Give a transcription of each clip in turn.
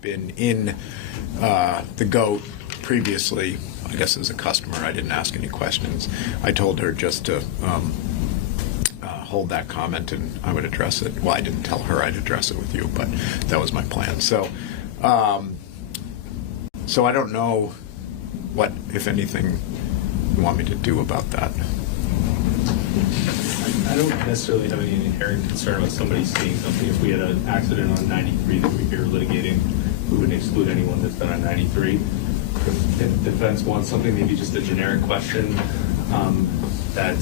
been in the GOAT previously, I guess as a customer. I didn't ask any questions. I told her just to hold that comment and I would address it. Well, I didn't tell her I'd address it with you, but that was my plan. So I don't know what, if anything, you want me to do about that. I don't necessarily have any inherent concern with somebody seeing something. If we had an accident on 93 that we're here litigating, we wouldn't exclude anyone that's been on 93. If defense wants something, maybe just a generic question that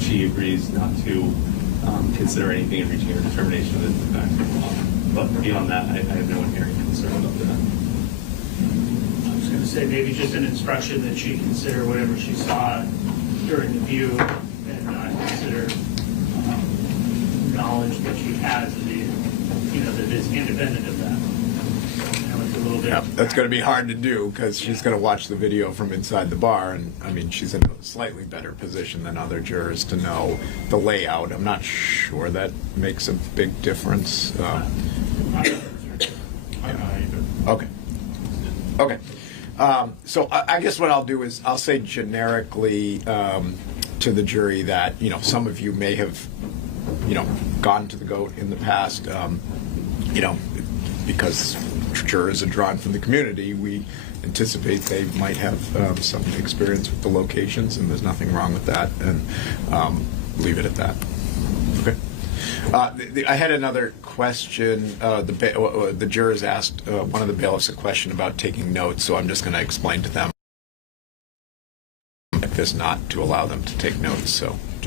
she agrees not to consider anything in reaching her determination of the fact. But beyond that, I have no inherent concern about that. I was going to say maybe just an instruction that she consider whatever she saw during the view and not consider knowledge that she has of the, that is independent of that. It's a little bit. Yeah, that's going to be hard to do because she's going to watch the video from inside the bar, and I mean, she's in a slightly better position than other jurors to know the layout. I'm not sure that makes a big difference. Okay. Okay. So I guess what I'll do is I'll say generically to the jury that, some of you may have, gone to the GOAT in the past, because jurors are drawn from the community, we anticipate they might have some experience with the locations, and there's nothing wrong with that, and leave it at that. Okay. I had another question. The jurors asked one of the bailiffs a question about taking notes, so I'm just going to explain to them like this, not to allow them to take notes,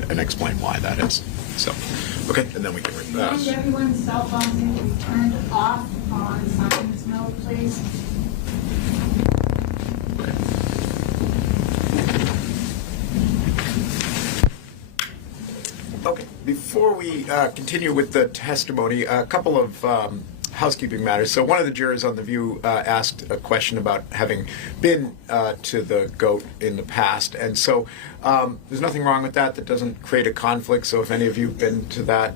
and explain why that is. So, okay, and then we can read that. Can everyone's cell phones need to be turned off on signing this note, please? Okay, before we continue with the testimony, a couple of housekeeping matters. So one of the jurors on The View asked a question about having been to the GOAT in the past, and so there's nothing wrong with that. That doesn't create a conflict. So if any of you have been to that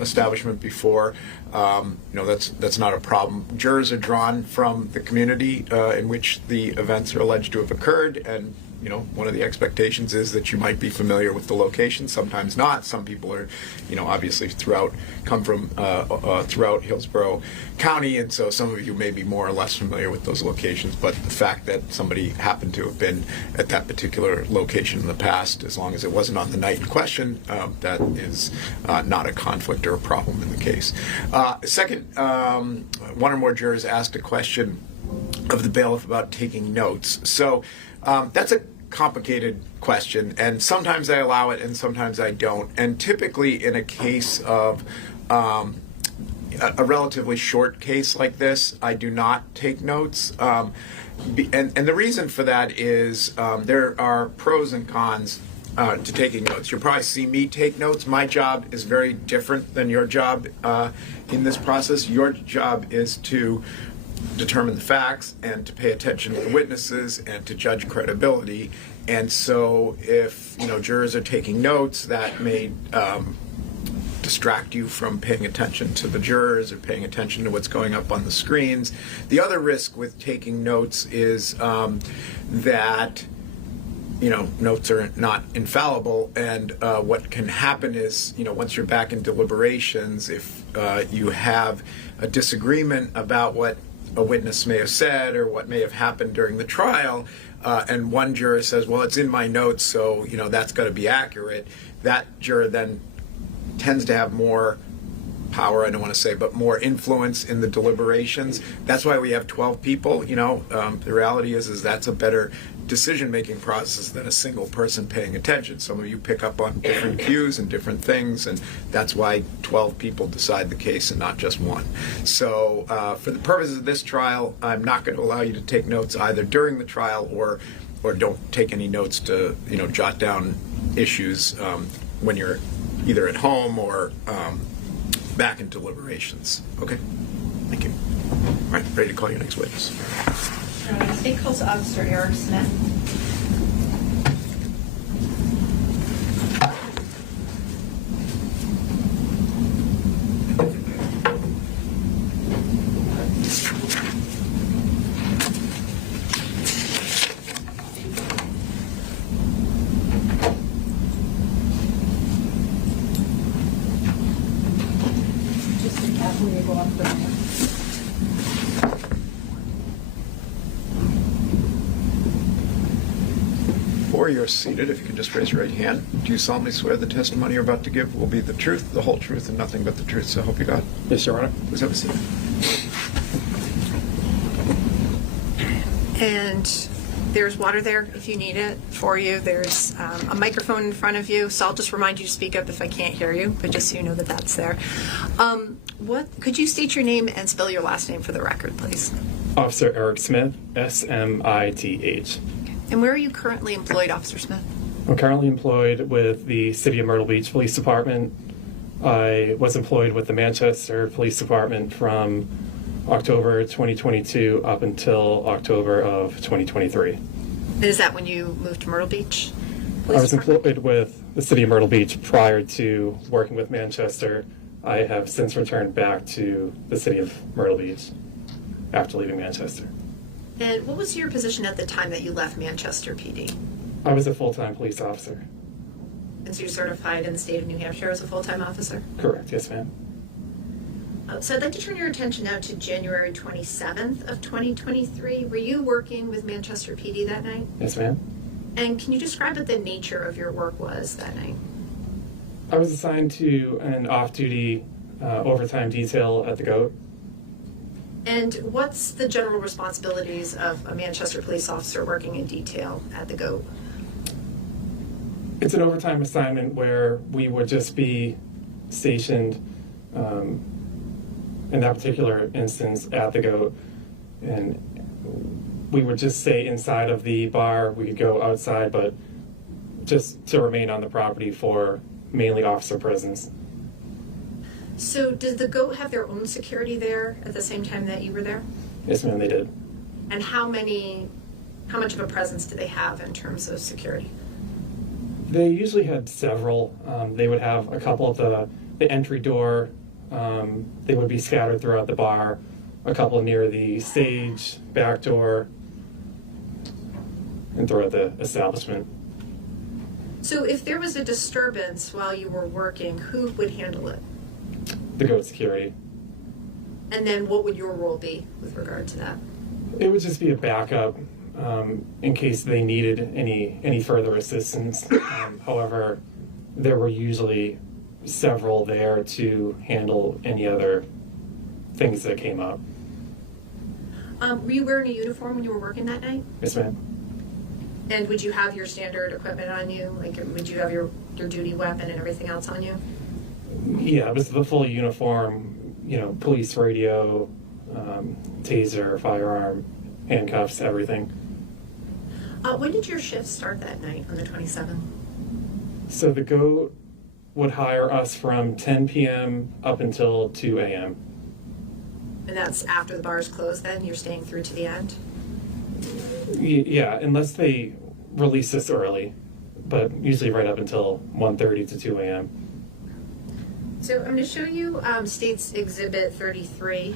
establishment before, that's not a problem. Jurors are drawn from the community in which the events are alleged to have occurred, and one of the expectations is that you might be familiar with the location. Sometimes not. Some people are, obviously come from throughout Hillsborough County, and so some of you may be more or less familiar with those locations. But the fact that somebody happened to have been at that particular location in the past, as long as it wasn't on the night in question, that is not a conflict or a problem in the case. Second, one or more jurors asked a question of the bailiff about taking notes. So that's a complicated question, and sometimes I allow it and sometimes I don't. And typically in a case of a relatively short case like this, I do not take notes. And the reason for that is there are pros and cons to taking notes. You'll probably see me take notes. My job is very different than your job in this process. Your job is to determine the facts and to pay attention to the witnesses and to judge credibility. And so if jurors are taking notes, that may distract you from paying attention to the jurors or paying attention to what's going up on the screens. The other risk with taking notes is that notes are not infallible, and what can happen is, once you're back in deliberations, if you have a disagreement about what a witness may have said or what may have happened during the trial, and one juror says, well, it's in my notes, so that's got to be accurate, that juror then tends to have more power, I don't want to say, but more influence in the deliberations. That's why we have 12 people. The reality is that's a better decision-making process than a single person paying attention. Some of you pick up on different cues and different things, and that's why 12 people decide the case and not just one. So for the purposes of this trial, I'm not going to allow you to take notes either during the trial or don't take any notes to jot down issues when you're either at home or back in deliberations. Okay? Thank you. All right, ready to call your next witness. State Coast Officer Eric Smith. you're seated, if you can just raise your right hand. Do you solemnly swear the testimony you're about to give will be the truth, the whole truth, and nothing but the truth? So help you God. Yes, Your Honor. Please have a seat. And there's water there if you need it for you. There's a microphone in front of you, so I'll just remind you to speak up if I can't hear you, but just so you know that that's there. Could you state your name and spell your last name for the record, please? Officer Eric Smith, S-M-I-T-H. And where are you currently employed, Officer Smith? I'm currently employed with the City of Myrtle Beach Police Department. I was employed with the Manchester Police Department from October 2022 up until October of 2023. And is that when you moved to Myrtle Beach? I was employed with the City of Myrtle Beach prior to working with Manchester. I have since returned back to the City of Myrtle Beach after leaving Manchester. And what was your position at the time that you left Manchester PD? I was a full-time police officer. And so you're certified in the state of New Hampshire as a full-time officer? Correct, yes, ma'am. So I'd like to turn your attention now to January 27th of 2023. Were you working with Manchester PD that night? Yes, ma'am. And can you describe what the nature of your work was that night? I was assigned to an off-duty overtime detail at the GOAT. And what's the general responsibilities of a Manchester police officer working in detail at the GOAT? It's an overtime assignment where we would just be stationed in that particular instance at the GOAT, and we would just stay inside of the bar. We could go outside, but just to remain on the property for mainly officer presence. So did the GOAT have their own security there at the same time that you were there? Yes, ma'am, they did. And how much of a presence do they have in terms of security? They usually had several. They would have a couple at the entry door. They would be scattered throughout the bar, a couple near the stage, back door, and throughout the establishment. So if there was a disturbance while you were working, who would handle it? The GOAT security. And then what would your role be with regard to that? It would just be a backup in case they needed any further assistance. However, there were usually several there to handle any other things that came up. Were you wearing a uniform when you were working that night? Yes, ma'am. And would you have your standard equipment on you? Like, would you have your duty weapon and everything else on you? Yeah, it was the full uniform, police radio, taser, firearm, handcuffs, everything. When did your shift start that night on the 27th? So the GOAT would hire us from 10 p.m. up until 2 a.m. And that's after the bars closed then? You're staying through to the end? Yeah, unless they release us early, but usually right up until 1:30 to 2 a.m. So I'm going to show you State's Exhibit 33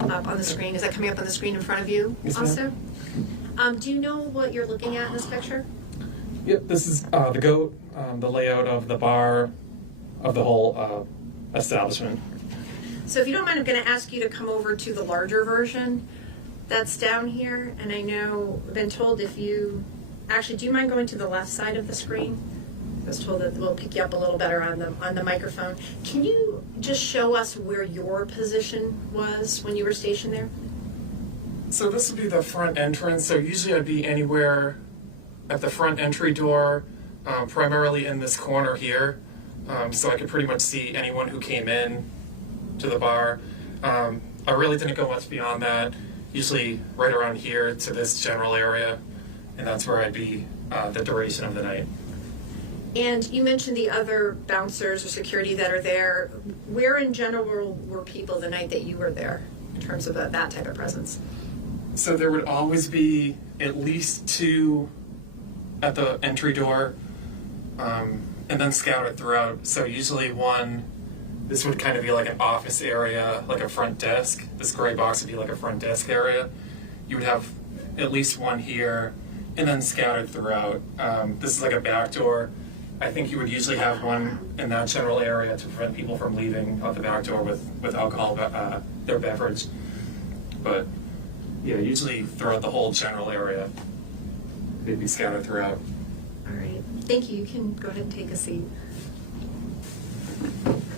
up on the screen. Is that coming up on the screen in front of you Yes, also? ma'am. Do you know what you're looking at in this picture? Yep, this is the GOAT, the layout of the bar, of the whole establishment. So if you don't mind, I'm going to ask you to come over to the larger version that's down here. And I know, I've been told if you, actually, do you mind going to the left side of the screen? I was told that we'll pick you up a little better on the microphone. Can you just show us where your position was when you were stationed there? So this would be the front entrance. So usually I'd be anywhere at the front entry door, primarily in this corner here. So I could pretty much see anyone who came in to the bar. I really didn't go much beyond that. Usually right around here to this general area, and that's where I'd be the duration of the night. And you mentioned the other bouncers or security that are there. Where in general were people the night that you were there in terms of that type of presence? So there would always be at least two at the entry door, and then scattered throughout. So usually this would kind of be like an office area, like a front desk. This gray box would be like a front desk area. You would have at least one here, and then scattered throughout. This is like a back door. I think you would usually have one in that general area to prevent people from leaving out the back door with alcohol, their beverage. But yeah, usually throughout the whole general area. they'd be scattered throughout. All right. Thank you. You can go ahead and take a seat.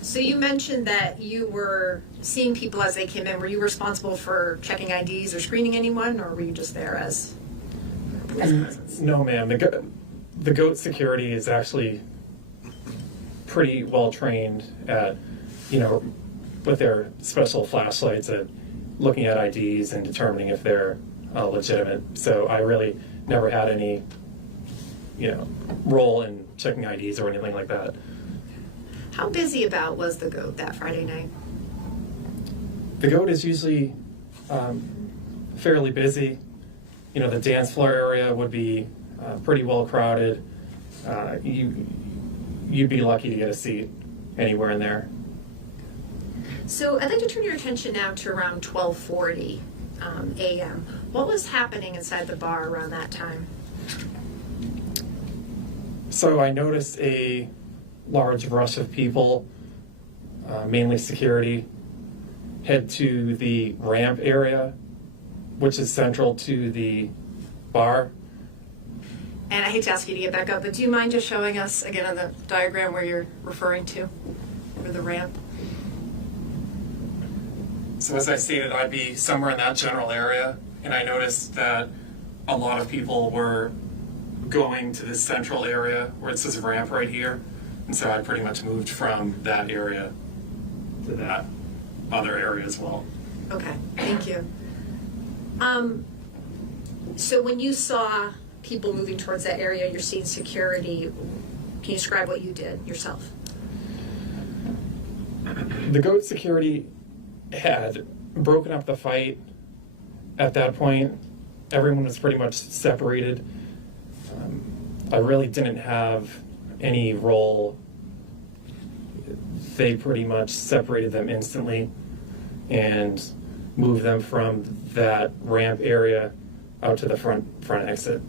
So you mentioned that you were seeing people as they came in. Were you responsible for checking IDs or screening anyone, or were you just there as presence? No, ma'am. The GOAT security is actually pretty well trained at, with their special flashlights at looking at IDs and determining if they're legitimate. So I really never had any, role in checking IDs or anything like that. How busy about was the GOAT that Friday night? The GOAT is usually fairly busy. The dance floor area would be pretty well crowded. You'd be lucky to get a seat anywhere in there. So I'd like to turn your attention now to around 12:40 a.m. What was happening inside the bar around that time? So I noticed a large rush of people, mainly security, head to the ramp area, which is central to the bar. And I hate to ask you to get back up, but do you mind just showing us again on the diagram where you're referring to for the ramp? So as I stated, I'd be somewhere in that general area, and I noticed that a lot of people were going to this central area where it says ramp right here, and so I pretty much moved from that area to that other area as well. Okay, thank you. So when you saw people moving towards that area, you're seeing security, can you describe what you did yourself? The GOAT security had broken up the fight at that point. Everyone was pretty much separated. I really didn't have any role. They pretty much separated them instantly and moved them from that ramp area out to the front exit.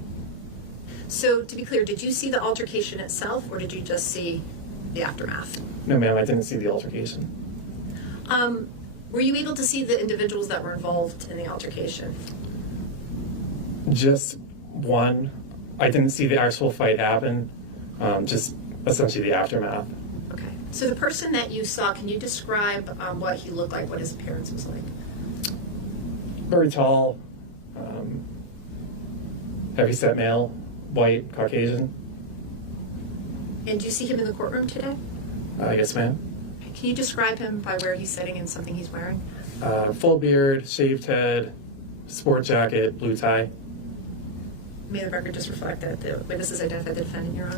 So to be clear, did you see the altercation itself, or did you just see the aftermath? No, ma'am, I didn't see the altercation. Were you able to see the individuals that were involved in the altercation? Just one. I didn't see the actual fight happen, just essentially the aftermath. Okay. So the person that you saw, can you describe what he looked like, what his appearance was like? Very tall, heavy-set male, white, Caucasian. And do you see him in the courtroom today? Yes, ma'am. Can you describe him by where he's sitting and something he's wearing? Full beard, shaved head, sport jacket, blue tie. May the record just reflect that the witnesses identified the defendant, Your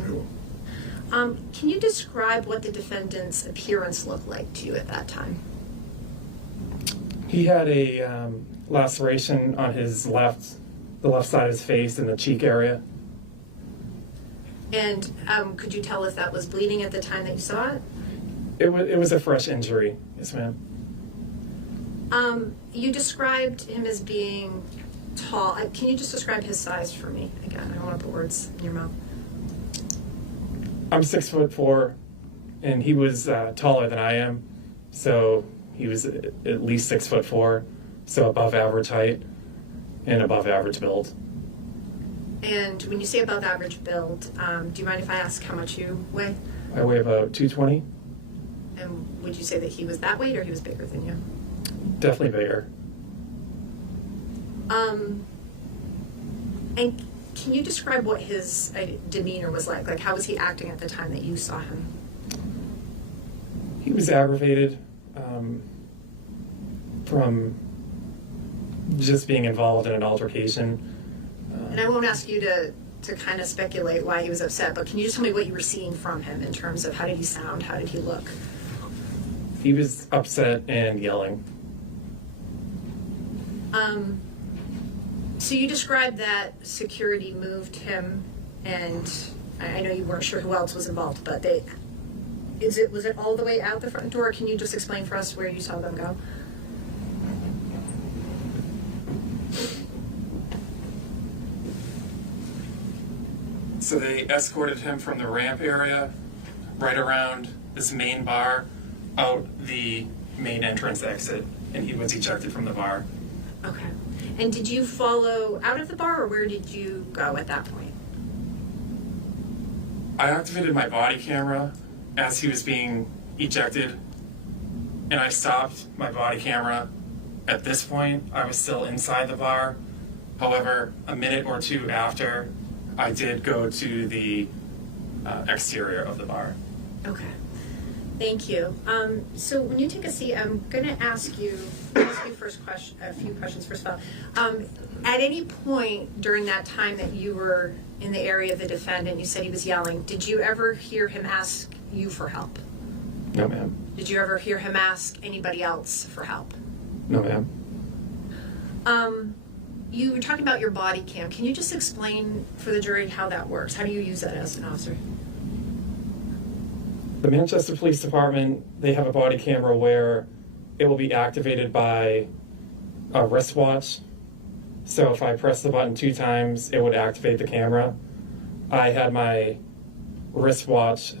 Honor. Can you describe what the defendant's appearance looked like to you at that time? He had a laceration on his the left side of his face in the cheek area. And could you tell if that was bleeding at the time that you saw it? It was a fresh injury, yes, ma'am. You described him as being tall. Can you just describe his size for me? Again, I don't want to put words in your mouth. I'm 6'4", and he was taller than I am, so he was at least 6'4", so above average height and above average build. And when you say above average build, do you mind if I ask how much you weigh? I weigh about 220. And would you say that he was that weight or he was bigger than you? Definitely bigger. And can you describe what his demeanor was like? Like, how was he acting at the time that you saw him? He was aggravated from just being involved in an altercation. And I won't ask you to kind of speculate why he was upset, but can you just tell me what you were seeing from him in terms of how did he sound, how did he look? He was upset and yelling. So you described that security moved him, and I know you weren't sure who else was involved, but was it all the way out the front door? Can you just explain for us where you saw them go? So they escorted him from the ramp area right around this main bar out the main entrance exit, and he was ejected from the bar. Okay. And did you follow out of the bar, or where did you go at that point? I activated my body camera as he was being ejected, and I stopped my body camera. At this point, I was still inside the bar. However, a minute or two after, I did go to the exterior of the bar. Okay. Thank you. So when you take a seat, I'm going to ask you first a few questions first of all. At any point during that time that you were in the area of the defendant, you said he was yelling. Did you ever hear him ask you for help? No, ma'am. Did you ever hear him ask anybody else for help? No, ma'am. You were talking about your body cam. Can you just explain for the jury how that works? How do you use that as an officer? The Manchester Police Department, they have a body camera where it will be activated by a wristwatch. So if I press the button 2 times, it would activate the camera. I had my wristwatch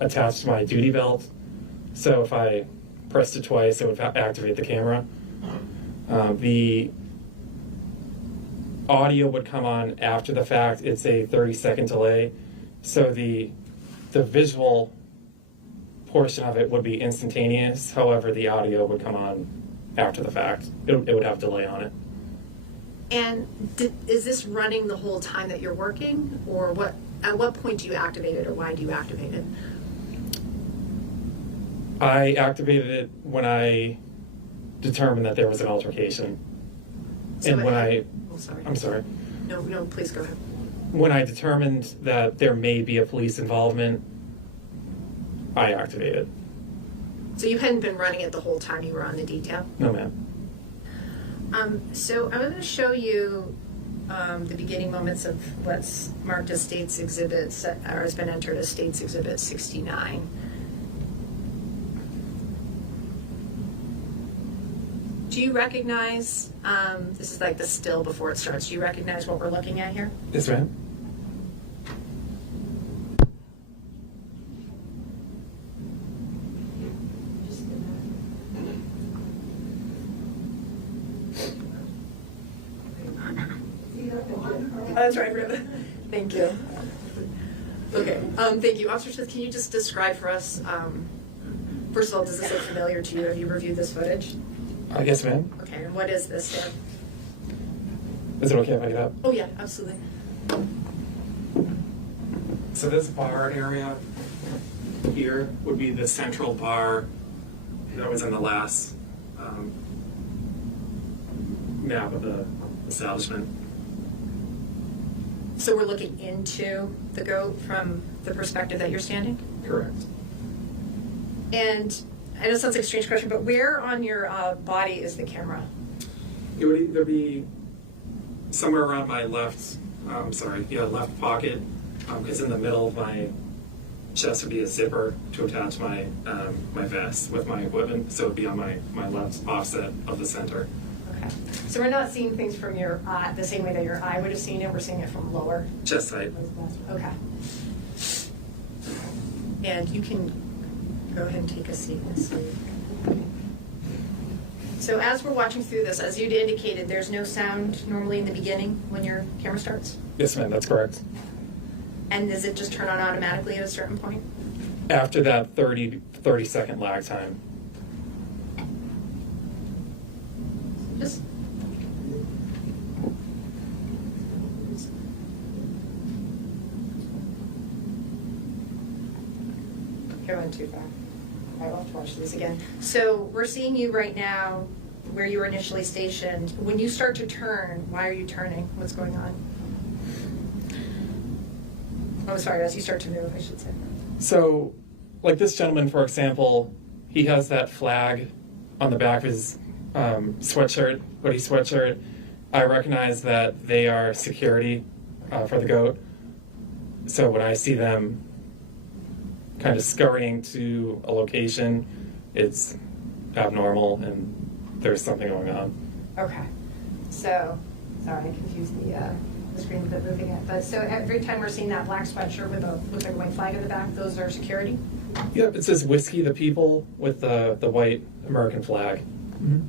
attached to my duty belt. So if I pressed it twice, it would activate the camera. The audio would come on after the fact. It's a 30-second delay. So the visual portion of it would be instantaneous. However, the audio would come on after the fact. It would have delay on it. And is this running the whole time that you're working, or what? At what point do you activate it, or why do you activate it? I activated it when I determined that there was an altercation. So And when I'm sorry. sorry. No, please go ahead. When I determined that there may be a police involvement, I activated. So you hadn't been running it the whole time you were on the detail? No, ma'am. So I'm going to show you the beginning moments of what's marked as State's Exhibit, or has been entered as State's Exhibit 69. Do you recognize, this is like the still before it starts, do you recognize what we're looking at here? Yes, ma'am. That's right, Rita. Thank you. Okay, thank you. Officer Smith, can you just describe for us, first of all, does this look familiar to you? Have you reviewed this footage? Yes, ma'am. Okay, and what is this, Dan? Is it okay if I get up? Oh, yeah, absolutely. So this bar area here would be the central bar that was in the last map of the establishment. So we're looking into the goat from the perspective that you're standing? Correct. And I know it sounds like a strange question, but where on your body is the camera? It would either be somewhere around my left pocket, because in the middle of my chest would be a zipper to attach my my vest with my equipment, so it would be on my left offset of the center. Okay. So we're not seeing things from your eye the same way that your eye would have seen it. We're seeing it from lower. Chest height. Okay. And you can go ahead and take a seat and see. So as we're watching through this, as you'd indicated, there's no sound normally in the beginning when your camera starts? Yes, ma'am, that's correct. And does it just turn on automatically at a certain point? After that 30-second lag time. Just. Here, went too far. I'll have to watch these again. So we're seeing you right now where you were initially stationed. When you start to turn, why are you turning? What's going on? Oh, sorry, as you start to move, I should say. So, like this gentleman, for example, he has that flag on the back of his sweatshirt, hoodie sweatshirt. I recognize that they are security for the goat. So when I see them kind of scurrying to a location, it's abnormal and there's something going on. Okay. So, sorry, I confused the screen with it moving it. But so every time we're seeing that black sweatshirt with a looks like a white flag in the back, those are security? Yep, it says Whiskey the People with the white American flag. Mm-hmm.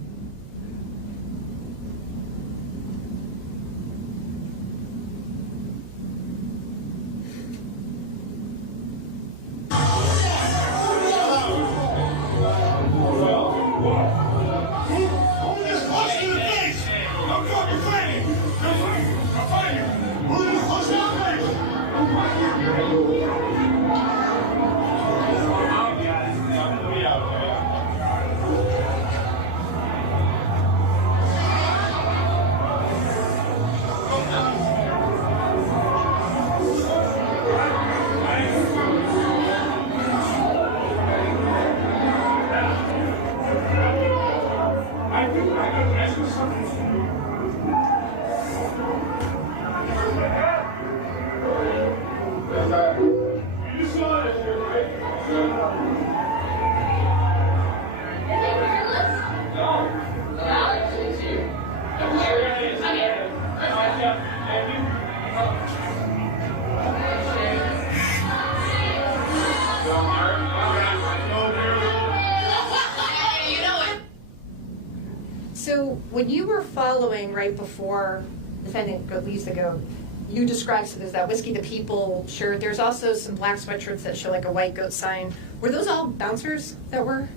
So when you were following right before the defendant leaves the goat, you described, so there's that Whiskey the People shirt. There's also some black sweatshirts that show like a white goat sign. Were those all bouncers that were?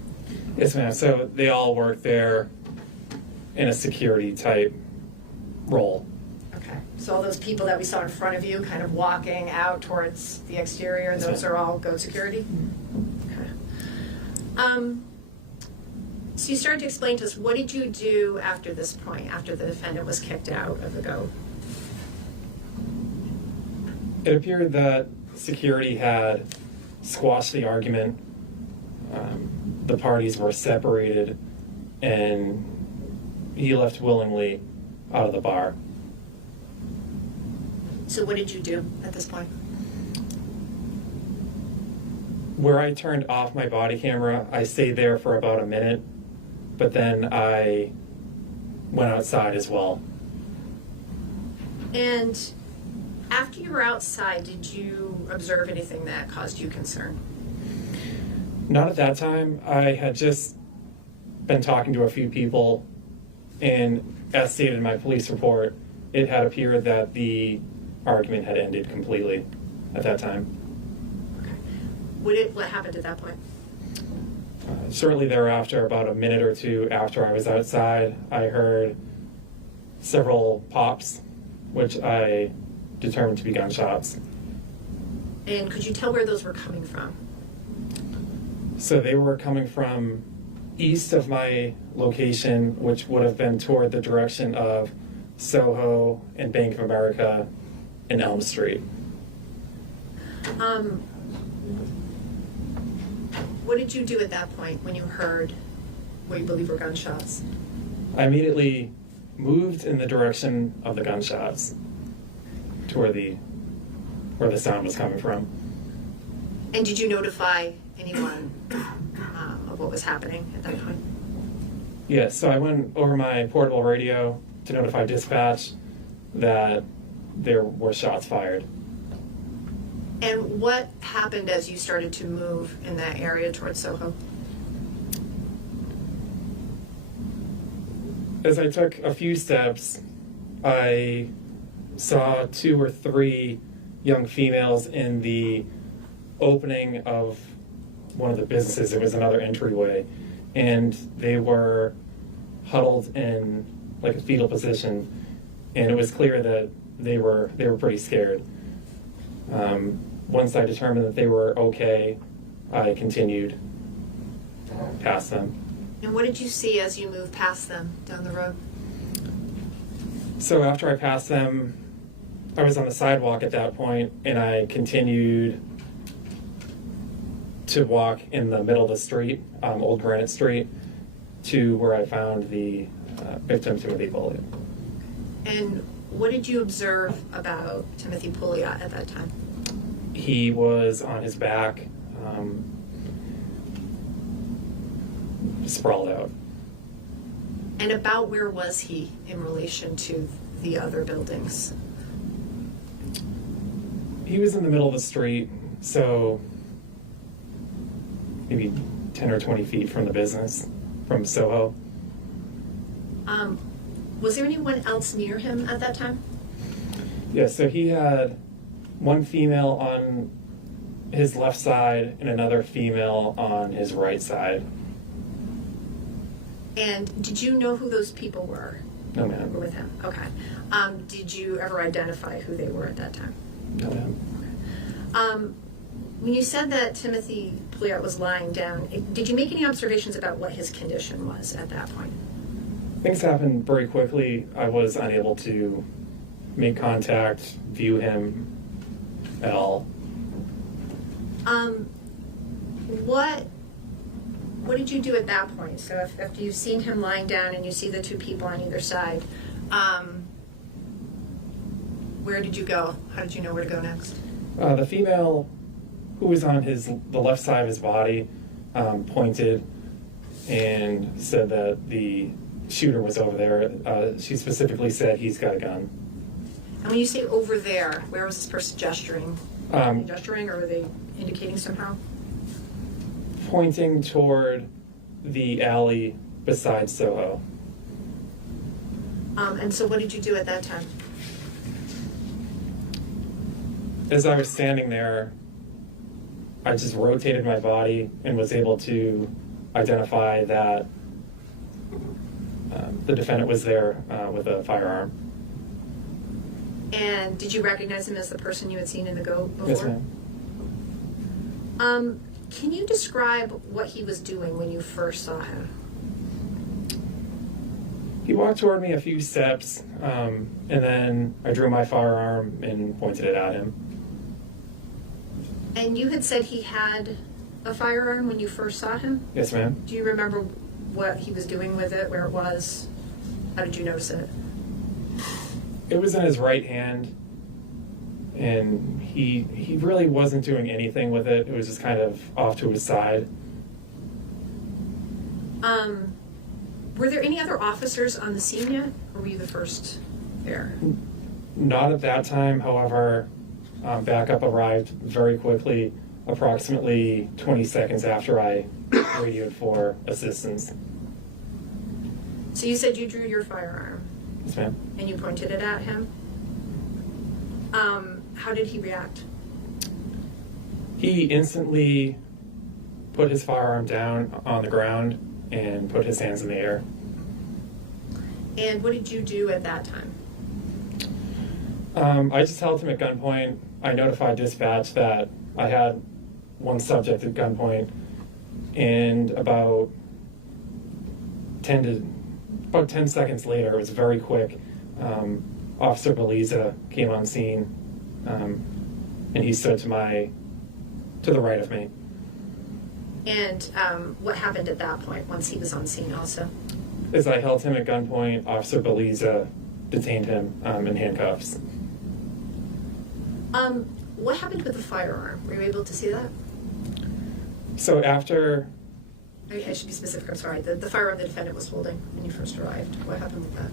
Yes, ma'am. So they all work there in a security type role. Okay. So all those people that we saw in front of you kind of walking out towards the exterior, Yes, those ma'am. are all goat security? Okay. So you started to explain to us, what did you do after this point, after the defendant was kicked out of the goat? It appeared that security had squashed the argument. The parties were separated, and he left willingly out of the bar. So what did you do at this point? Where I turned off my body camera, I stayed there for about a minute, but then I went outside as well. And after you were outside, did you observe anything that caused you concern? Not at that time. I had just been talking to a few people, and as stated in my police report, it had appeared that the argument had ended completely at that time. Okay. What happened at that point? Shortly thereafter, about a minute or two after I was outside, I heard several pops, which I determined to be gunshots. And could you tell where those were coming from? So they were coming from east of my location, which would have been toward the direction of Soho and Bank of America and Elm Street. What did you do at that point when you heard what you believe were gunshots? I immediately moved in the direction of the gunshots to where the sound was coming from. And did you notify anyone of what was happening at that point? Yes, so I went over my portable radio to notify dispatch that there were shots fired. And what happened as you started to move in that area towards Soho? As I took a few steps, I saw 2 or 3 young females in the opening of one of the businesses. It was another entryway, and they were huddled in like a fetal position, and it was clear that they were pretty scared. Once I determined that they were okay, I continued past them. And what did you see as you moved past them down the road? So after I passed them, I was on the sidewalk at that point, and I continued to walk in the middle of the street, Old Granite Street, to where I found the victim, Timothy Pouliot. And what did you observe about Timothy Pouliot at that time? He was on his back, sprawled out. And about where was he in relation to the other buildings? He was in the middle of the street, so maybe 10 or 20 feet from the business, from Soho. Was there anyone else near him at that time? Yeah, so he had one female on his left side and another female on his right side. And did you know who those people were? No, Were ma'am. with him? Okay. Did you ever identify who they were at that time? No, ma'am. When you said that Timothy Pouliot was lying down, did you make any observations about what his condition was at that point? Things happened very quickly. I was unable to make contact, view him at all. What did you do at that point? So if after you've seen him lying down and you see the 2 people on either side, where did you go? How did you know where to go next? The female who was on the left side of his body pointed and said that the shooter was over there. She specifically said he's got a gun. And when you say over there, where was this person gesturing? Were they gesturing, or were they indicating somehow? Pointing toward the alley beside Soho. And so what did you do at that time? As I was standing there, I just rotated my body and was able to identify that the defendant was there with a firearm. And did you recognize him as the person you had seen in the goat before? Yes, ma'am. Can you describe what he was doing when you first saw him? He walked toward me a few steps, and then I drew my firearm and pointed it at him. And you had said he had a firearm when you first saw him? Yes, ma'am. Do you remember what he was doing with it, where it was? How did you notice it? It was in his right hand, and he really wasn't doing anything with it. It was just kind of off to his side. Were there any other officers on the scene yet, or were you the first there? Not at that time, however, backup arrived very quickly, approximately 20 seconds after I radioed for assistance. So you said you drew your firearm, Yes, ma'am. and you pointed it at him. How did he react? He instantly put his firearm down on the ground and put his hands in the air. And what did you do at that time? I just held him at gunpoint. I notified dispatch that I had one subject at gunpoint, and about 10 seconds later, it was very quick, Officer Biza came on scene, and he stood to the right of me. And what happened at that point, once he was on scene also? As I held him at gunpoint, Officer Biza detained him in handcuffs. What happened with the firearm? Were you able to see that? So after, I should be specific, I'm sorry. The firearm the defendant was holding when you first arrived. What happened with that?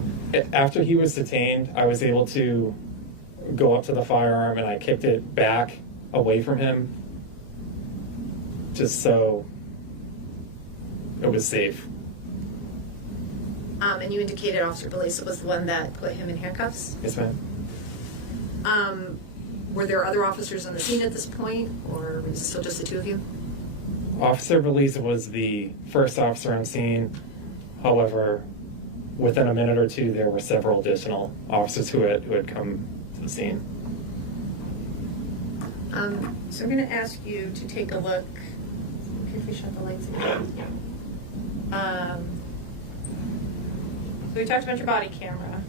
after he was detained, I was able to go up to the firearm and I kicked it back away from him, just so it was safe. And you indicated Officer Biza was the one that put him in handcuffs. Yes, ma'am. Were there other officers on the scene at this point, or was it still just the two of you? Officer Biza was the first officer on scene. However, within a minute or two, there were several additional officers who had come to the scene. So I'm going to ask you to take a look. Okay, if we shut the lights again. So we talked about your body camera.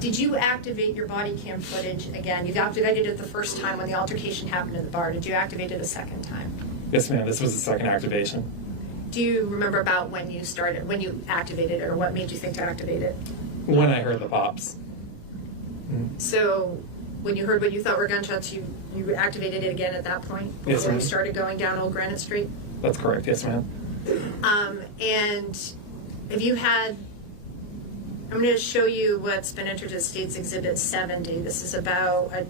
Did you activate your body cam footage again? You've activated it the first time when the altercation happened in the bar. Did you activate it a second time? Yes, ma'am. This was the second activation. Do you remember about when you activated it, or what made you think to activate it? When I heard the pops. So when you heard what you thought were gunshots, you activated it again at that point before Yes, ma'am. you started going down Old Granite Street? That's correct. Yes, ma'am. And have you had, I'm going to show you what's been entered as State's Exhibit 70. This is about a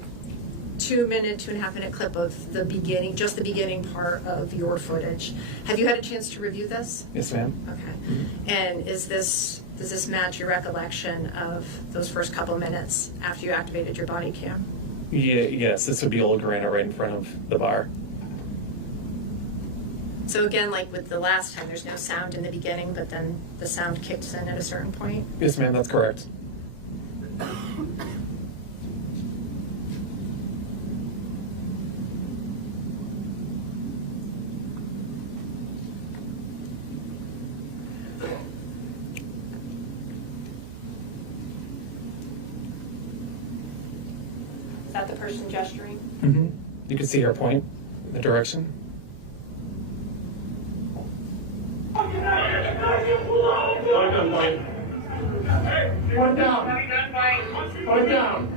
2.5 minute clip of the beginning, just the beginning part of your footage. Have you had a chance to review this? Yes, ma'am. Okay. And does this match your recollection of those first couple minutes after you activated your body cam? Yes, this would be Old Granite right in front of the bar. So again, like with the last time, there's no sound in the beginning, but then the sound kicks in at a certain point? Yes, ma'am, that's correct. Is that the person gesturing? Mm-hmm. You can see her point in the direction. Point down. Point down.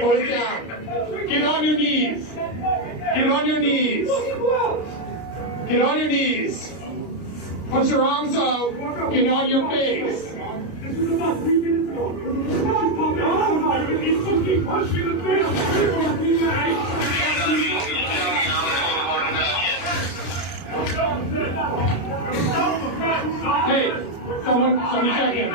Point down. Get on your knees. Get on your knees. Get on your knees. Put your arms out. Get on your face. This is about 3 minutes ago. Hey, somebody check in.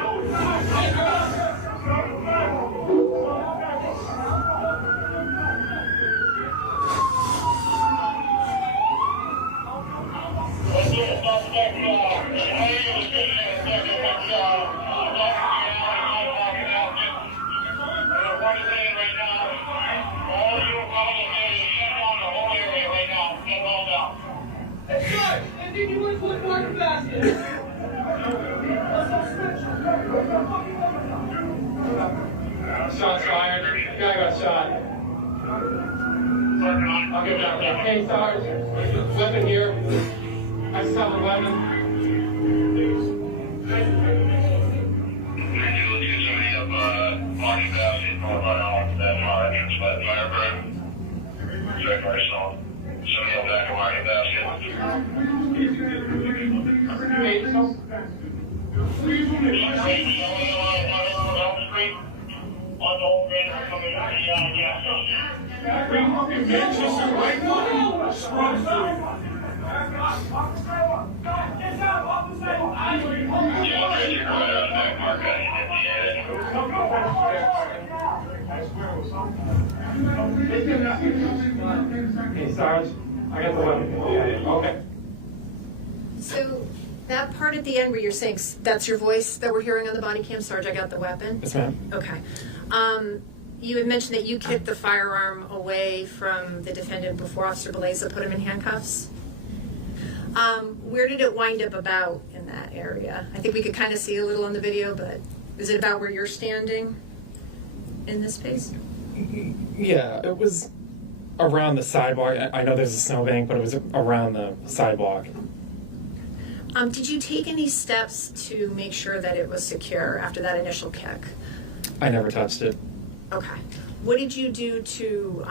Shots fired. Guy got shot. I'll get that. Hey, Sarge. Weapon here. I saw the weapon. Hey, Sarge, I got the weapon. Okay. So that part at the end where you're saying that's your voice that we're hearing on the body cam, Sarge, I got the weapon? Yes, ma'am. Okay. You had mentioned that you kicked the firearm away from the defendant before Officer Biza put him in handcuffs. Where did it wind up about in that area? I think we could kind of see a little on the video, but is it about where you're standing in this space? Yeah, it was around the sidewalk. I know there's a snowbank, but it was around the sidewalk. Did you take any steps to make sure that it was secure after that initial kick? I never touched it. Okay. What did you do to,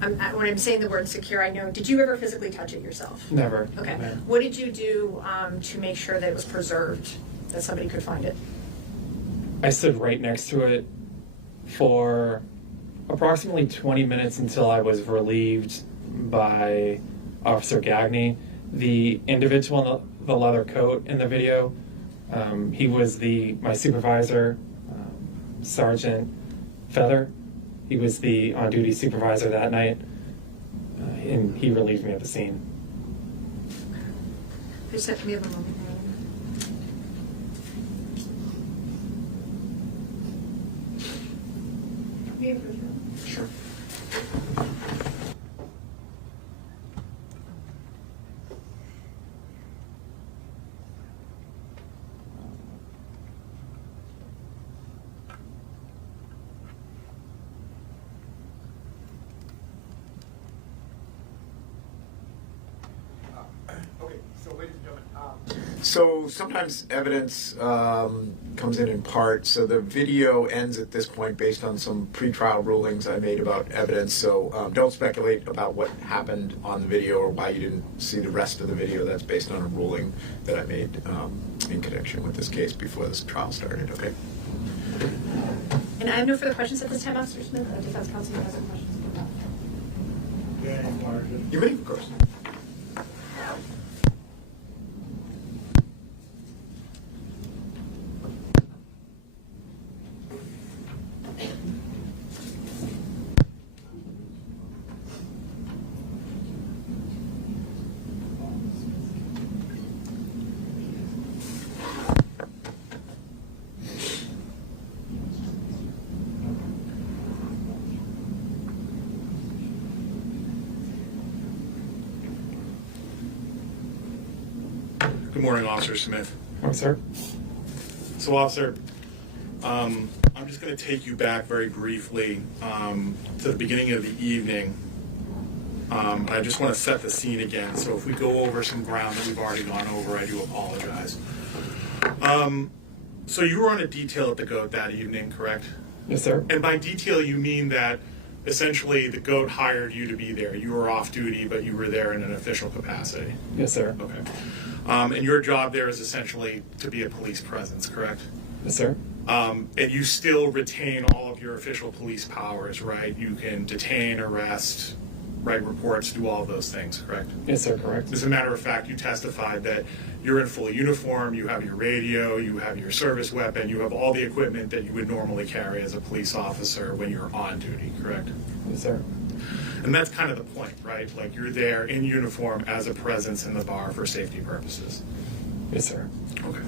when I'm saying the word secure, I know, did you ever physically touch it yourself? Never. Okay. No. What did you do to make sure that it was preserved, that somebody could find it? I stood right next to it for approximately 20 minutes until I was relieved by Officer Gagney. The individual in the leather coat in the video, he was my supervisor, Sergeant Feather. He was the on-duty supervisor that night, and he relieved me at the scene. Just let me have a moment. Sure. Okay, so ladies and gentlemen, so sometimes evidence comes in part. So the video ends at this point based on some pretrial rulings I made about evidence. So don't speculate about what happened on the video or why you didn't see the rest of the video. That's based on a ruling that I made in connection with this case before this trial started. Okay. And I have no further questions at this time, Officer Smith. Defense counsel has some questions. You may, of course. Good morning, Officer Smith. Oh, sir. So, Officer, I'm just going to take you back very briefly to the beginning of the evening. I just want to set the scene again. So if we go over some ground that we've already gone over, I do apologize. So you were on a detail at the GOAT that evening, correct? Yes, sir. And by detail, you mean that essentially the GOAT hired you to be there. You were off duty, but you were there in an official capacity. Yes, sir. Okay. And your job there is essentially to be a police presence, correct? Yes, sir. And you still retain all of your official police powers, right? You can detain, arrest, write reports, do all of those things, correct? Yes, sir. Correct. As a matter of fact, you testified that you're in full uniform, you have your radio, you have your service weapon, you have all the equipment that you would normally carry as a police officer when you're on duty, correct? Yes, sir. And that's kind of the point, right? Like you're there in uniform as a presence in the bar for safety purposes. Yes, sir. Okay.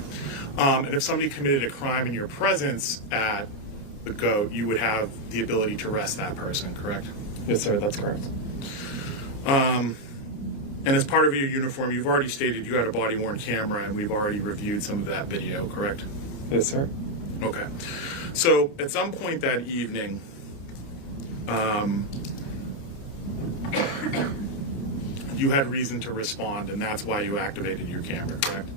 And if somebody committed a crime in your presence at the GOAT, you would have the ability to arrest that person, correct? Yes, sir. That's correct. And as part of your uniform, you've already stated you had a body-worn camera, and we've already reviewed some of that video, correct? Yes, sir. Okay. So at some point that evening, you had reason to respond, and that's why you activated your camera, correct?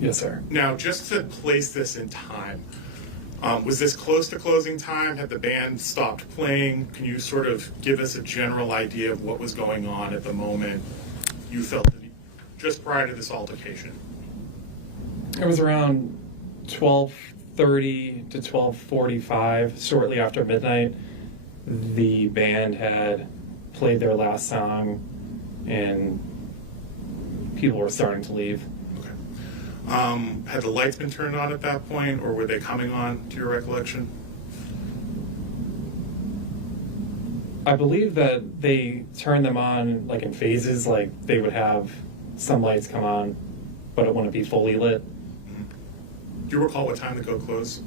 Yes, sir. Now, just to place this in time, was this close to closing time? Had the band stopped playing? Can you sort of give us a general idea of what was going on at the moment you felt that just prior to this altercation? It was around 12:30 to 12:45, shortly after midnight. The band had played their last song, and people were starting to leave. Okay. Had the lights been turned on at that point, or were they coming on, to your recollection? I believe that they turned them on like in phases, like they would have some lights come on, but it wouldn't be fully lit. Do you recall what time the GOAT closed?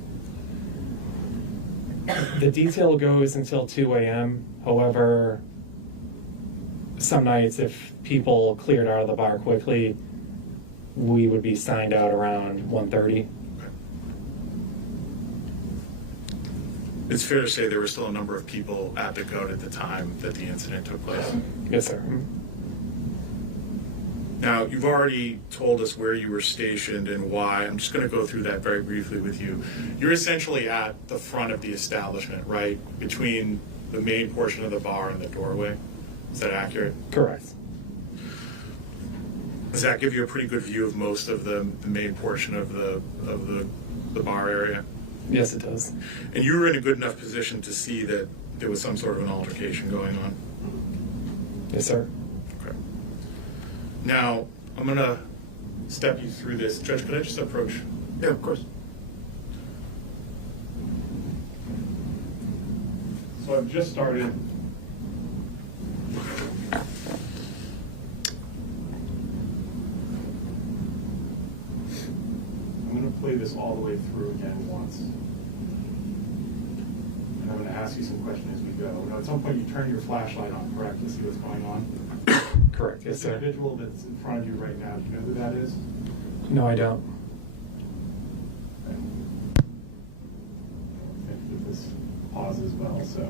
The detail goes until 2 a.m. However, some nights, if people cleared out of the bar quickly, we would be signed out around 1:30. It's fair to say there were still a number of people at the GOAT at the time that the incident took place. Yes, sir. Now, you've already told us where you were stationed and why. I'm just going to go through that very briefly with you. You're essentially at the front of the establishment, right? Between the main portion of the bar and the doorway. Is that accurate? Correct. Does that give you a pretty good view of most of the main portion of the bar area? Yes, it does. And you were in a good enough position to see that there was some sort of an altercation going on? Yes, sir. Okay. Now, I'm going to step you through this. Judge, could I just approach? Yeah, of course. So I've just started. I'm going to play this all the way through again once. And I'm going to ask you some questions as we go. Now, at some point, you turn your flashlight on, correct, to see what's going on? Correct. Yes, The sir. individual that's in front of you right now, do you know who that is? No, I don't. I think that this pauses well, so.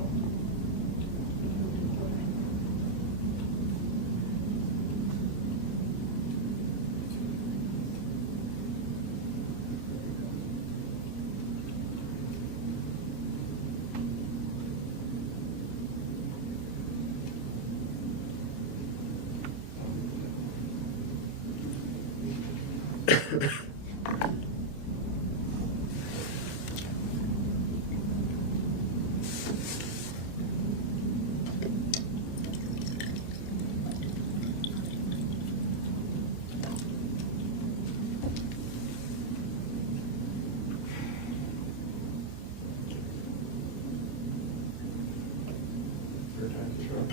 Third time's a charm.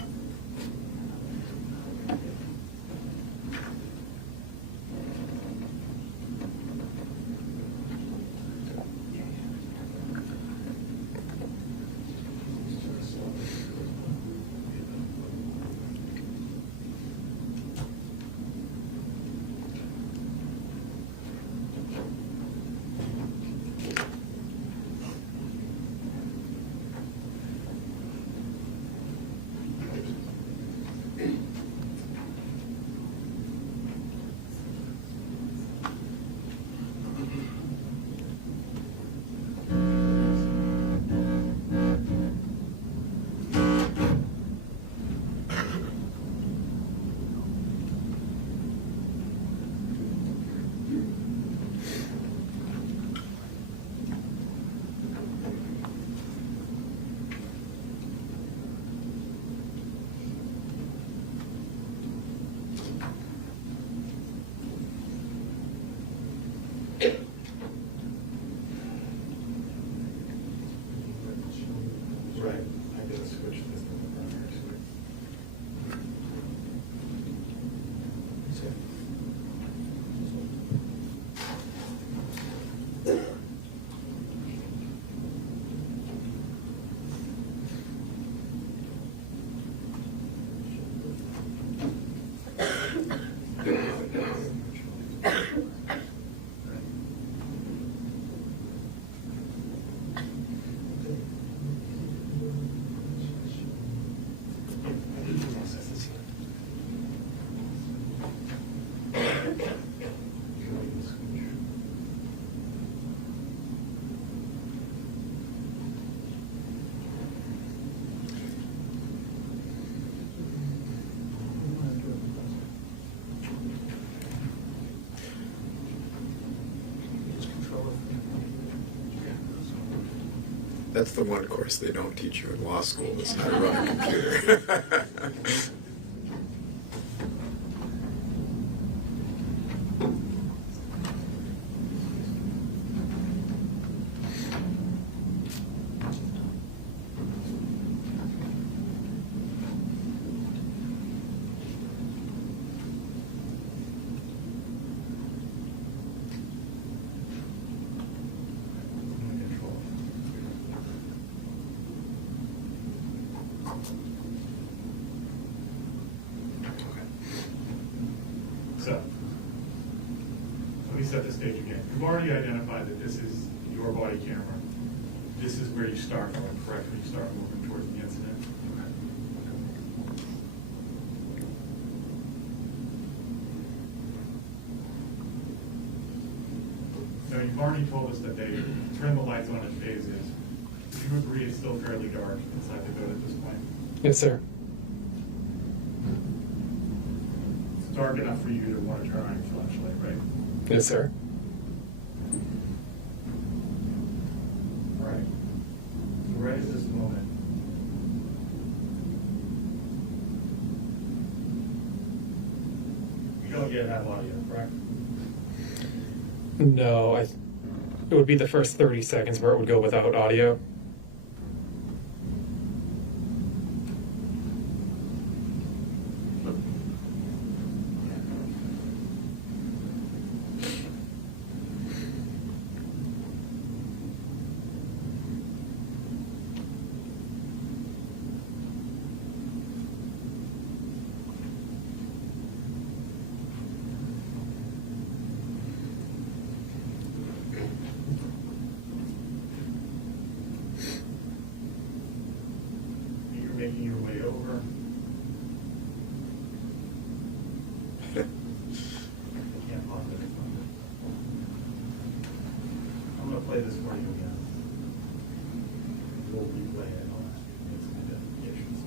That's the one course they don't teach you in law school, is how to run a computer. So, let me set the stage again. You've already identified that this is your body camera. This is where you start going, correct? When you start moving towards the incident. Now, you've already told us that they turn the lights on in phases. Do you agree it's still fairly dark inside the boat at this point? Yes, sir. It's dark enough for you to want to turn on your flashlight, right? Yes, sir. All right. So right at this moment, you don't yet have audio, correct? No, it would be the first 30 seconds where it would go without audio. You're making your way over. I can't pause it. I'm going to play this for you again. We'll replay it. I'll ask you to make some identifications.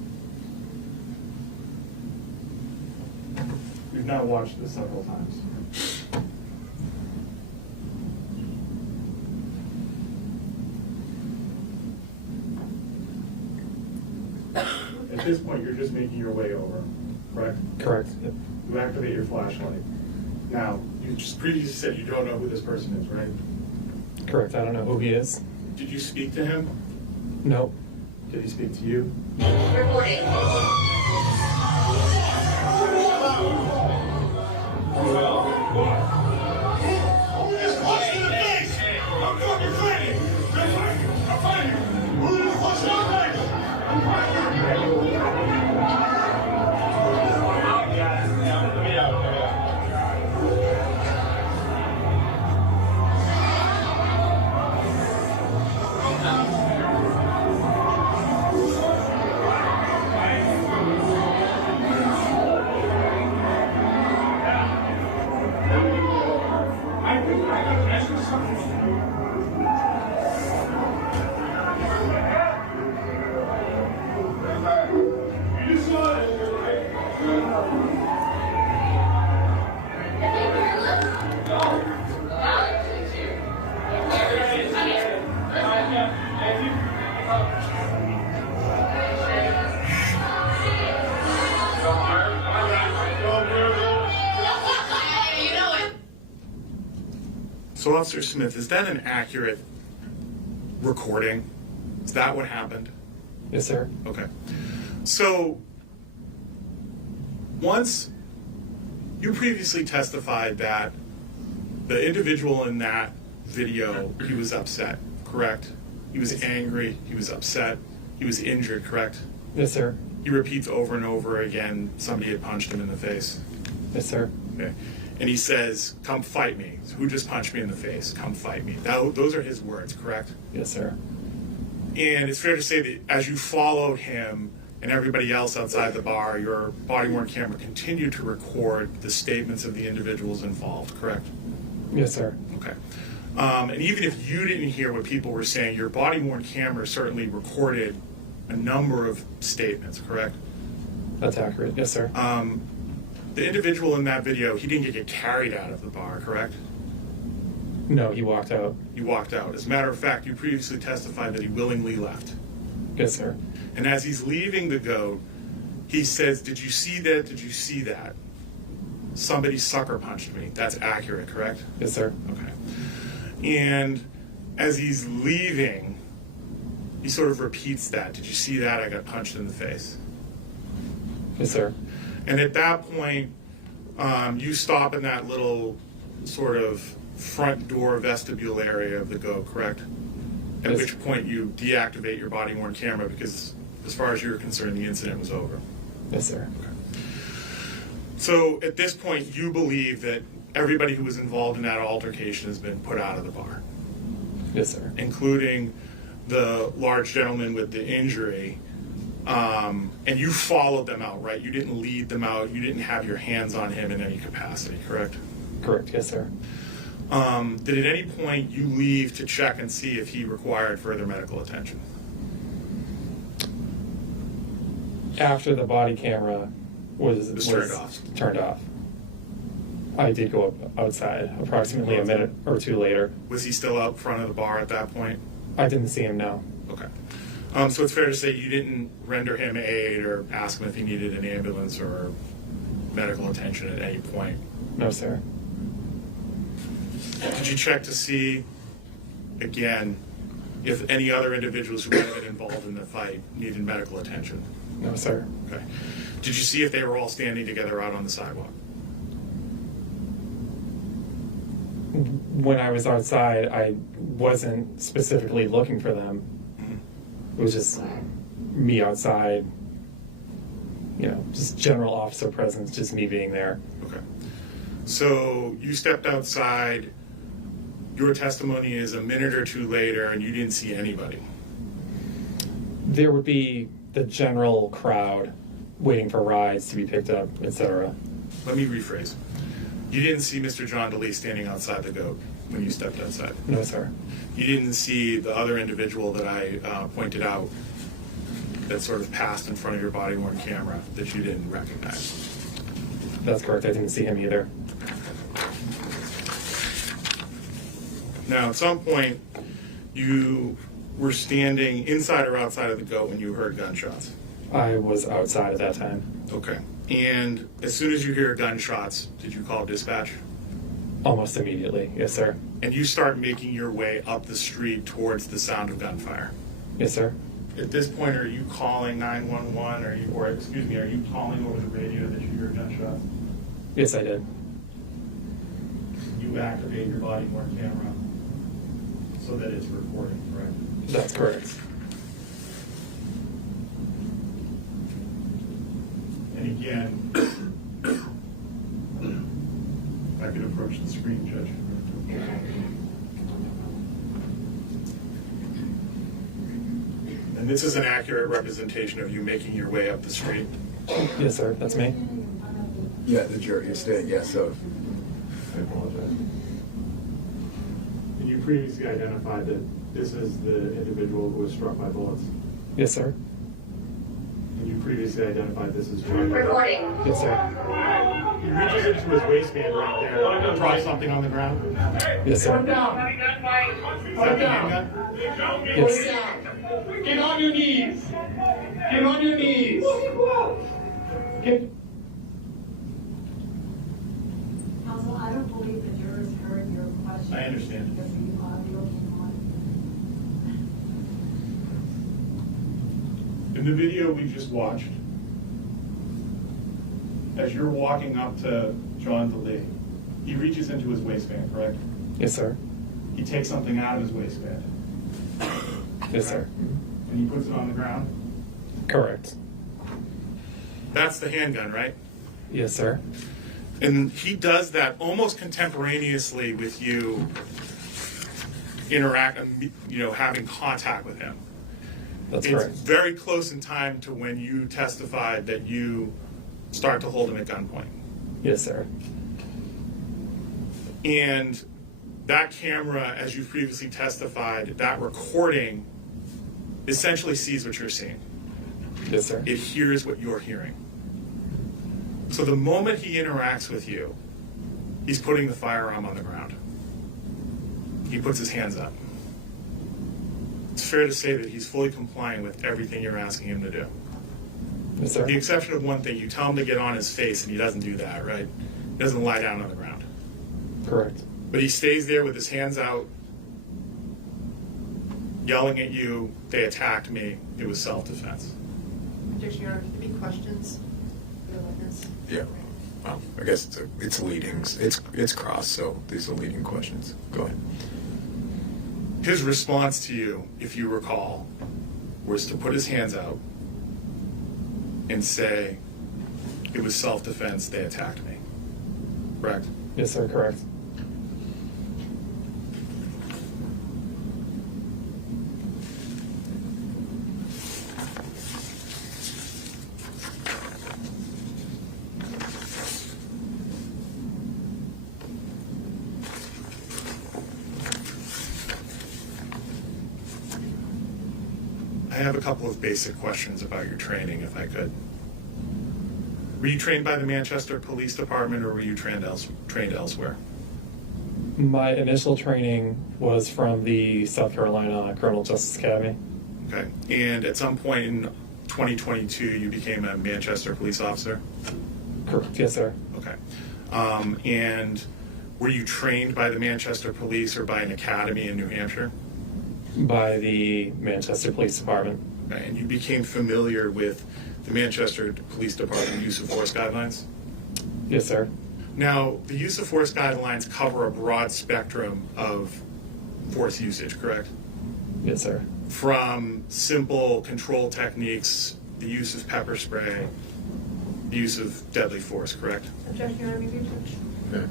We've now watched this several times. At this point, you're just making your way over, correct? Correct. Yep. You activate your flashlight. Now, you just previously said you don't know who this person is, right? Correct. I don't know who he is. Did you speak to him? Nope. Did he speak to you? So, Officer Smith, is that an accurate recording? Is that what happened? Yes, sir. Okay. So, once you previously testified that the individual in that video, he was upset, correct? He was angry, he was upset, he was injured, correct? Yes, sir. He repeats over and over again, somebody had punched him in the face. Yes, sir. Okay. And he says, come fight me. Who just punched me in the face? Come fight me. Those are his words, correct? Yes, sir. And it's fair to say that as you followed him and everybody else outside the bar, your body-worn camera continued to record the statements of the individuals involved, correct? Yes, sir. Okay. And even if you didn't hear what people were saying, your body-worn camera certainly recorded a number of statements, correct? That's accurate. Yes, sir. The individual in that video, he didn't get carried out of the bar, correct? No, he walked out. You walked out. As a matter of fact, you previously testified that he willingly left. Yes, sir. And as he's leaving the goat, he says, "Did you see that? Did you see that? Somebody sucker punched me." That's accurate, correct? Yes, sir. Okay. And as he's leaving, he sort of repeats that. "Did you see that? I got punched in the face." Yes, sir. And at that point, you stop in that little sort of front door vestibule area of the goat, correct? At Yes. which point you deactivate your body-worn camera because, as far as you're concerned, the incident was over. Yes, sir. So at this point, you believe that everybody who was involved in that altercation has been put out of the bar, Yes, sir. including the large gentleman with the injury. And you followed them out, right? You didn't lead them out. You didn't have your hands on him in any capacity, correct? Correct. Yes, sir. Did at any point you leave to check and see if he required further medical attention? After the body camera was turned off. I did go up outside approximately a minute or two later. Was he still out front of the bar at that point? I didn't see him now. Okay. So it's fair to say you didn't render him aid or ask him if he needed an ambulance or medical attention at any point? No, sir. Did you check to see, again, if any other individuals who might have been involved in the fight needed medical attention? No, sir. Okay. Did you see if they were all standing together out on the sidewalk? When I was outside, I wasn't specifically looking for them. It was just me outside, just general officer presence, just me being there. Okay. So you stepped outside. Your testimony is a minute or two later, and you didn't see anybody. There would be the general crowd waiting for rides to be picked up, etc. Let me rephrase. You didn't see Mr. John Delee standing outside the goat when you stepped outside. No, sir. You didn't see the other individual that I pointed out that sort of passed in front of your body-worn camera that you didn't recognize. That's correct. I didn't see him either. Now, at some point, you were standing inside or outside of the goat when you heard gunshots. I was outside at that time. Okay. And as soon as you hear gunshots, did you call dispatch? Almost immediately. Yes, sir. And you start making your way up the street towards the sound of gunfire. Yes, sir. At this point, are you calling 911? Are you calling over the radio that you hear gunshots? Yes, I did. You activate your body-worn camera so that it's recording, correct? That's correct. And again, if I could approach the screen, Judge. And this is an accurate representation of you making your way up the street. Yes, sir. That's me. Yeah, the jury is staying. Yeah, so I apologize. And you previously identified that this is the individual who was struck by bullets. Yes, sir. And you previously identified this as John. Recording. Yes, sir. He reaches into his waistband right there, tries something on the ground. Yes, sir. Is that the handgun? Yes. Get on your knees. Get on your knees. Get. Counsel, I don't believe the jurors heard your question. I understand. Because the audio came on. In the video we just watched, as you're walking up to John Delee, he reaches into his waistband, correct? Yes, sir. He takes something out of his waistband, Yes, sir. and he puts it on the ground. Correct. That's the handgun, right? Yes, sir. And he does that almost contemporaneously with you having contact with him. That's It's correct. very close in time to when you testified that you start to hold him at gunpoint. Yes, sir. And that camera, as you previously testified, that recording essentially sees what you're seeing. Yes, sir. It hears what you're hearing. So the moment he interacts with you, he's putting the firearm on the ground. He puts his hands up. It's fair to say that he's fully complying with everything you're asking him to do. Yes, sir. With the exception of one thing, you tell him to get on his face, and he doesn't do that, right? He doesn't lie down on the ground. Correct. But he stays there with his hands out, yelling at you, they attacked me, it was self-defense. Judge Your Honor, any questions for the witness? Yeah. Well, I guess it's leading. It's cross, so these are leading questions. Go ahead. His response to you, if you recall, was to put his hands out and say, it was self-defense, they attacked me. Correct? Yes, sir. Correct. I have a couple of basic questions about your training, if I could. Were you trained by the Manchester Police Department, or were you trained elsewhere? My initial training was from the South Carolina Criminal Justice Academy. Okay. And at some point in 2022, you became a Manchester police officer? Correct. Yes, sir. Okay. And were you trained by the Manchester Police or by an academy in New Hampshire? By the Manchester Police Department. Okay. And you became familiar with the Manchester Police Department use of force guidelines? Yes, sir. Now, the use of force guidelines cover a broad spectrum of force usage, correct? Yes, sir. From simple control techniques, the use of pepper spray, the use of deadly force, correct? Judge Your Honor, maybe Judge? Okay.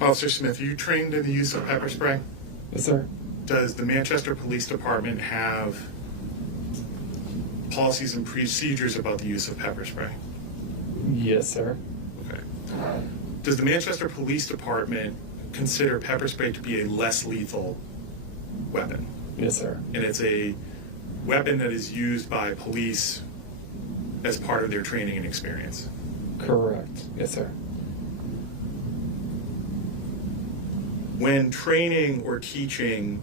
Officer Smith, are you trained in the use of pepper spray? Yes, sir. Does the Manchester Police Department have policies and procedures about the use of pepper spray? Yes, sir. Okay. Does the Manchester Police Department consider pepper spray to be a less lethal weapon? Yes, sir. And it's a weapon that is used by police as part of their training and experience? Correct. Yes, sir. When training or teaching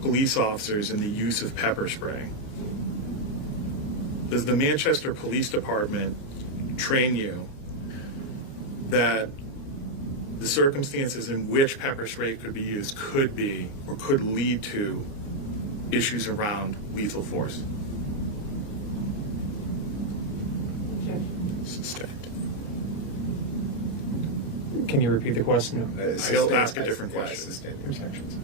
police officers in the use of pepper spray, does the Manchester Police Department train you that the circumstances in which pepper spray could be used could be or could lead to issues around lethal force. Sustained. Can you repeat the question? I'll ask a different Yeah, question. sustained intersections.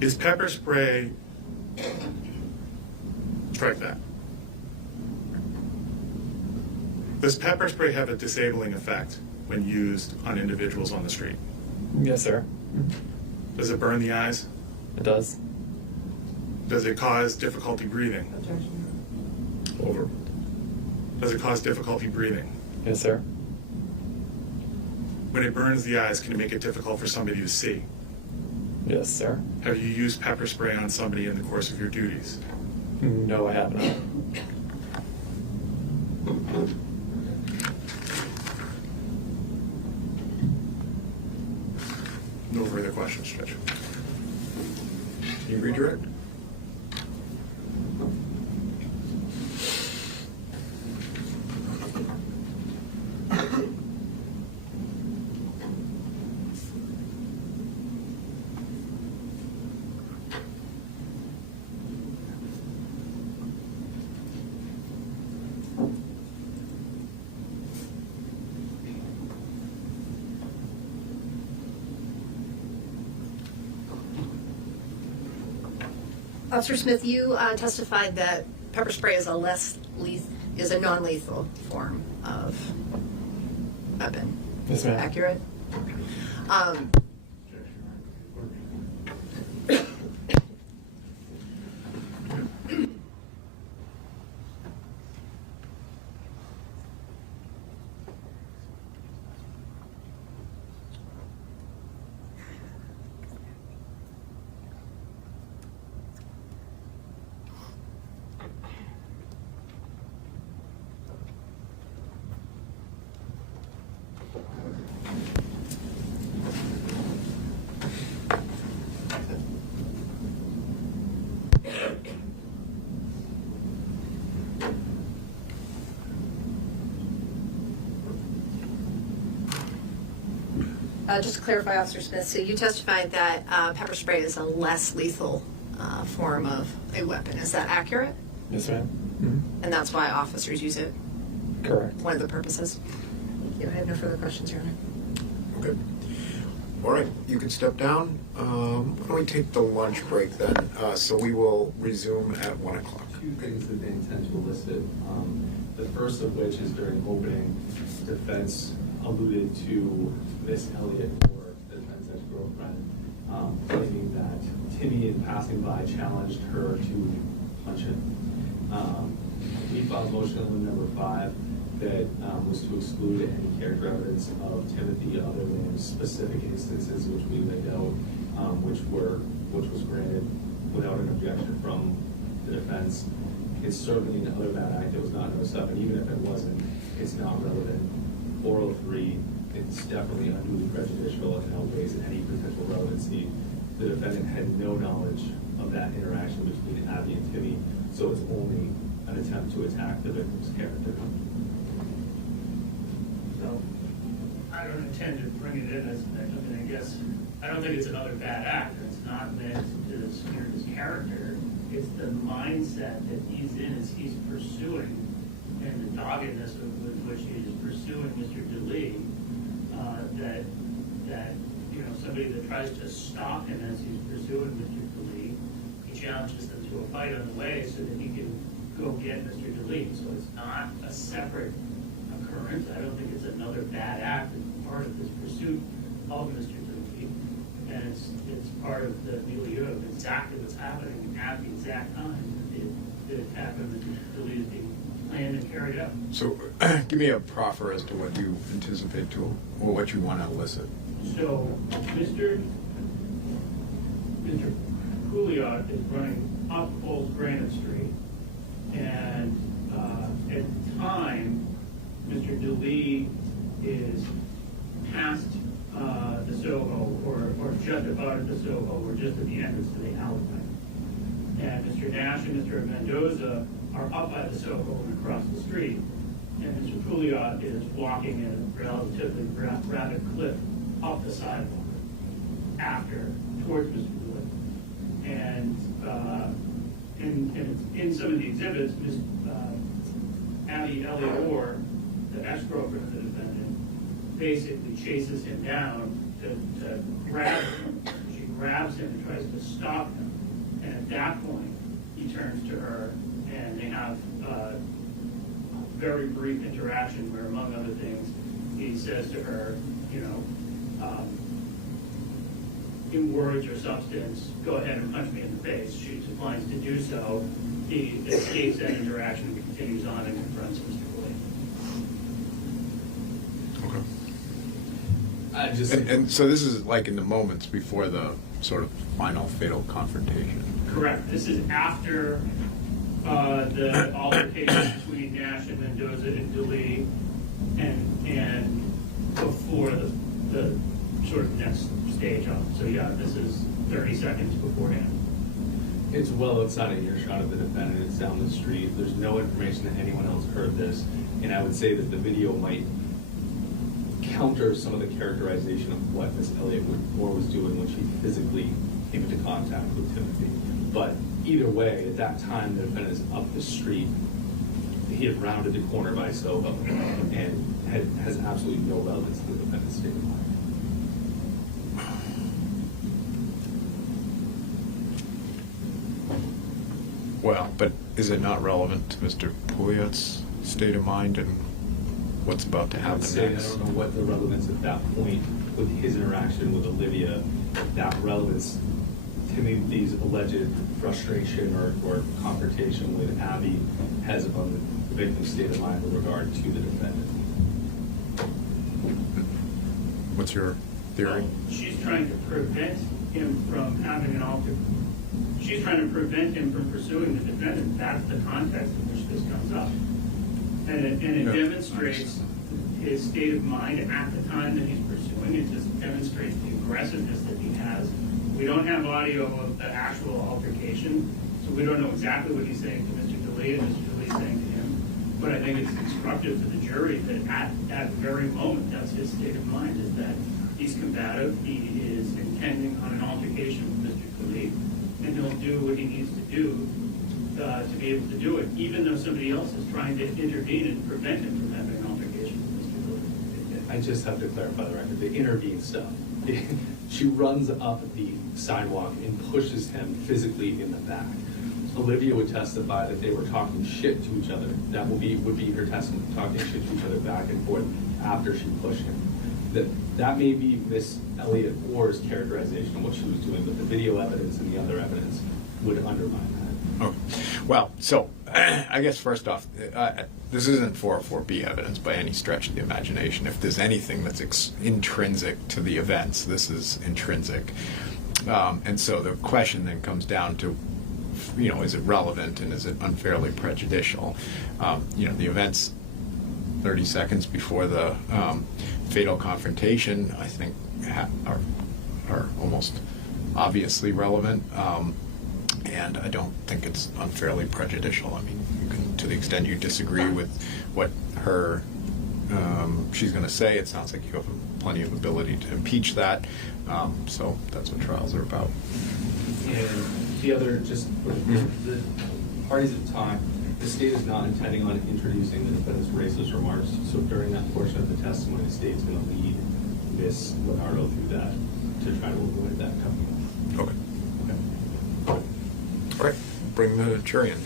Is pepper spray, strike that. Does pepper spray have a disabling effect when used on individuals on the street? Yes, sir. Does it burn the eyes? It does. Does it cause difficulty breathing? Over. Does it cause difficulty breathing? Yes, sir. When it burns the eyes, can it make it difficult for somebody to see? Yes, sir. Have you used pepper spray on somebody in the course of your duties? No, I have not. No further questions, Judge. Can you redirect? Officer Smith, you testified that pepper spray is a non-lethal form of weapon. Yes, ma'am. Accurate? Just to clarify, Officer Smith, so you testified that pepper spray is a less lethal form of a weapon. Is that accurate? Yes, ma'am. And that's why officers use it? Correct. One of the purposes? I have no further questions, Your Honor. Okay. All right, you can step down. Why don't we take the lunch break then? So we will resume at 1 o'clock. Two things that they intend to elicit. The first of which is during opening, defense alluded to Miss Elliott, or the defense ex-girlfriend, claiming that Timmy, in passing by, challenged her to punch him. We filed motion on number 5 that was to exclude any character evidence of Timothy other than specific instances which we laid out, which was granted without an objection from the defense. It's certainly another bad act that was not noticed up, and even if it wasn't, it's not relevant. 403, it's definitely unduly prejudicial and outweighs any potential relevancy. The defendant had no knowledge of that interaction between Abby and Timmy, so it's only an attempt to attack the victim's character. So, I don't intend to bring it in as, I guess, I don't think it's another bad act. It's not meant to smear his character. It's the mindset that he's in as he's pursuing, and the doggedness with which he is pursuing Mr. Delee, that somebody that tries to stop him as he's pursuing Mr. Delee, he challenges them to a fight on the way so that he can go get Mr. Delee. So it's not a separate occurrence. I don't think it's another bad act. It's part of this pursuit of Mr. Delee, and it's part of the milieu of exactly what's happening at the exact time that the attack on Mr. Delee is being planned and carried out. So give me a proffer as to what you anticipate to, or what you want to elicit. So Mr. Pouliot is running up Old Granite Street, and at the time, Mr. Delee is past the Soho, or just about at the Soho, or just at the entrance to the alleyway. And Mr. Nash and Mr. Mendoza are up by the Soho and across the street. and Mr. Pouliot is walking at a relatively rapid clip up the sidewalk towards Mr. Pouliot. And in some of the exhibits, Ms. Abby Elliott Orr, the ex-girlfriend of the defendant, basically chases him down to grab him. She grabs him and tries to stop him. And at that point, he turns to her and they have a very brief interaction where, among other things, he says to her, in words or substance, go ahead and punch me in the face. She declines to do so. He escapes that interaction and continues on and confronts Mr. Pouliot. Okay. And so this is like in the moments before the sort of final fatal confrontation. Correct. This is after the altercation between Nash and Mendoza and Delee, and before the sort of next stage up. So yeah, this is 30 seconds beforehand. It's well outside of earshot of the defendant. It's down the street. There's no information that anyone else heard this, and I would say that the video might counter some of the characterization of what Miss Elliott Orr was doing when she physically came into contact with Timothy. But either way, at that time, the defendant is up the street. He had rounded the corner by Soho and has absolutely no relevance to the defendant's state of mind. Well, but is it not relevant to Mr. Pouliot's state of mind and what's about to I happen would say next? I don't know what the relevance at that point with his interaction with Olivia, that relevance, Timothy's alleged frustration or confrontation with Abby has on the victim's state of mind with regard to the defendant. What's your theory? She's trying to prevent him from having an altercation. She's trying to prevent him from pursuing the defendant. That's the context in which this comes up. And it demonstrates his state of mind at the time that he's pursuing it. Just demonstrates the aggressiveness that he has. We don't have audio of the actual altercation, so we don't know exactly what he's saying to Mr. Delee and Mr. Delee saying to him. But I think it's instructive to the jury that at that very moment, that's his state of mind, is that he's combative, he is intending on an altercation with Mr. Delee, and he'll do what he needs to do to be able to do it, even though somebody else is trying to intervene and prevent him from having an altercation with Mr. Delee. I just have to clarify the record, the intervene stuff. She runs up the sidewalk and pushes him physically in the back. Olivia would testify that they were talking shit to each other. That would be her testimony, talking shit to each other back and forth after she pushed him. That may be Miss Elliott Orr's characterization of what she was doing, but the video evidence and the other evidence would undermine that. Okay. Well, so I guess first off, this isn't 404B evidence by any stretch of the imagination. If there's anything that's intrinsic to the events, this is intrinsic. And so the question then comes down to, is it relevant and is it unfairly prejudicial? The events 30 seconds before the fatal confrontation, I think, are almost obviously relevant. And I don't think it's unfairly prejudicial. I mean, you can, to the extent you disagree with what she's going to say, it sounds like you have plenty of ability to impeach that. So that's what trials are about. And the other, just for the parties of time, the state is not intending on introducing the defendant's racist remarks. So during that portion of the testimony, the state's going to lead Ms. Lonardo through that to try to avoid that coming up. Okay. Great. Bring the jury in.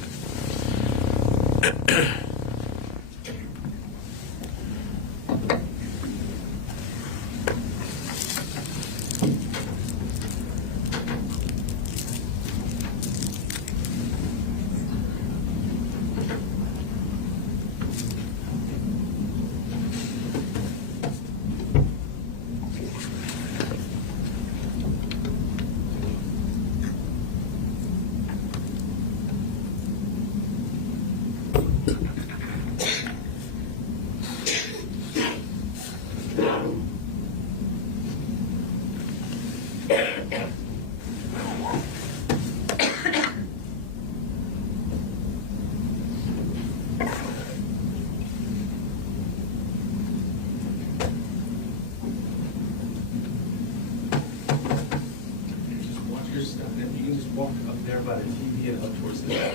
walk up there by the TV and up towards the back.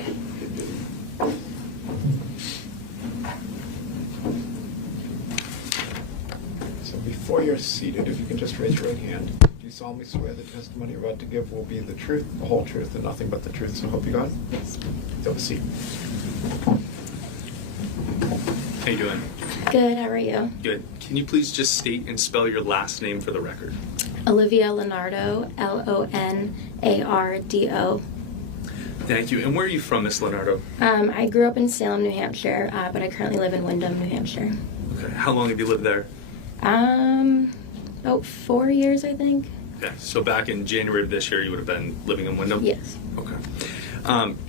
So before you're seated, if you can just raise your right hand. Do you solemnly swear the testimony you're about to give will be the truth, the whole truth, and nothing but the truth, so help you God? Yes. Have a seat. How you doing? Good, how are you? Good. Can you please just state and spell your last name for the record? Olivia Lonardo, Lonardo. Thank you. And where are you from, Miss Lonardo? I grew up in Salem, New Hampshire, but I currently live in Windham, New Hampshire. Okay. How long have you lived there? About 4 years, I think. Okay. So back in January of this year, you would have been living in Windham? Yes. Okay.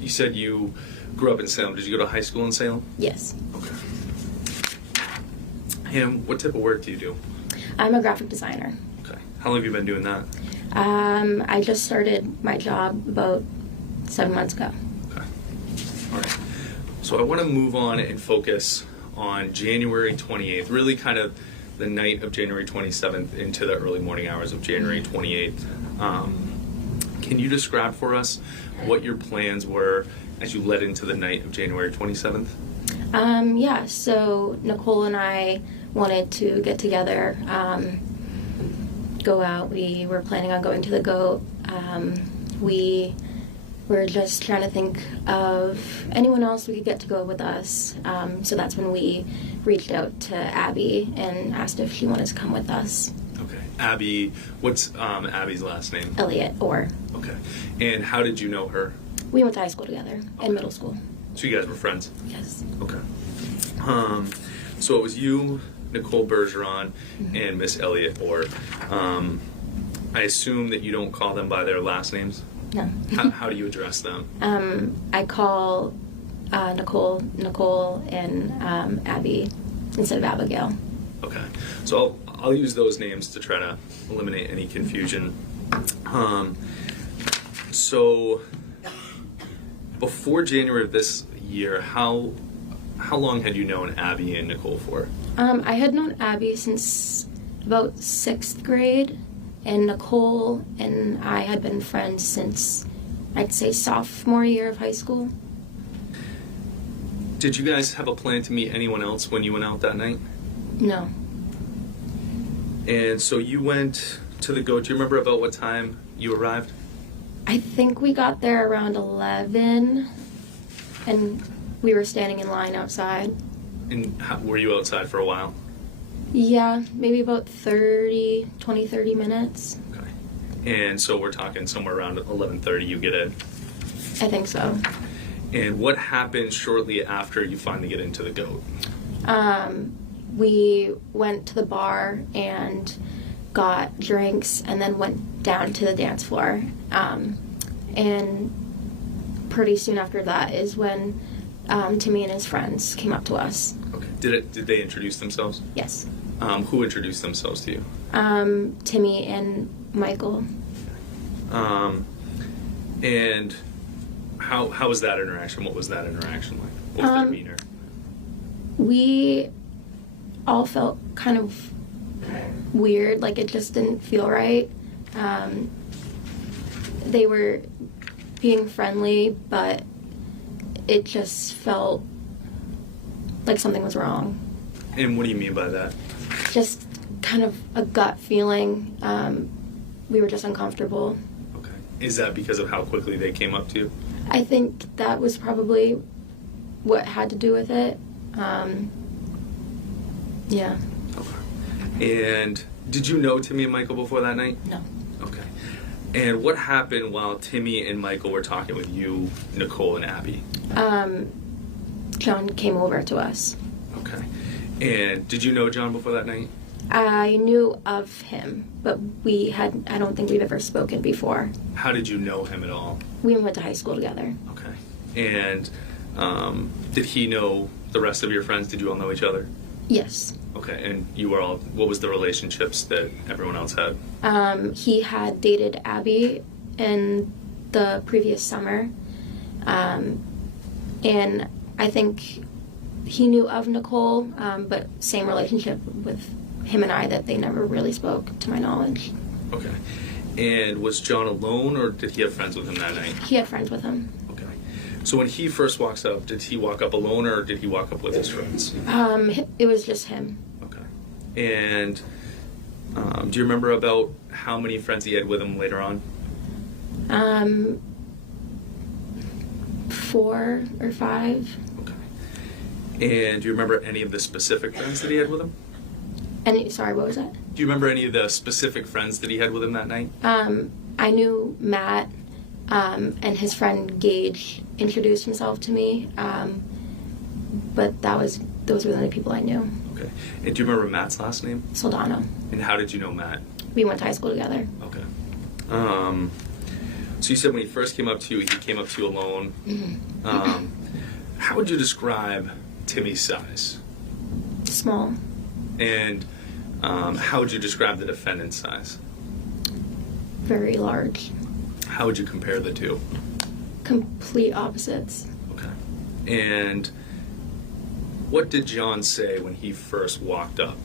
You said you grew up in Salem. Did you go to high school in Salem? Yes. Okay. And what type of work do you do? I'm a graphic designer. Okay. How long have you been doing that? I just started my job about 7 months ago. Okay. All right. So I want to move on and focus on January 28th, really kind of the night of January 27th into the early morning hours of January 28th. Can you describe for us what your plans were as you led into the night of January 27th? Yeah, so Nicole and I wanted to get together, go out. We were planning on going to the GOAT. We were just trying to think of anyone else we could get to go with us. So that's when we reached out to Abby and asked if she wanted to come with us. Okay. Abby, what's Abby's last name? Elliot, or. Okay. And how did you know her? We went to high school together, in middle school. So you guys were friends? Yes. Okay. So it was you, Nicole Bergeron, and Miss Elliott Orr. I assume that you don't call them by their last names? No. How do you address them? I call Nicole and Abby instead of Abigail. Okay. So I'll use those names to try to eliminate any confusion. So before January of this year, how long had you known Abby and Nicole for? I had known Abby since about 6th grade, and Nicole and I had been friends since, I'd say, sophomore year of high school. Did you guys have a plan to meet anyone else when you went out that night? No. And so you went to the GOAT. Do you remember about what time you arrived? I think we got there around 11, and we were standing in line outside. And were you outside for a while? Yeah, maybe about 30 minutes. Okay. And so we're talking somewhere around 11:30 you get in. I think so. And what happened shortly after you finally get into the GOAT? We went to the bar and got drinks and then went down to the dance floor. And pretty soon after that is when Timmy and his friends came up to us. Okay. Did they introduce themselves? Yes. Who introduced themselves to you? Timmy and Michael. And how was that interaction? What was that interaction like? What was their demeanor? We all felt kind of weird, like it just didn't feel right. They were being friendly, but it just felt like something was wrong. And what do you mean by that? Just kind of a gut feeling. We were just uncomfortable. Okay. Is that because of how quickly they came up to you? I think that was probably what had to do with it. Yeah. Okay. And did you know Timmy and Michael before that night? No. Okay. And what happened while Timmy and Michael were talking with you, Nicole, and Abby? John came over to us. Okay. And did you know John before that night? I knew of him, but I don't think we've ever spoken before. How did you know him at all? We went to high school together. Okay. And did he know the rest of your friends? Did you all know each other? Yes. Okay. And you were all, what was the relationships that everyone else had? He had dated Abby in the previous summer. And I think he knew of Nicole, but same relationship with him and I, that they never really spoke, to my knowledge. Okay. And was John alone, or did he have friends with him that night? He had friends with him. Okay. So when he first walks up, did he walk up alone, or did he walk up with his friends? It was just him. Okay. And do you remember about how many friends he had with him later on? 4 or 5. Okay. And do you remember any of the specific friends that he had with him? Sorry, what was that? Do you remember any of the specific friends that he had with him that night? I knew Matt, and his friend Gage introduced himself to me, but those were the only people I knew. Okay. And do you remember Matt's last name? Soldano. And how did you know Matt? We went to high school together. Okay. So you said when he first came up to you, he came up to you alone. Mm-hmm. How would you describe Timmy's size? Small. And how would you describe the defendant's size? Very large. How would you compare the two? Complete opposites. Okay. And what did John say when he first walked up?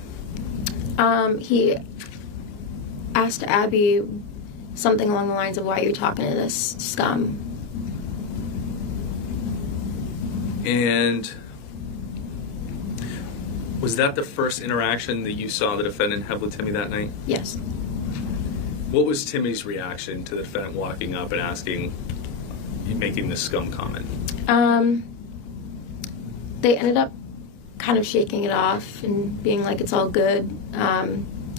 He asked Abby something along the lines of, "Why are you talking to this scum?" And was that the first interaction that you saw the defendant have with Timmy that night? Yes. What was Timmy's reaction to the defendant walking up and making this scum comment? They ended up kind of shaking it off and being like, "It's all good."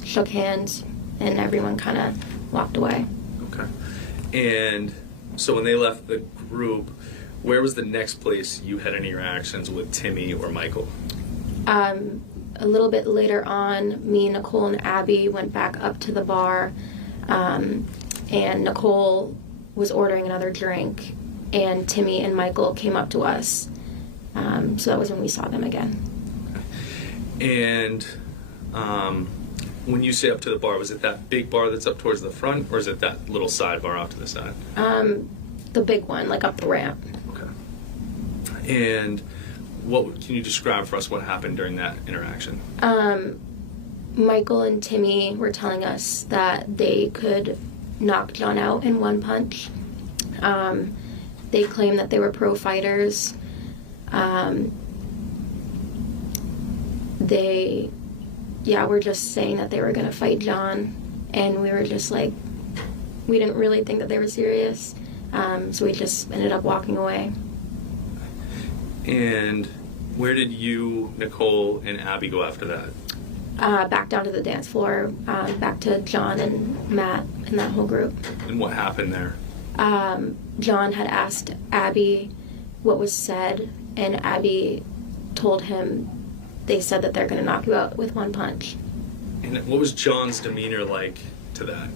Shook hands, and everyone kind of walked away. Okay. And so when they left the group, where was the next place you had any interactions with Timmy or Michael? A little bit later on, me, Nicole, and Abby went back up to the bar, and Nicole was ordering another drink, and Timmy and Michael came up to us. So that was when we saw them again. And when you say up to the bar, was it that big bar that's up towards the front, or is it that little side bar off to the side? The big one, like up the ramp. Okay. And can you describe for us what happened during that interaction? Michael and Timmy were telling us that they could knock John out in one punch. They claimed that they were pro fighters. They were just saying that they were going to fight John, and we were just like, we didn't really think that they were serious, so we just ended up walking away. And where did you, Nicole, and Abby go after that? Back down to the dance floor, back to John and Matt and that whole group. And what happened there? John had asked Abby what was said, and Abby told him they said that they're going to knock you out with one punch. And what was John's demeanor like to that?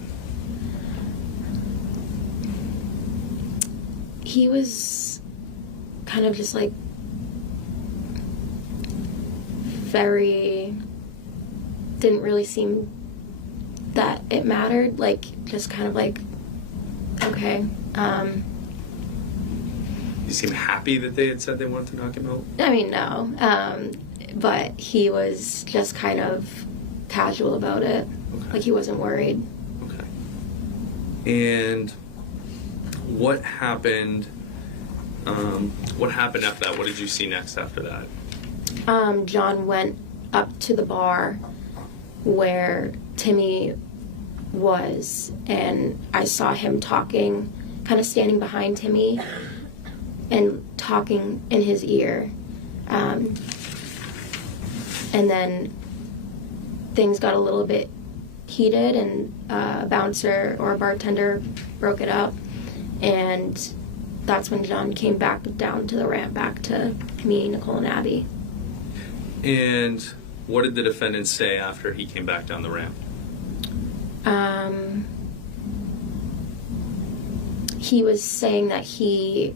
He was kind of just like didn't really seem that it mattered, like just kind of like, okay. You seem happy that they had said they wanted to knock him out? I mean, no. But he was just kind of casual about it. Okay. Like he wasn't worried. Okay. And what happened? What happened after that? What did you see next after that? John went up to the bar where Timmy was, and I saw him talking, kind of standing behind Timmy and talking in his ear. And then things got a little bit heated, and a bouncer or a bartender broke it up, and that's when John came back down to the ramp, back to me, Nicole, and Abby. And what did the defendant say after he came back down the ramp? He was saying that he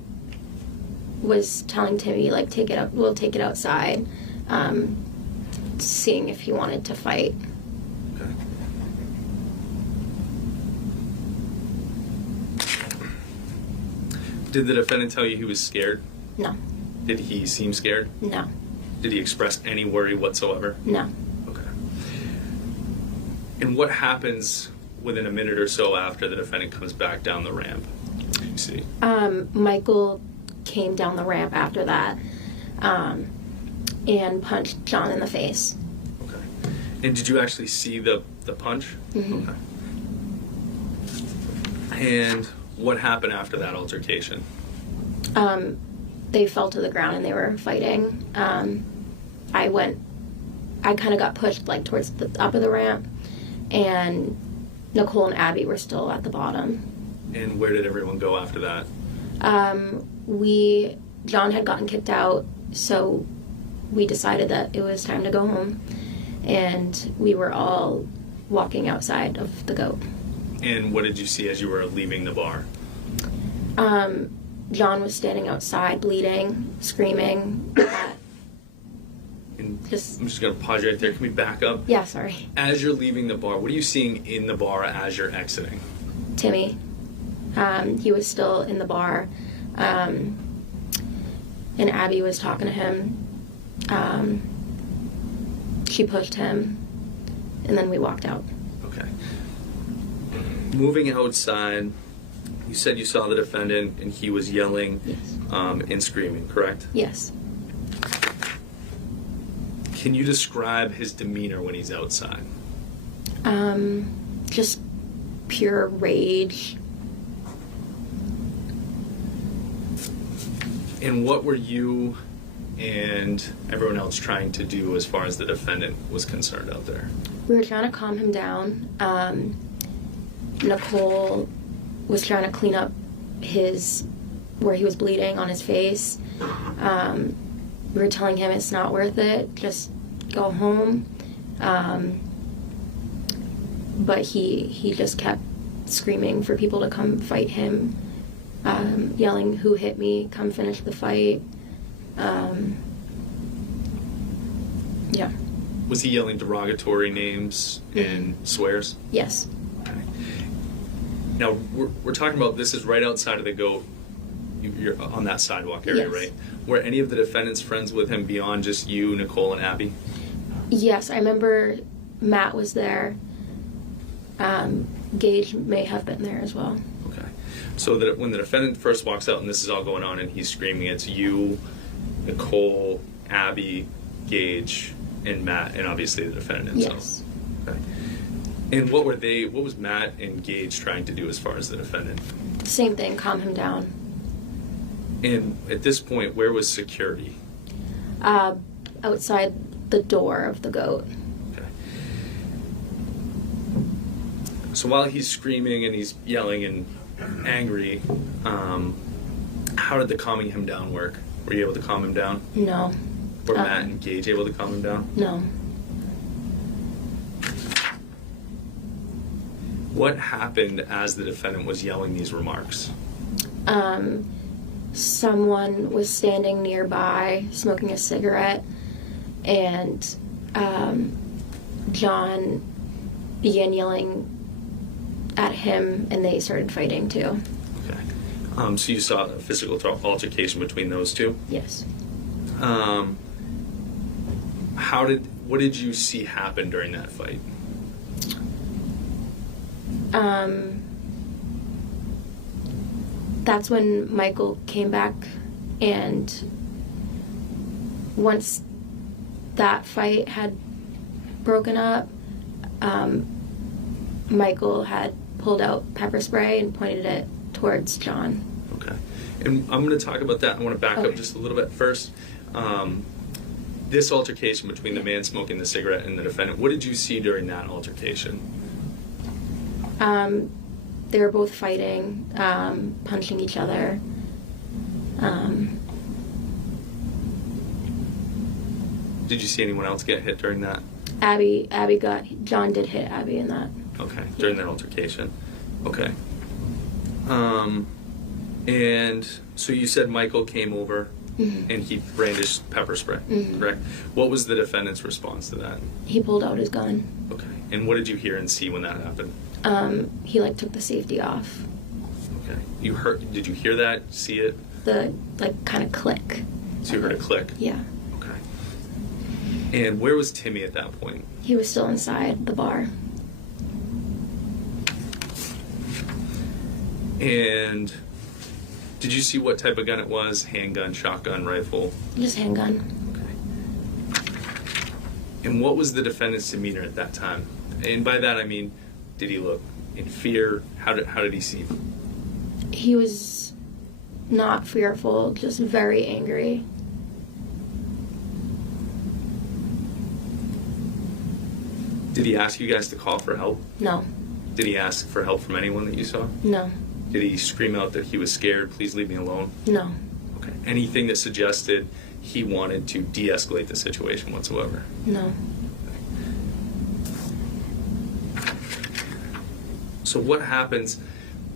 was telling Timmy, like, we'll take it outside, seeing if he wanted to fight. Okay. Did the defendant tell you he was scared? No. Did he seem scared? No. Did he express any worry whatsoever? No. Okay. And what happens within a minute or so after the defendant comes back down the ramp? You see. Michael came down the ramp after that and punched John in the face. Okay. And did you actually see the punch? Mm-hmm. Okay. And what happened after that altercation? They fell to the ground and they were fighting. I kind of got pushed like towards the top of the ramp, and Nicole and Abby were still at the bottom. And where did everyone go after that? John had gotten kicked out, so we decided that it was time to go home, and we were all walking outside of the goat. And what did you see as you were leaving the bar? John was standing outside, bleeding, screaming. I'm just going to pause right there. Can we back up? Yeah, sorry. As you're leaving the bar, what are you seeing in the bar as you're exiting? Timmy. He was still in the bar. And Abby was talking to him. She pushed him. And then we walked out. Okay. Moving outside, you said you saw the defendant and he was yelling and screaming, correct? Yes. Can you describe his demeanor when he's outside? Just pure rage. And what were you and everyone else trying to do as far as the defendant was concerned out there? We were trying to calm him down. Nicole was trying to clean up where he was bleeding on his face. We were telling him it's not worth it, just go home. But he just kept screaming for people to come fight him, yelling, "Who hit me? Come finish the fight." Yeah. Was he yelling derogatory names and swears? Yes. Okay. Now, we're talking about this is right outside of the goat. You're on that sidewalk area, Yes. right? Were any of the defendants friends with him beyond just you, Nicole, and Abby? Yes, I remember Matt was there. Gage may have been there as well. Okay. So that when the defendant first walks out and this is all going on and he's screaming, it's you, Nicole, Abby, Gage, and Matt, and obviously the defendant himself. Yes. Okay. And what was Matt and Gage trying to do as far as the defendant? Same thing, calm him down. And at this point, where was security? Outside the door of the goat. Okay. So while he's screaming and he's yelling and angry, how did the calming him down work? Were you able to calm him down? No. Were Matt and Gage able to calm him down? No. What happened as the defendant was yelling these remarks? Someone was standing nearby smoking a cigarette, and John began yelling at him, and they started fighting too. Okay. So you saw a physical altercation between those two? Yes. What did you see happen during that fight? That's when Michael came back, and once that fight had broken up, Michael had pulled out pepper spray and pointed it towards John. Okay. And I'm going to talk about that. I want to back up just a little bit first. This altercation between the man smoking the cigarette and the defendant, what did you see during that altercation? They were both fighting, punching each other. Did you see anyone else get hit during that? John did hit Abby in that. Okay, during that altercation. Okay. And so you said Michael came over and he brandished pepper spray, correct? What was the defendant's response to that? He pulled out his gun. Okay. And what did you hear and see when that happened? He took the safety off. Okay. Did you hear that, see it? The kind of click. So you heard a click? Yeah. Okay. And where was Timmy at that point? He was still inside the bar. And did you see what type of gun it was? Handgun, shotgun, rifle? Just handgun. Okay. And what was the defendant's demeanor at that time? And by that I mean, did he look in fear? How did he seem? He was not fearful, just very angry. Did he ask you guys to call for help? No. Did he ask for help from anyone that you saw? No. Did he scream out that he was scared, please leave me alone? No. Okay. Anything that suggested he wanted to de-escalate the situation whatsoever? No. So what happens?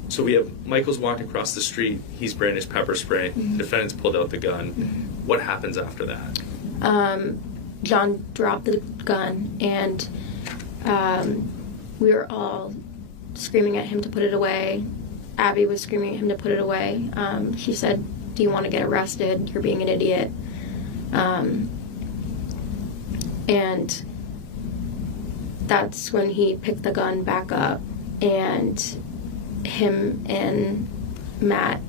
So we have Michael's walking across the street. He's brandished pepper spray. Mm-hmm. Defendant's pulled out the gun. Mm-hmm. What happens after that? John dropped the gun, and we were all screaming at him to put it away. Abby was screaming at him to put it away. She said, "Do you want to get arrested? You're being an idiot." And that's when he picked the gun back up, and him and Matt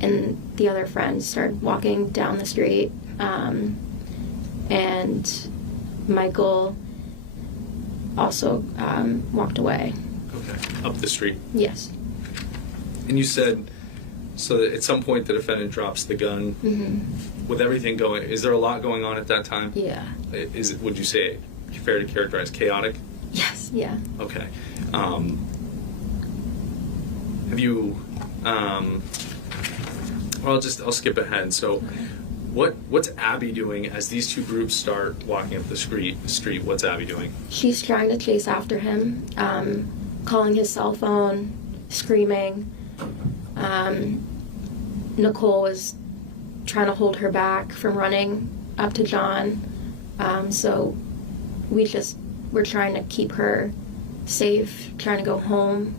and the other friends started walking down the street. And Michael also walked away. Okay. Up the street. Yes. And you said, so that at some point the defendant drops the gun. Mm-hmm. With everything going, is there a lot going on at that time? Yeah. Is it, would you say, fair to characterize chaotic? Yes. Yeah. Okay. Have you? Well, I'll skip ahead. So, what's Abby doing as these two groups start walking up the street? What's Abby doing? She's trying to chase after him, calling his cell phone, screaming. Nicole was trying to hold her back from running up to John. So we're trying to keep her safe, trying to go home.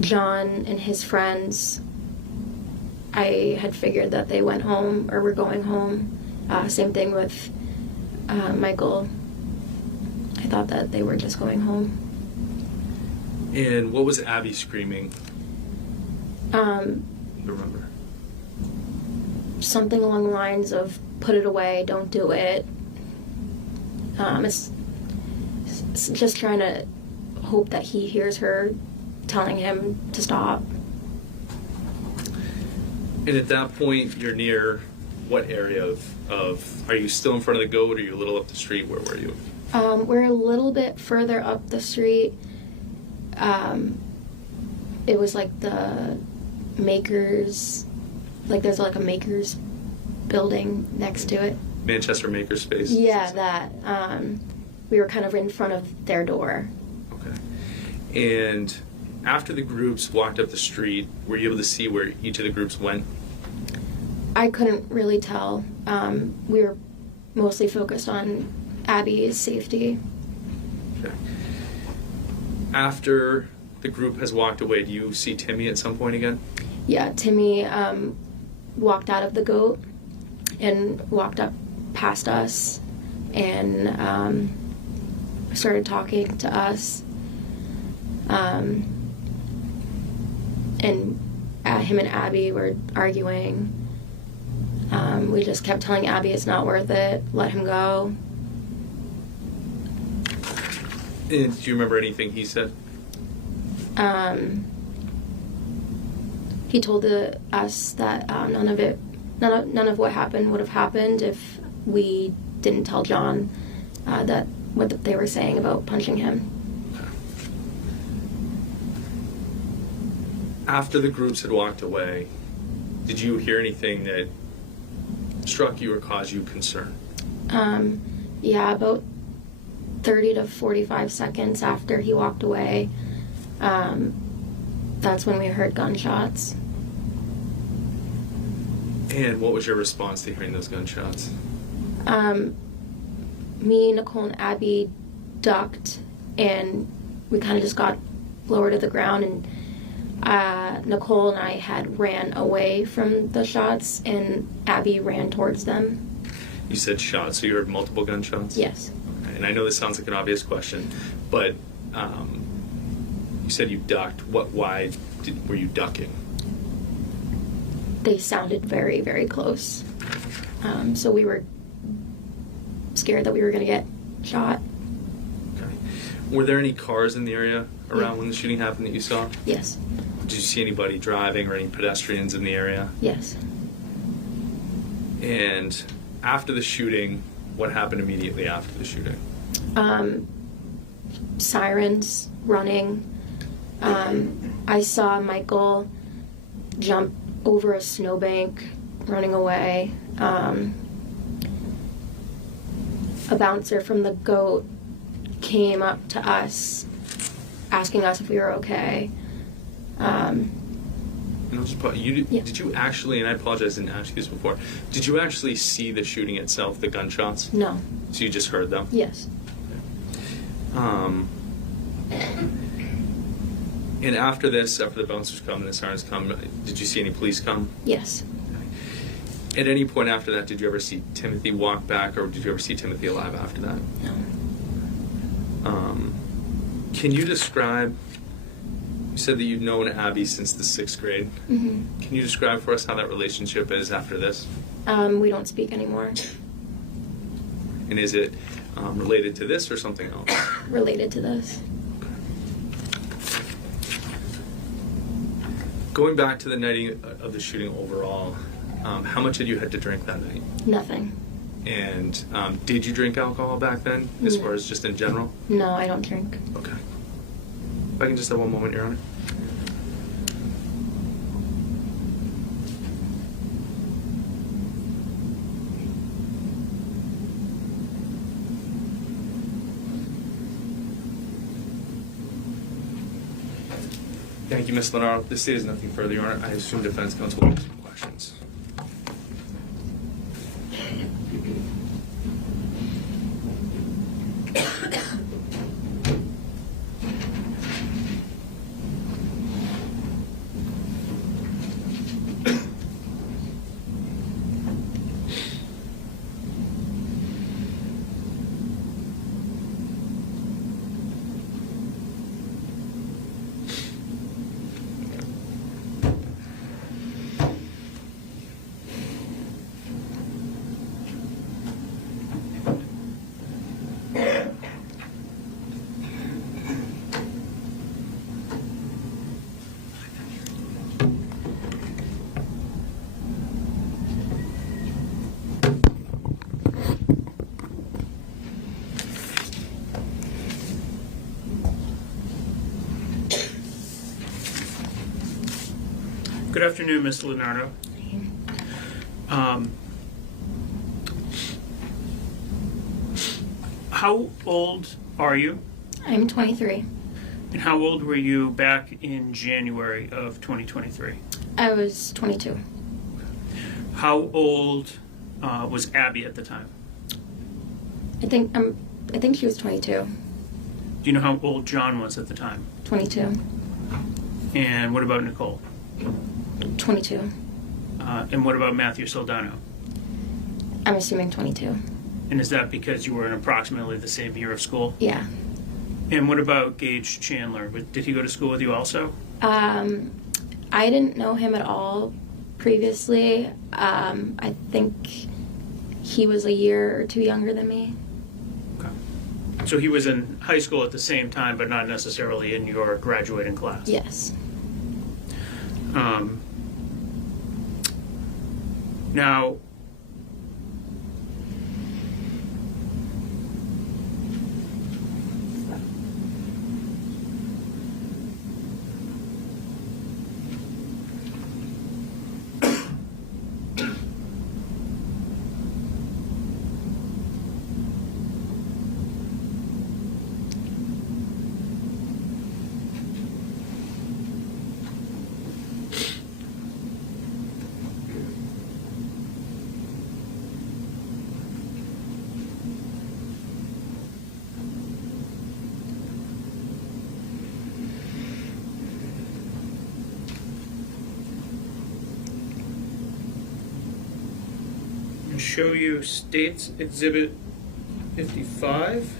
John and his friends, I had figured that they went home or were going home. Same thing with Michael. I thought that they were just going home. And what was Abby screaming? Remember? Something along the lines of, "Put it away, don't do it." It's just trying to hope that he hears her telling him to stop. And at that point, you're near what area of are you still in front of the goat, or are you a little up the street? Where were you? We're a little bit further up the street. It was like the Makers, like there's like a Makers building next to it. Manchester Makerspace? Yeah, that. We were kind of in front of their door. Okay. And after the groups walked up the street, were you able to see where each of the groups went? I couldn't really tell. We were mostly focused on Abby's safety. Okay. After the group has walked away, do you see Timmy at some point again? Yeah, Timmy walked out of the goat and walked up past us and started talking to us. And him and Abby were arguing. We just kept telling Abby it's not worth it, let him go. And do you remember anything he said? He told us that none of what happened would have happened if we didn't tell John that what they were saying about punching him. After the groups had walked away, did you hear anything that struck you or caused you concern? Yeah, about 30 to 45 seconds after he walked away, that's when we heard gunshots. And what was your response to hearing those gunshots? Me, Nicole, and Abby ducked, and we kind of just got lower to the ground, and Nicole and I had ran away from the shots, and Abby ran towards them. You said shots, so you heard multiple gunshots? Yes. Okay. And I know this sounds like an obvious question, but You said you ducked. Why were you ducking? They sounded very, very close. So we were scared that we were going to get shot. Okay. Were there any cars in the area around Yeah. when the shooting happened that you saw? Yes. Did you see anybody driving or any pedestrians in the area? Yes. And after the shooting, what happened immediately after the shooting? Sirens, running. I saw Michael jump over a snowbank, running away. A bouncer from the GOAT came up to us, asking us if we were okay. And I'll just put, Yeah. did you actually, and I apologize, I didn't ask you this before, did you actually see the shooting itself, the gunshots? No. So you just heard them? Yes. And after this, after the bouncers come and the sirens come, did you see any police come? Yes. At any point after that, did you ever see Timothy walk back, or did you ever see Timothy alive after that? No. Can you describe, you said that you've known Abby since the 6th grade. Mm-hmm. Can you describe for us how that relationship is after this? We don't speak anymore. And is it related to this or something else? Related to this. Going back to the night of the shooting overall, how much had you had to drink that night? Nothing. And did you drink alcohol back then, as No. far as just in general? No, I don't drink. Okay. If I can just have one moment, Your Honor. Thank you, Ms. Lonardo. This state is nothing further, Your Honor. I assume defense counsel will have some questions. Good afternoon, Mr. Lonardo. How old are you? I'm 23. And how old were you back in January of 2023? I was 22. How old was Abby at the time? I think she was 22. Do you know how old John was at the time? 22. And what about Nicole? 22. And what about Matthew Soldano? I'm assuming 22. And is that because you were in approximately the same year of school? Yeah. And what about Gage Chandler? Did he go to school with you also? I didn't know him at all previously. I think he was a year or two younger than me. Okay. So he was in high school at the same time, but not necessarily in your graduating class? Yes. Now, show you States Exhibit 55.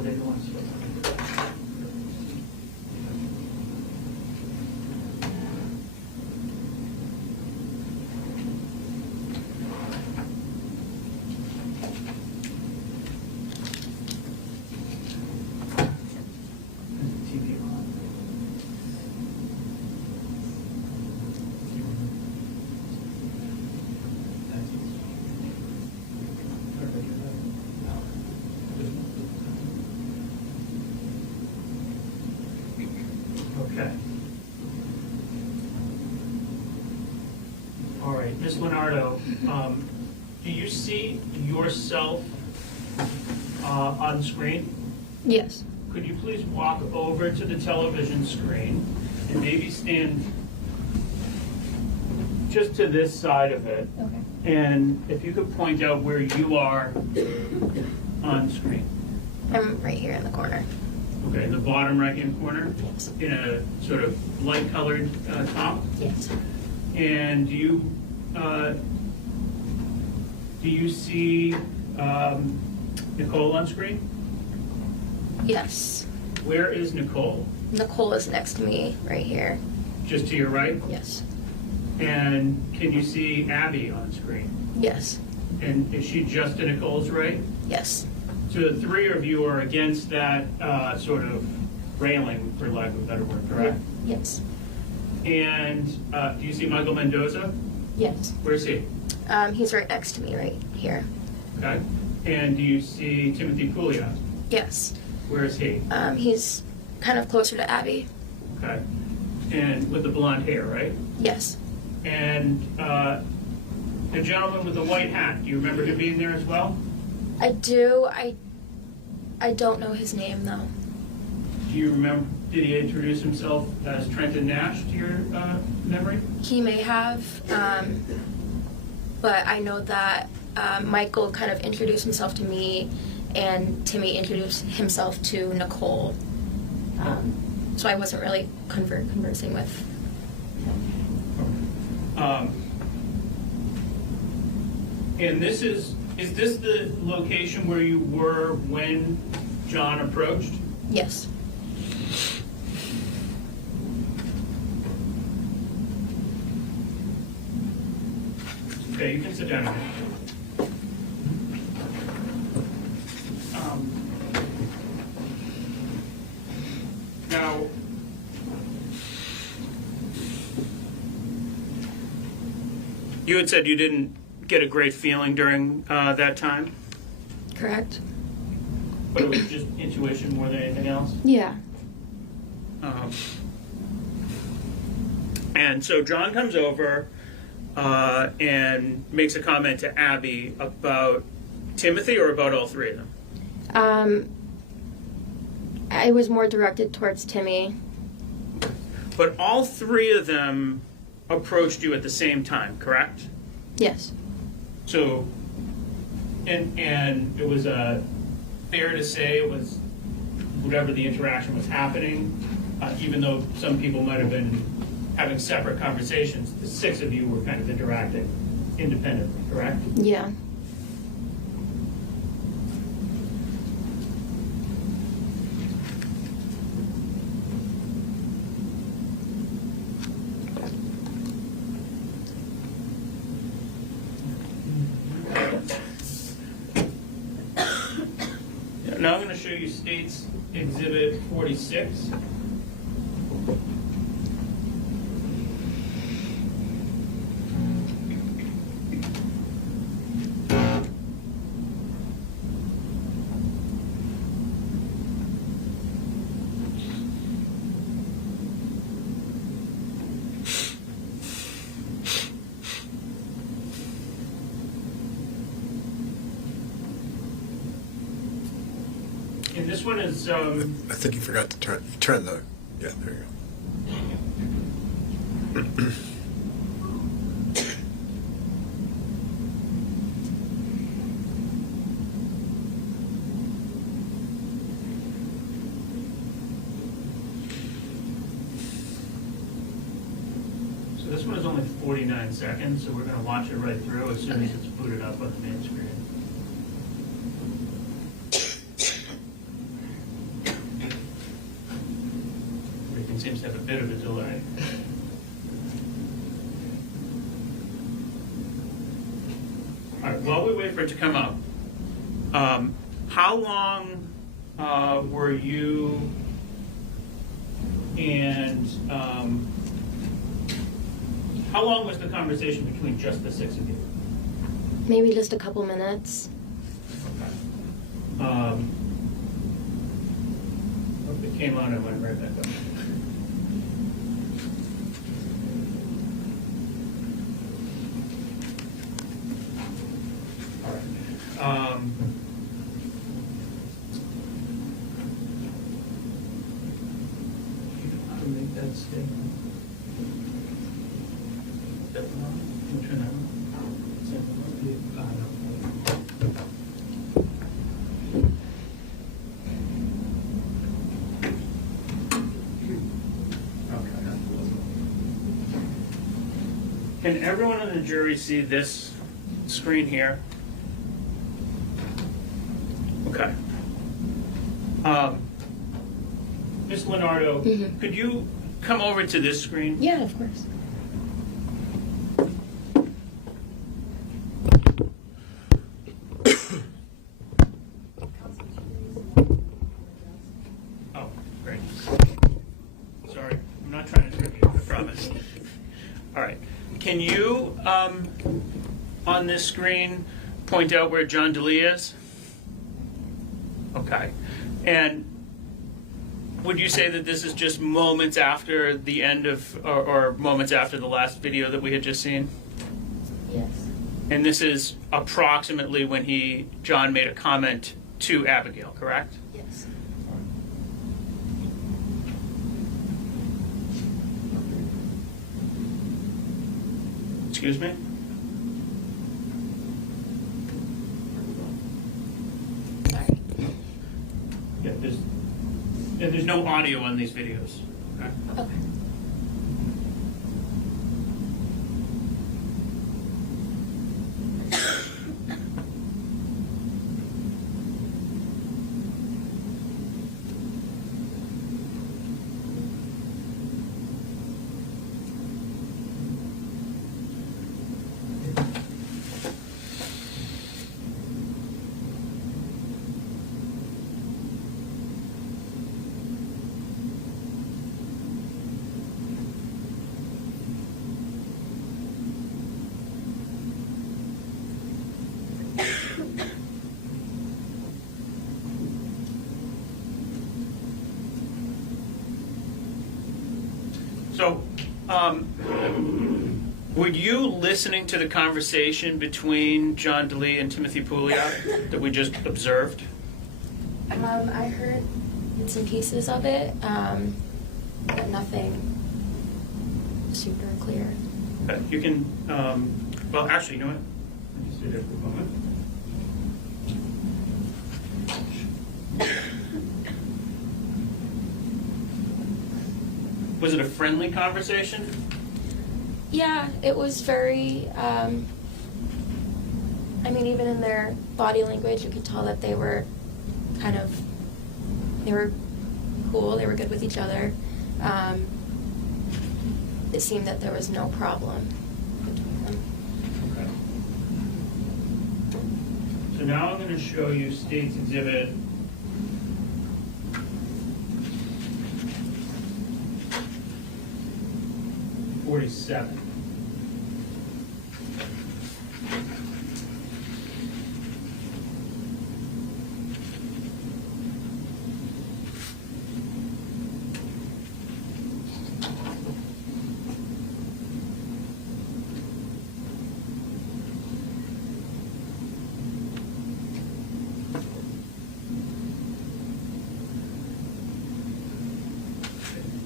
or they don't want to. TV on. Okay. All right, Ms. Lonardo, do you see yourself on the screen? Yes. Could you please walk over to the television screen and maybe stand just to this side of it? Okay. And if you could point out where you are on screen. I'm right here in the corner. Okay, in the bottom right-hand corner, Yes. in a sort of light-colored top. Yes. And do you see Nicole on screen? Yes. Where is Nicole? Nicole is next to me right here. Just to your right? Yes. And can you see Abby on screen? Yes. And is she just to Nicole's right? Yes. So the three of you are against that sort of railing, for lack of a better word, correct? Yes. And do you see Michael Mendoza? Yes. Where's he? He's right next to me right here. Okay. And do you see Timothy Pouliot? Yes. Where is he? He's kind of closer to Abby. Okay. And with the blonde hair, right? Yes. And the gentleman with the white hat, do you remember him being there as well? I do. I don't know his name though. Do you remember, did he introduce himself as Trenton Nash to your memory? He may have, but I know that Michael kind of introduced himself to me, and Timmy introduced himself to Nicole. So I wasn't really conversing with him. And this is this the location where you were when John approached? Yes. Okay, you can sit down again. Now, you had said you didn't get a great feeling during that time, Correct? but it was just intuition more than anything else? Yeah. And so John comes over and makes a comment to Abby about Timothy or about all three of them? I was more directed towards Timmy. But all three of them approached you at the same time, correct? Yes. So, and it was fair to say it was whatever the interaction was happening, even though some people might have been having separate conversations, the six of you were kind of interacting independently, correct? Yeah. Now I'm going to show you State's Exhibit 46. And this one is I think you forgot to turn the. Yeah, there you go. So this one is only 49 seconds, so we're going to watch it right through as soon as it's booted up on the main screen. seems to have a bit of a delay. All right, while we wait for it to come up, how long were you and how long was the conversation between just the six of you? Maybe just a couple minutes. Okay. It came on and went right back up. All right. How to make that statement? That one on? Which one? That one? No. Can everyone on the jury see this screen here? Okay. Ms. Lonardo, could you come over to this screen? Yeah, of course. Oh, great. Sorry, I'm not trying to trip you, I promise. All right. Can you, on this screen, point out where John Delee is? Okay. And would you say that this is just moments after the end of, or moments after the last video that we had just seen? Yes. And this is approximately when John made a comment to Abigail, correct? Yes. Excuse me? Sorry. Yeah, there's no audio on these videos. Okay. Okay. So, were you listening to the conversation between John Delee and Timothy Pouliot that we just observed? I heard bits and pieces of it, but nothing super clear. Okay, you can, well, actually, you know what? Let me stay there for a moment. Was it a friendly conversation? Yeah, it was very, I mean, even in their body language, you could tell that they were they were cool, they were good with each other. It seemed that there was no problem between them. Okay. So now I'm going to show you State's Exhibit 47.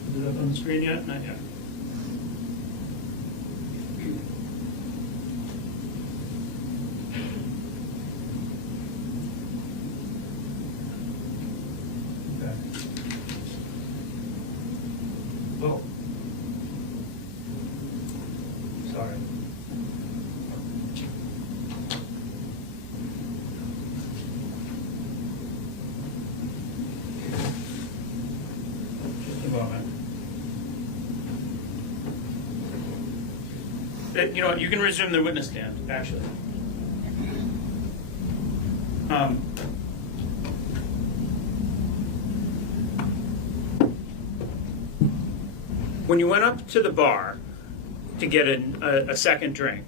Is it up on the screen yet? Not yet. Okay. Whoa. Sorry. Just a moment. You know what, you can resume the witness stand, actually. When you went up to the bar to get a second drink,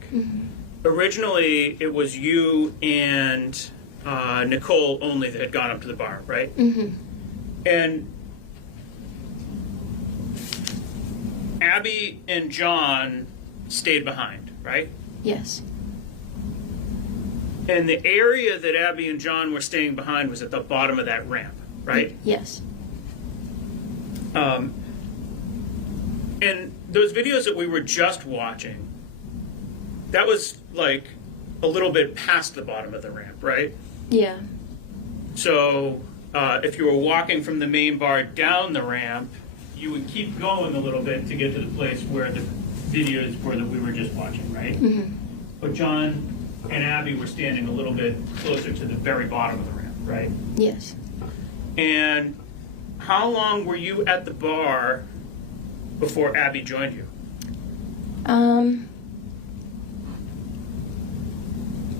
originally it was you and Nicole only that had gone up to the bar, right? And Abby and John stayed behind, right? Yes. And the area that Abby and John were staying behind was at the bottom of that ramp, right? Yes. And those videos that we were just watching, that was like a little bit past the bottom of the ramp, right? Yeah. So if you were walking from the main bar down the ramp, you would keep going a little bit to get to the place where the videos were that we were just watching, right? But John and Abby were standing a little bit closer to the very bottom of the ramp, right? Yes. And how long were you at the bar before Abby joined you?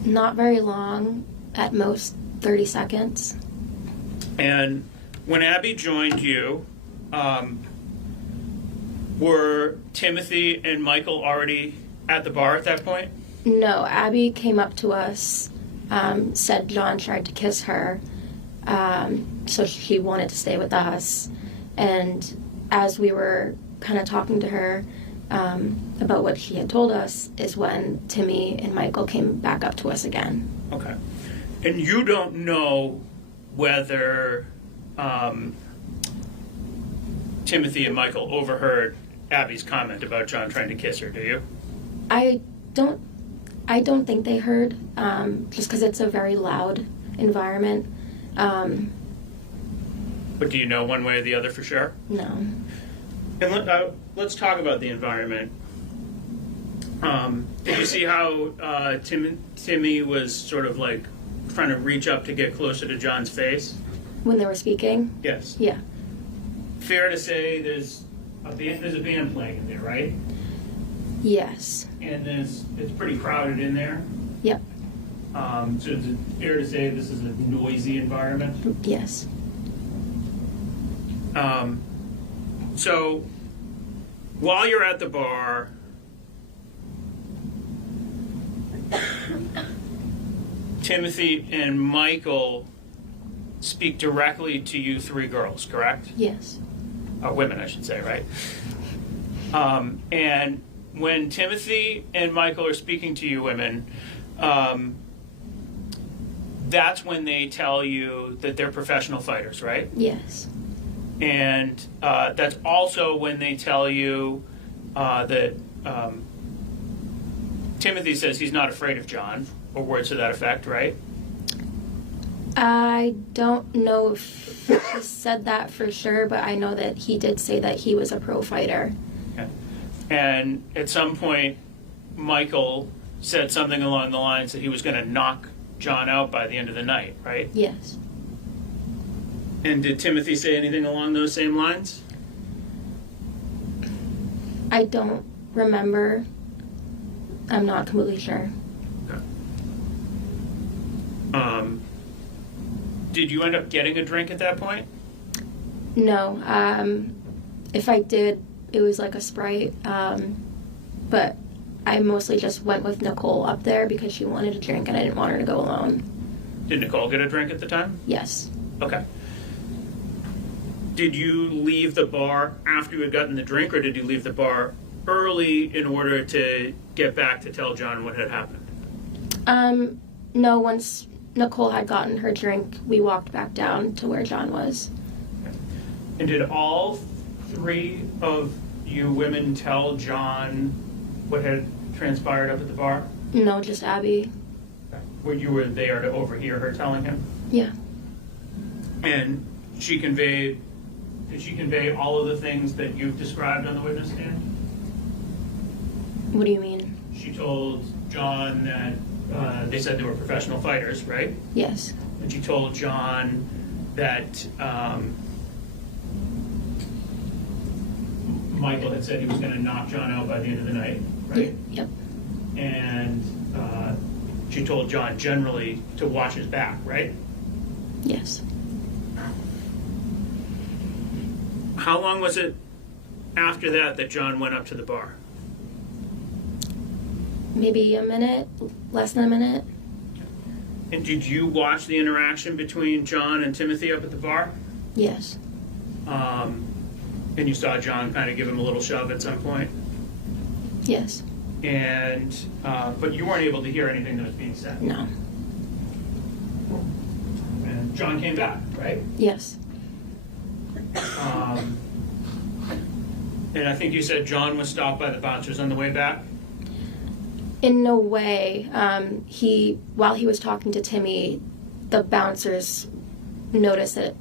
Not very long, at most 30 seconds. And when Abby joined you, were Timothy and Michael already at the bar at that point? No, Abby came up to us, said John tried to kiss her, so she wanted to stay with us. And as we were kind of talking to her about what he had told us is when Timmy and Michael came back up to us again. Okay. And you don't know whether Timothy and Michael overheard Abby's comment about John trying to kiss her, do you? I don't think they heard, just because it's a very loud environment. But do you know one way or the other for sure? No. And let's talk about the environment. Did you see how Timmy was sort of like trying to reach up to get closer to John's face? When they were speaking? Yes. Yeah. Fair to say there's a band playing in there, right? Yes. And it's pretty crowded in there. Yep. So is it fair to say this is a noisy environment? Yes. So while you're at the bar, Timothy and Michael speak directly to you three girls, correct? Yes. Women, I should say, right? And when Timothy and Michael are speaking to you women, that's when they tell you that they're professional fighters, right? Yes. And that's also when they tell you that Timothy says he's not afraid of John, or words to that effect, right? I don't know if he said that for sure, but I know that he did say that he was a pro fighter. Okay. And at some point, Michael said something along the lines that he was going to knock John out by the end of the night, right? Yes. And did Timothy say anything along those same lines? I don't remember. I'm not completely sure. Okay. Did you end up getting a drink at that point? No. If I did, it was like a Sprite. But I mostly just went with Nicole up there because she wanted a drink and I didn't want her to go alone. Did Nicole get a drink at the time? Yes. Okay. Did you leave the bar after you had gotten the drink, or did you leave the bar early in order to get back to tell John what had happened? No, once Nicole had gotten her drink, we walked back down to where John was. Okay. And did all three of you women tell John what had transpired up at the bar? No, just Abby. Okay. Where you were there to overhear her telling him? Yeah. And did she convey all of the things that you've described on the witness stand? What do you mean? She told John that they said they were professional fighters, right? Yes. And she told John that Michael had said he was going to knock John out by the end of the night, right? Yep. and she told John generally to watch his back, right? Yes. How long was it after that John went up to the bar? Maybe a minute, less than a minute. And did you watch the interaction between John and Timothy up at the bar? Yes. And you saw John kind of give him a little shove at some point? Yes. And, but you weren't able to hear anything that was being said? No. And John came back, right? Yes. And I think you said John was stopped by the bouncers on the way back? In no way. While he was talking to Timmy, the bouncers noticed that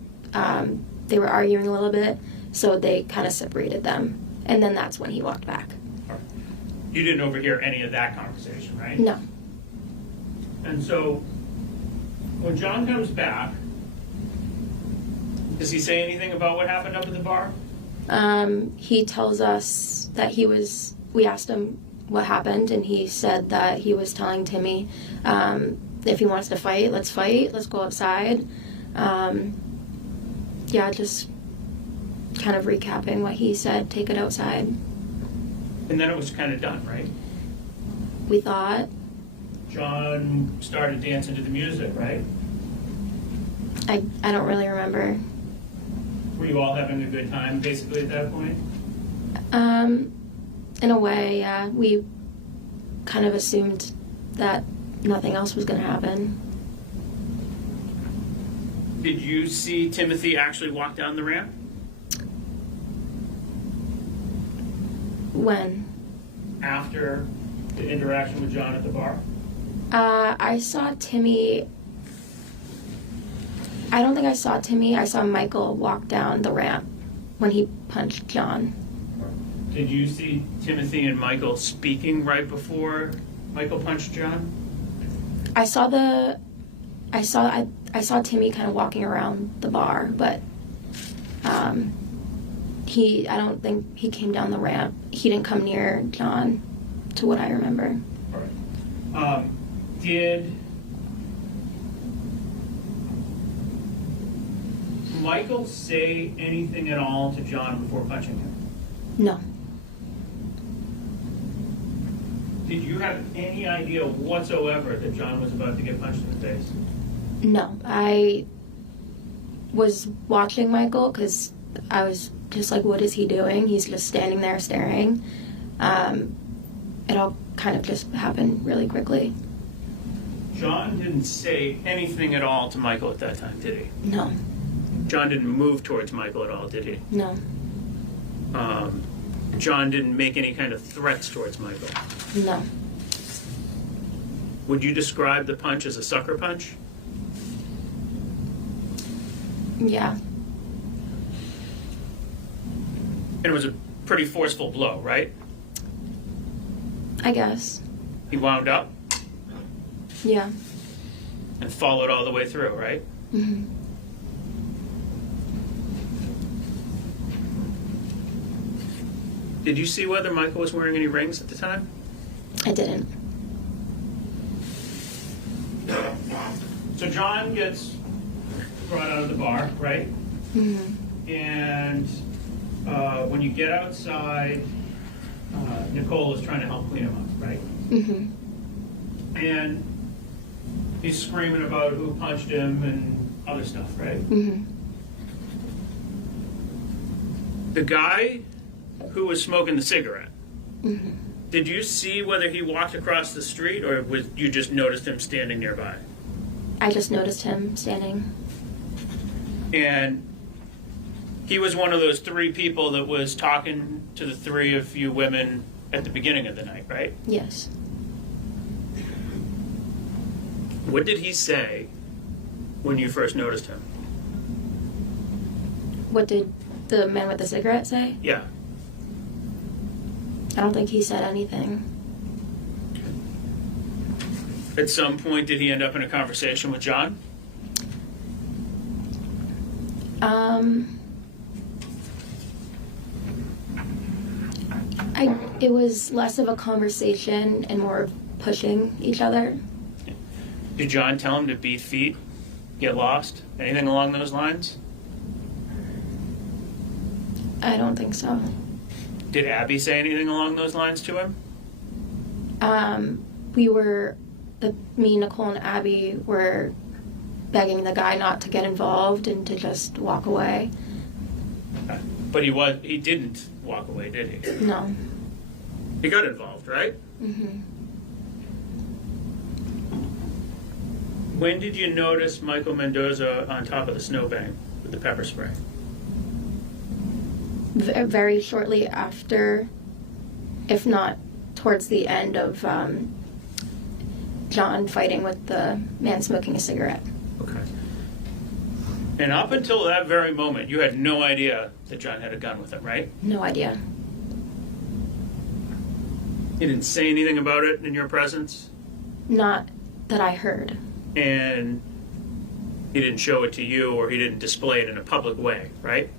they were arguing a little bit, so they kind of separated them. And then that's when he walked back. You didn't overhear any of that conversation, right? No. And so, when John comes back, does he say anything about what happened up at the bar? He tells us that we asked him what happened, and he said that he was telling Timmy, if he wants to fight, let's go outside. Just kind of recapping what he said, take it outside. And then it was kind of done, right? We thought. John started dancing to the music, right? I don't really remember. Were you all having a good time, basically, at that point? In a way, yeah. We kind of assumed that nothing else was going to happen. Did you see Timothy actually walk down the ramp? When? After the interaction with John at the bar? I saw Timmy. I don't think I saw Timmy. I saw Michael walk down the ramp when he punched John. Did you see Timothy and Michael speaking right before Michael punched John? I saw Timmy kind of walking around the bar, but I don't think he came down the ramp. He didn't come near John, to what I remember. All right. Did Michael say anything at all to John before punching him? No. Did you have any idea whatsoever that John was about to get punched in the face? No. I was watching Michael because I was just like, what is he doing? He's just standing there staring. It all kind of just happened really quickly. John didn't say anything at all to Michael at that time, did he? No. John didn't move towards Michael at all, did he? No. John didn't make any kind of threats towards Michael? No. Would you describe the punch as a sucker punch? Yeah. And it was a pretty forceful blow, right? I guess. He wound up Yeah. and followed all the way through, right? Mm-hmm. Did you see whether Michael was wearing any rings at the time? I didn't. So John gets brought out of the bar, right? Mm-hmm. And when you get outside, Nicole is trying to help clean him up, right? Mm-hmm. And he's screaming about who punched him and other stuff, right? Mm-hmm. The guy who was smoking the cigarette, Mm-hmm. did you see whether he walked across the street or was you just noticed him standing nearby? I just noticed him standing. And he was one of those three people that was talking to the three of you women at the beginning of the night, right? Yes. What did he say when you first noticed him? What did the man with the cigarette say? Yeah. I don't think he said anything. At some point, did he end up in a conversation with John? It was less of a conversation and more of pushing each other. Did John tell him to beat feet, get lost? Anything along those lines? I don't think so. Did Abby say anything along those lines to him? Me, Nicole, and Abby were begging the guy not to get involved and to just walk away. But he didn't walk away, did he? No. He got involved, right? Mm-hmm. When did you notice Michael Mendoza on top of the snowbank with the pepper spray? Very shortly after, if not towards the end of John fighting with the man smoking a cigarette. Okay. And up until that very moment, you had no idea that John had a gun with him, right? No idea. He didn't say anything about it in your presence? Not that I heard. And he didn't show it to you, or he didn't display it in a public way, right?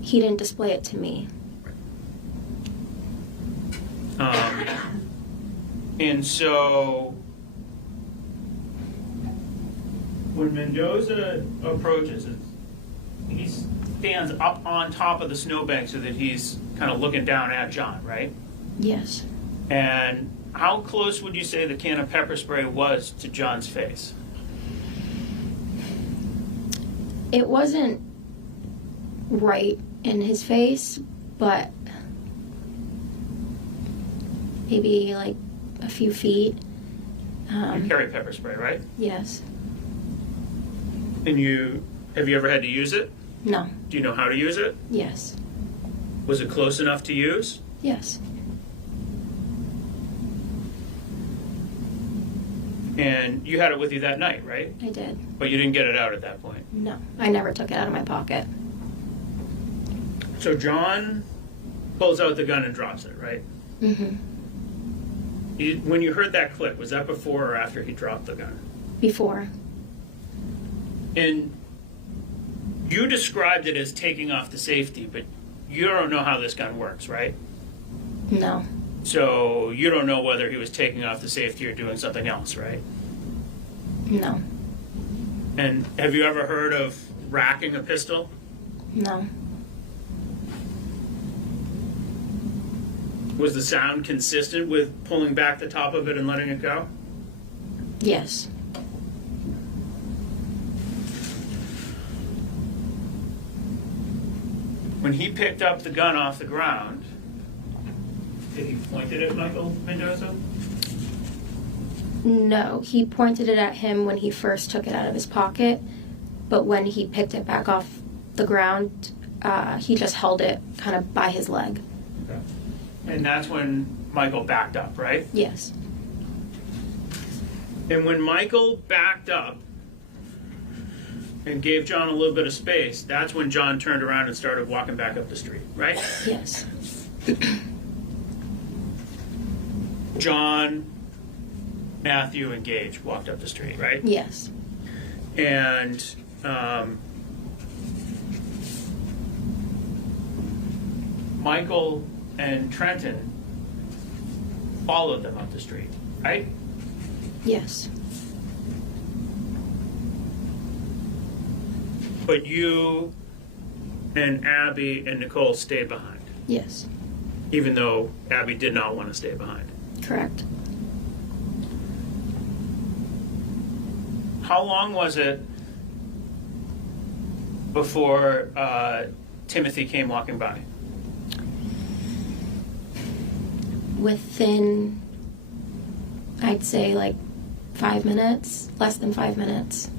He didn't display it to me. And so when Mendoza approaches, he stands up on top of the snowbank so that he's kind of looking down at John, right? Yes. And how close would you say the can of pepper spray was to John's face? It wasn't right in his face, but maybe like a few feet. You carry pepper spray, right? Yes. And have you ever had to use it? No. Do you know how to use it? Yes. Was it close enough to use? Yes. And you had it with you that night, right? I did. But you didn't get it out at that point. No. I never took it out of my pocket. So John pulls out the gun and drops it, right? Mm-hmm. When you heard that click, was that before or after he dropped the gun? Before. And you described it as taking off the safety, but you don't know how this gun works, right? No. So you don't know whether he was taking off the safety or doing something else, right? No. And have you ever heard of racking a pistol? No. Was the sound consistent with pulling back the top of it and letting it go? Yes. When he picked up the gun off the ground, did he point it at Michael Mendoza? No. He pointed it at him when he first took it out of his pocket, but when he picked it back off the ground, he just held it kind of by his leg. Okay. And that's when Michael backed up, right? Yes. And when Michael backed up and gave John a little bit of space, that's when John turned around and started walking back up the street, right? Yes. John, Matthew, and Gage walked up the street, right? Yes. And Michael and Trenton followed them up the street, right? Yes. But you and Abby and Nicole stayed behind, Yes. even though Abby did not want to stay behind. Correct. How long was it before Timothy came walking by? Within, I'd say like 5 minutes, less than 5 minutes.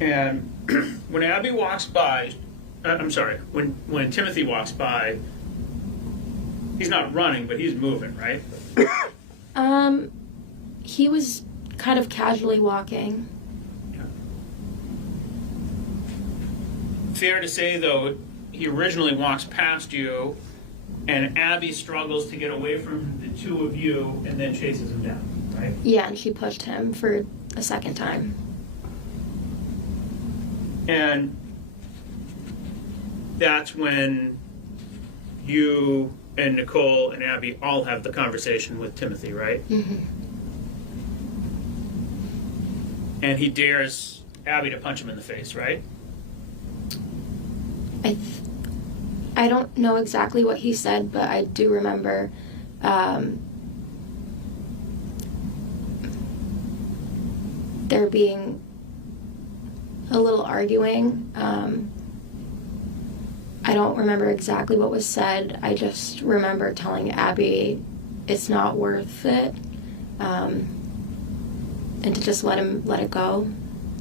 And when Abby walks by, when Timothy walks by, he's not running, but he's moving, right? He was kind of casually walking. Yeah. Fair to say, though, he originally walks past you, and Abby struggles to get away from the two of you and then chases him down, right? Yeah, and she pushed him for a second time. And that's when you and Nicole and Abby all have the conversation with Timothy, right? Mm-hmm. And he dares Abby to punch him in the face, right? I don't know exactly what he said, but I do remember there being a little arguing. I don't remember exactly what was said. I just remember telling Abby it's not worth it, and to just let it go.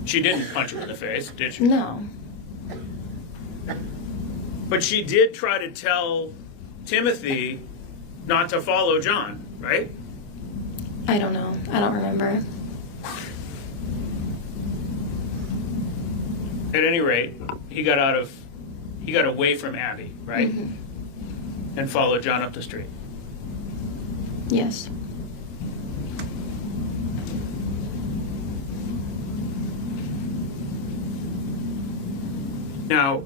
She didn't punch him in the face, did she? No. But she did try to tell Timothy not to follow John, right? I don't know. I don't remember. At any rate, he got away from Abby, right? Mm-hmm. And followed John up the street. Yes. Now,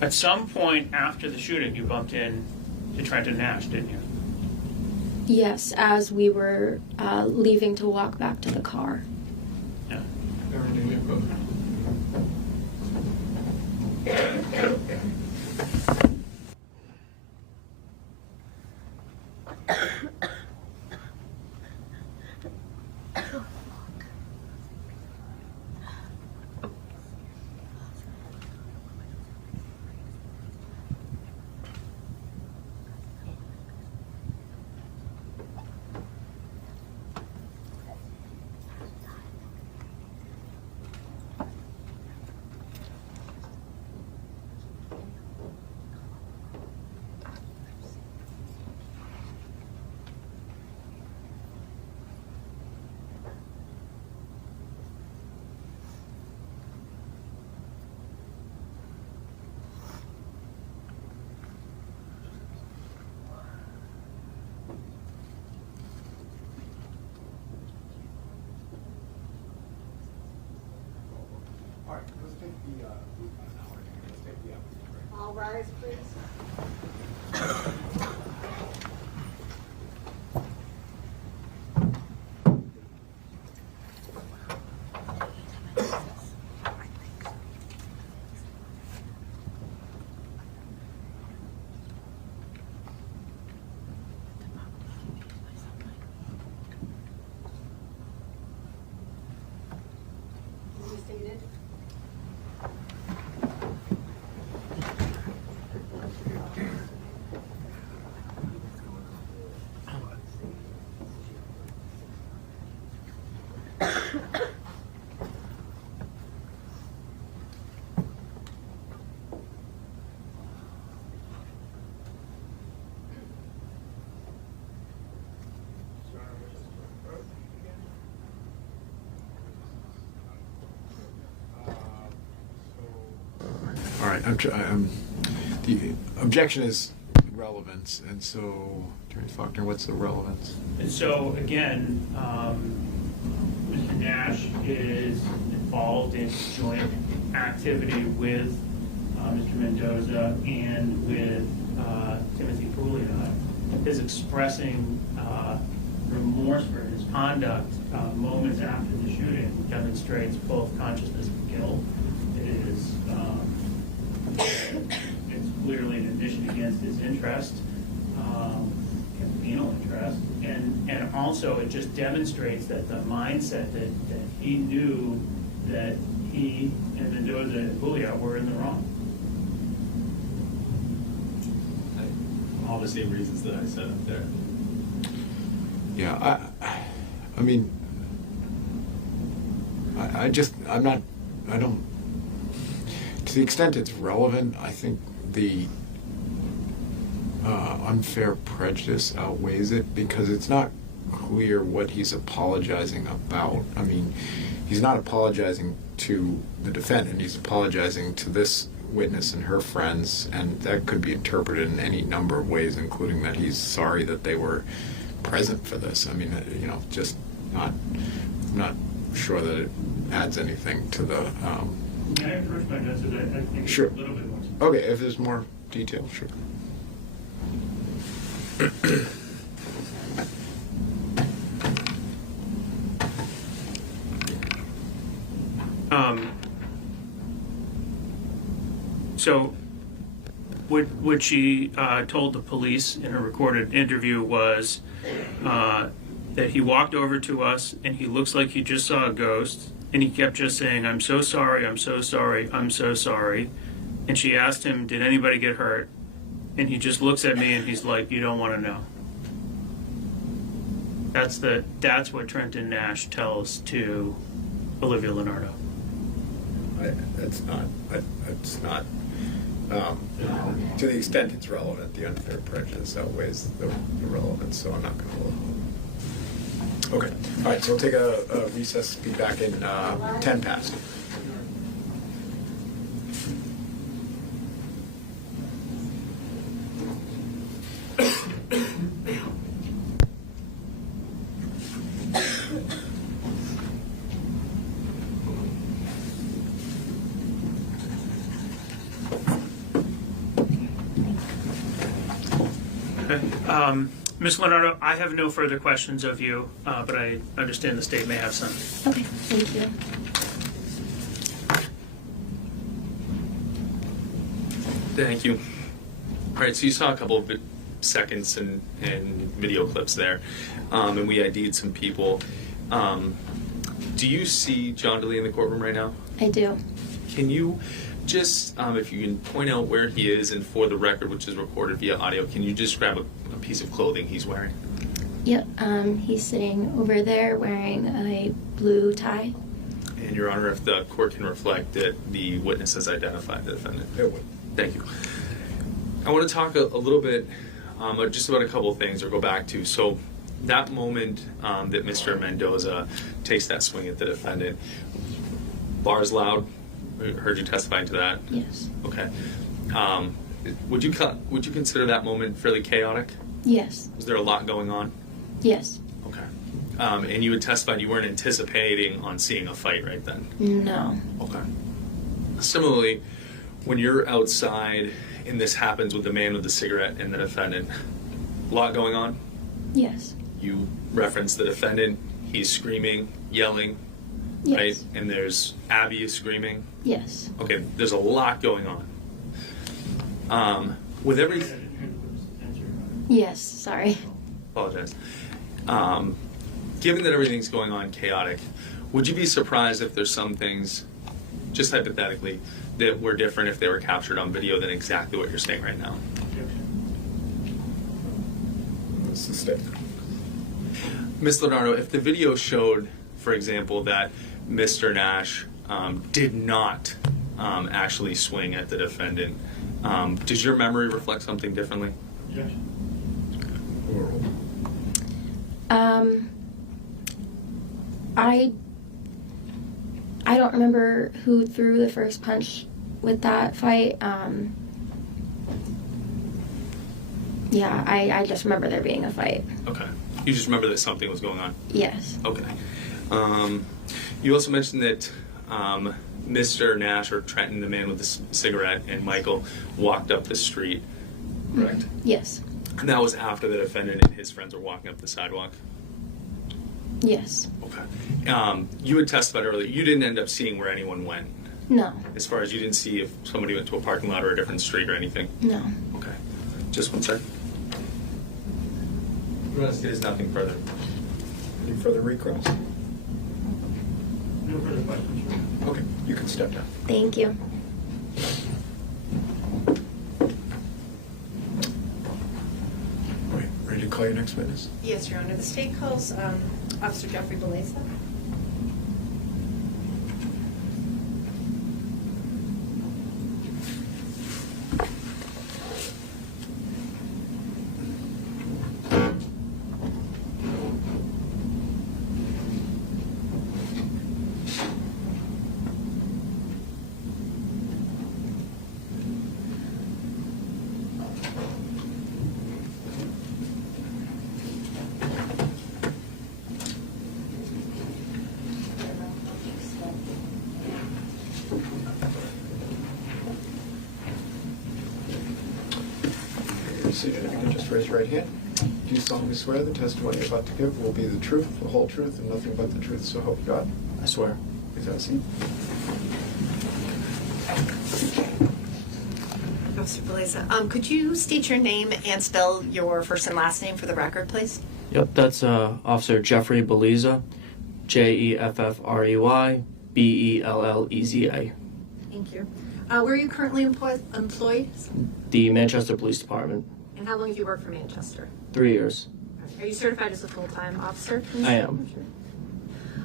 at some point after the shooting, you bumped in to Trenton Nash, didn't you? Yes, as we were leaving to walk back to the car. Yeah. All rise, please. Be seated. All right, the objection is relevance, and so, Attorney Faulkner, what's the relevance? And so, again, Mr. Nash is involved in joint activity with Mr. Mendoza and with Timothy Pouliot. His expressing remorse for his conduct moments after the shooting demonstrates both consciousness of guilt. It is it's clearly an admission against his interest, penal interest, and also it just demonstrates that the mindset that he knew that he and Mendoza and Pouliot were in the wrong. All the same reasons that I said up there. Yeah, I mean, I don't, to the extent it's relevant, I think the unfair prejudice outweighs it, because it's not clear what he's apologizing about. I mean, he's not apologizing to the defendant, he's apologizing to this witness and her friends, and that could be interpreted in any number of ways, including that he's sorry that they were present for this. I mean, just not sure that it adds anything to the May I approach my notes so that I think Sure. it's a little bit more. Okay, if there's more detail, sure. So, what she told the police in a recorded interview was that he walked over to us and he looks like he just saw a ghost, and he kept just saying, "I'm so sorry, I'm so sorry, I'm so sorry." And she asked him, "Did anybody get hurt?" And he just looks at me and he's like, "You don't want to know." That's what Trenton Nash tells to Olivia Lonardo. It's not. To the extent it's relevant, the unfair prejudice outweighs the relevance, so I'm not going to. Okay. All right, so we'll take a recess, be back in 10 past. Ms. Lonardo, I have no further questions of you, but I understand the state may have some. Okay, thank you. Thank you. All right, so you saw a couple of seconds and video clips there, and we ID'd some people. Do you see John Delee in the courtroom right now? I do. Can you just, if you can point out where he is, and for the record, which is recorded via audio, can you just grab a piece of clothing he's wearing? Yep, he's sitting over there wearing a blue tie. And Your Honor, if the court can reflect that the witness has identified the defendant. It would. Thank you. I want to talk a little bit just about a couple of things, or go back to. So that moment that Mr. Mendoza takes that swing at the defendant, bars loud. I heard you testifying to that. Yes. Okay. Would you consider that moment fairly chaotic? Yes. Was there a lot going on? Yes. Okay. And you would testify you weren't anticipating on seeing a fight right then? No. Okay. Similarly, when you're outside and this happens with the man with the cigarette and the defendant, a lot going on? Yes. You reference the defendant, he's screaming, yelling, Yes. right? And there's Abby is screaming. Yes. Okay, there's a lot going on. With every... Yes, sorry. Apologize. Given that everything's going on chaotic, would you be surprised if there's some things, just hypothetically, that were different if they were captured on video than exactly what you're saying right now? That's the state. Ms. Lonardo, if the video showed, for example, that Mr. Nash did not actually swing at the defendant, does your memory reflect something differently? I don't remember who threw the first punch with that fight. Yeah, I just remember there being a fight. Okay. You just remember that something was going on? Yes. Okay. You also mentioned that Mr. Nash, or Trenton, the man with the cigarette, and Michael walked up the street, correct? Yes. And that was after the defendant and his friends were walking up the sidewalk? Yes. Okay. You had testified earlier, you didn't end up seeing where anyone went? No. As far as you didn't see if somebody went to a parking lot or a different street or anything? No. Okay. Just one second. There's nothing further. Any further recross? No further questions. Okay, you can step down. Thank you. All right, ready to call your next witness? Yes, Your Honor. The state calls Officer Jeffrey Biza. and just raise your right hand. Do you solemnly swear the testimony you're about to give will be the truth, the whole truth, and nothing but the truth, so help you God? I swear. Please have a seat. Officer Biza, could you state your name and spell your first and last name for the record, please? Yep, that's Officer Jeffrey Biza, Jeffrey Belleza. Thank you. Where are you currently employed? The Manchester Police Department. And how long have you worked for Manchester? 3 years. Are you certified as a full-time officer? I am.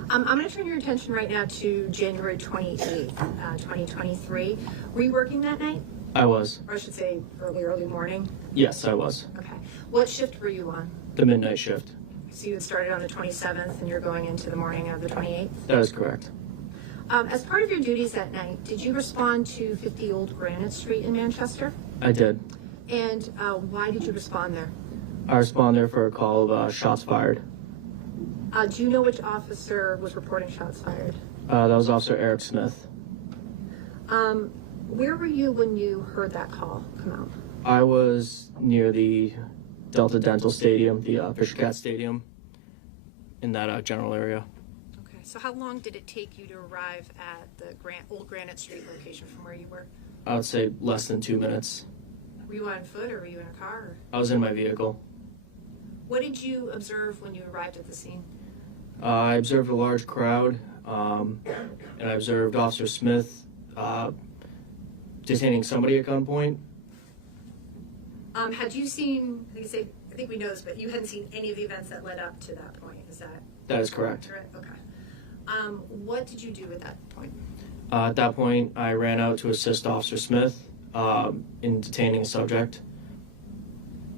I'm going to turn your attention right now to January 28th, 2023. Were you working that night? I was. Or I should say early morning? Yes, I was. Okay. What shift were you on? The midnight shift. So you had started on the 27th and you're going into the morning of the 28th? That is correct. As part of your duties that night, did you respond to 50 Old Granite Street in Manchester? I did. And why did you respond there? I responded there for a call of shots fired. Do you know which officer was reporting shots fired? That was Officer Eric Smith. Where were you when you heard that call come out? I was near the Delta Dental Stadium, the Fisher Cat Stadium, in that general area. Okay, so how long did it take you to arrive at the Old Granite Street location from where you were? I would say less than 2 minutes. Were you on foot or were you in a car? Or? I was in my vehicle. What did you observe when you arrived at the scene? I observed a large crowd, and I observed Officer Smith detaining somebody at gunpoint. Had you seen, I think we know this, but you hadn't seen any of the events that led up to that point, is that? That is correct. Correct? Okay. What did you do at that point? At that point, I ran out to assist Officer Smith in detaining a subject.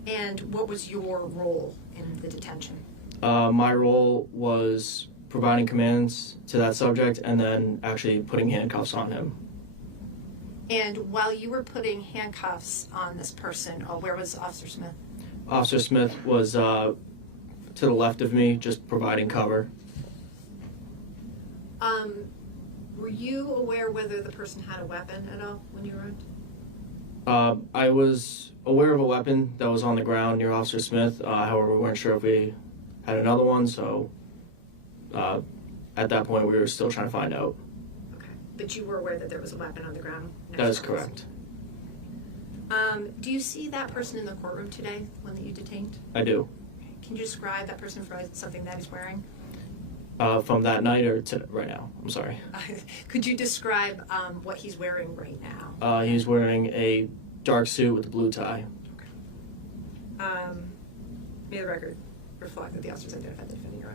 And what was your role in the detention? My role was providing commands to that subject and then actually putting handcuffs on him. And while you were putting handcuffs on this person, where was Officer Smith? Officer Smith was to the left of me, just providing cover. Were you aware whether the person had a weapon at all when you arrived? I was aware of a weapon that was on the ground near Officer Smith. However, we weren't sure if we had another one, so at that point we were still trying to find out. Okay, but you were aware that there was a weapon on the ground? That is correct. Do you see that person in the courtroom today, one that you detained? I do. Can you describe that person for something that he's wearing? From that night or to right now? I'm sorry. Could you describe what he's wearing right now? He's wearing a dark suit with a blue tie. May the record reflect that the officers identified the defendant, Your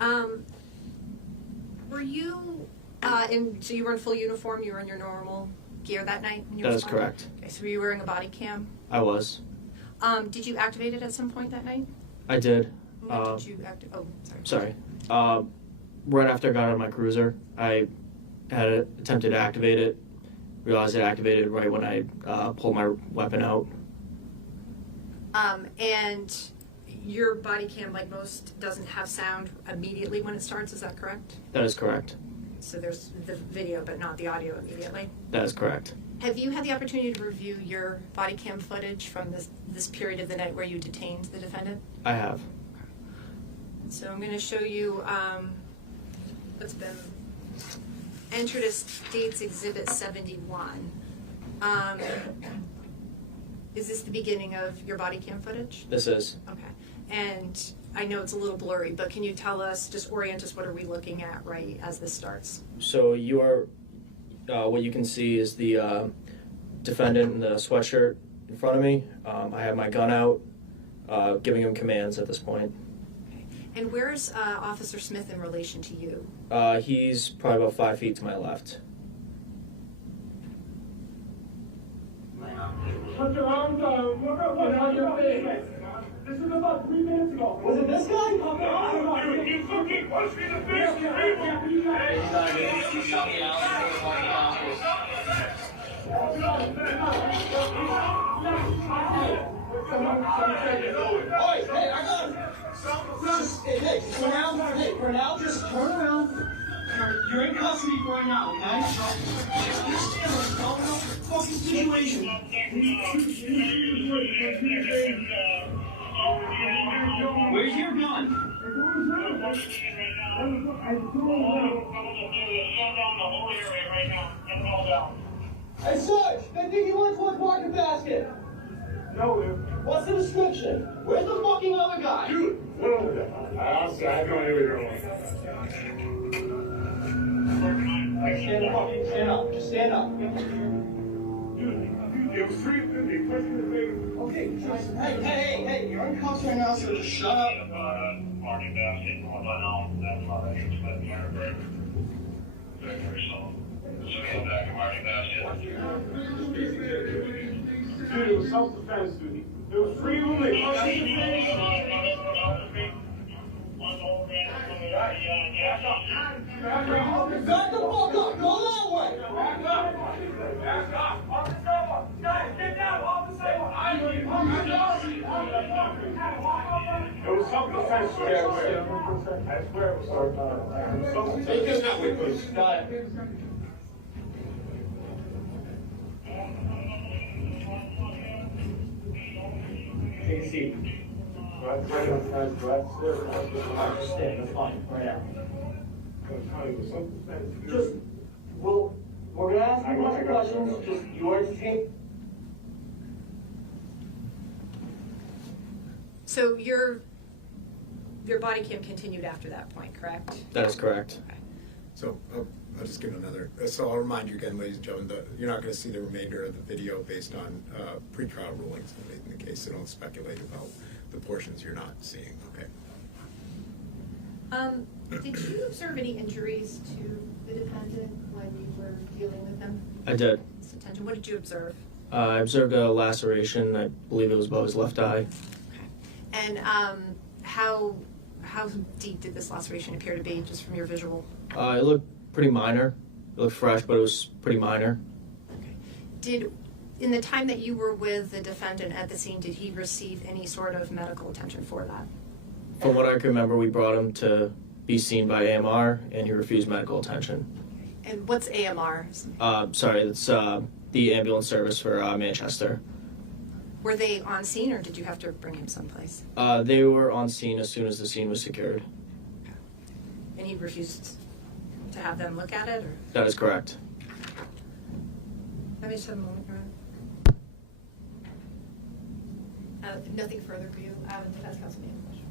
Honor. Were you so you were in full uniform, you were in your normal gear that night when you That is responded? correct. Okay, so were you wearing a body cam? I was. Did you activate it at some point that night? I did. When did you activate? Oh, Sorry. Right after I got out of my cruiser, I had attempted to activate it. Realized it activated right when I pulled my weapon out. And your body cam, like most, doesn't have sound immediately when it starts, is that correct? That is correct. So there's the video, but not the audio immediately? That is correct. Have you had the opportunity to review your body cam footage from this period of the night where you detained the defendant? I have. So I'm going to show you what's been entered as State's Exhibit 71. Is this the beginning of your body cam footage? This is. Okay. And I know it's a little blurry, but can you tell us, just orient us, what are we looking at right as this starts? So you are, what you can see is the defendant in the sweatshirt in front of me. I have my gun out, giving him commands at this point. Okay. And where's Officer Smith in relation to you? He's probably about 5 feet to my left. Put your arms out. Look on your face. This is about 3 minutes ago. Was it this guy? Dude, he's looking. Punch me in the face, you people. Hey, shut me out. Hey, I got him. Hey, for now, just turn around. You're in custody right now, okay? Understand what's going on with the fucking situation. Where's your gun? Hey, Sarge, they think he went to a market basket. No, What's the description? Where's the fucking other guy? dude, what over there? I'll say, I don't even Stand up. Stand up. Just stand up. Dude, there was three of them, they pushed me in the face. Okay, just, hey, you're in cuffs right now, so just shut up. Market basket going on, that's why I expect the airport. Very slow. So get back to market basket. Dude, it was self-defense, dude. There was three of them, they pushed me in the face. Back the fuck up. Go that way. Back up! Back up! Off the table! Guys, get down! Off the table! It was self-defense, I swear it was self-defense. Take this that way, please. Got it. Take a seat. Just stand. That's fine. Right now. Just, we're gonna ask you a bunch of questions. Just, you are to take. So your body cam continued after that point, correct? That is correct. So I'll just give another. So I'll remind you again, ladies and gentlemen, you're not going to see the remainder of the video based on pretrial rulings in the case. So don't speculate about the portions you're not seeing. Okay. Did you observe any injuries to the defendant when you were dealing with him? I did. Attention. What did you observe? I observed a laceration. I believe it was above his left eye. And how deep did this laceration appear to be, just from your visual? It looked pretty minor. It looked fresh, but it was pretty minor. Okay. In the time that you were with the defendant at the scene, did he receive any sort of medical attention for that? From what I can remember, we brought him to be seen by AMR, and he refused medical attention. And what's AMR? Sorry, that's the ambulance service for Manchester. Were they on scene, or did you have to bring him someplace? They were on scene as soon as the scene was secured. And he refused to have them look at it, or? That is correct. Let me just have a moment. Nothing further for you. Defense counsel, may have a question.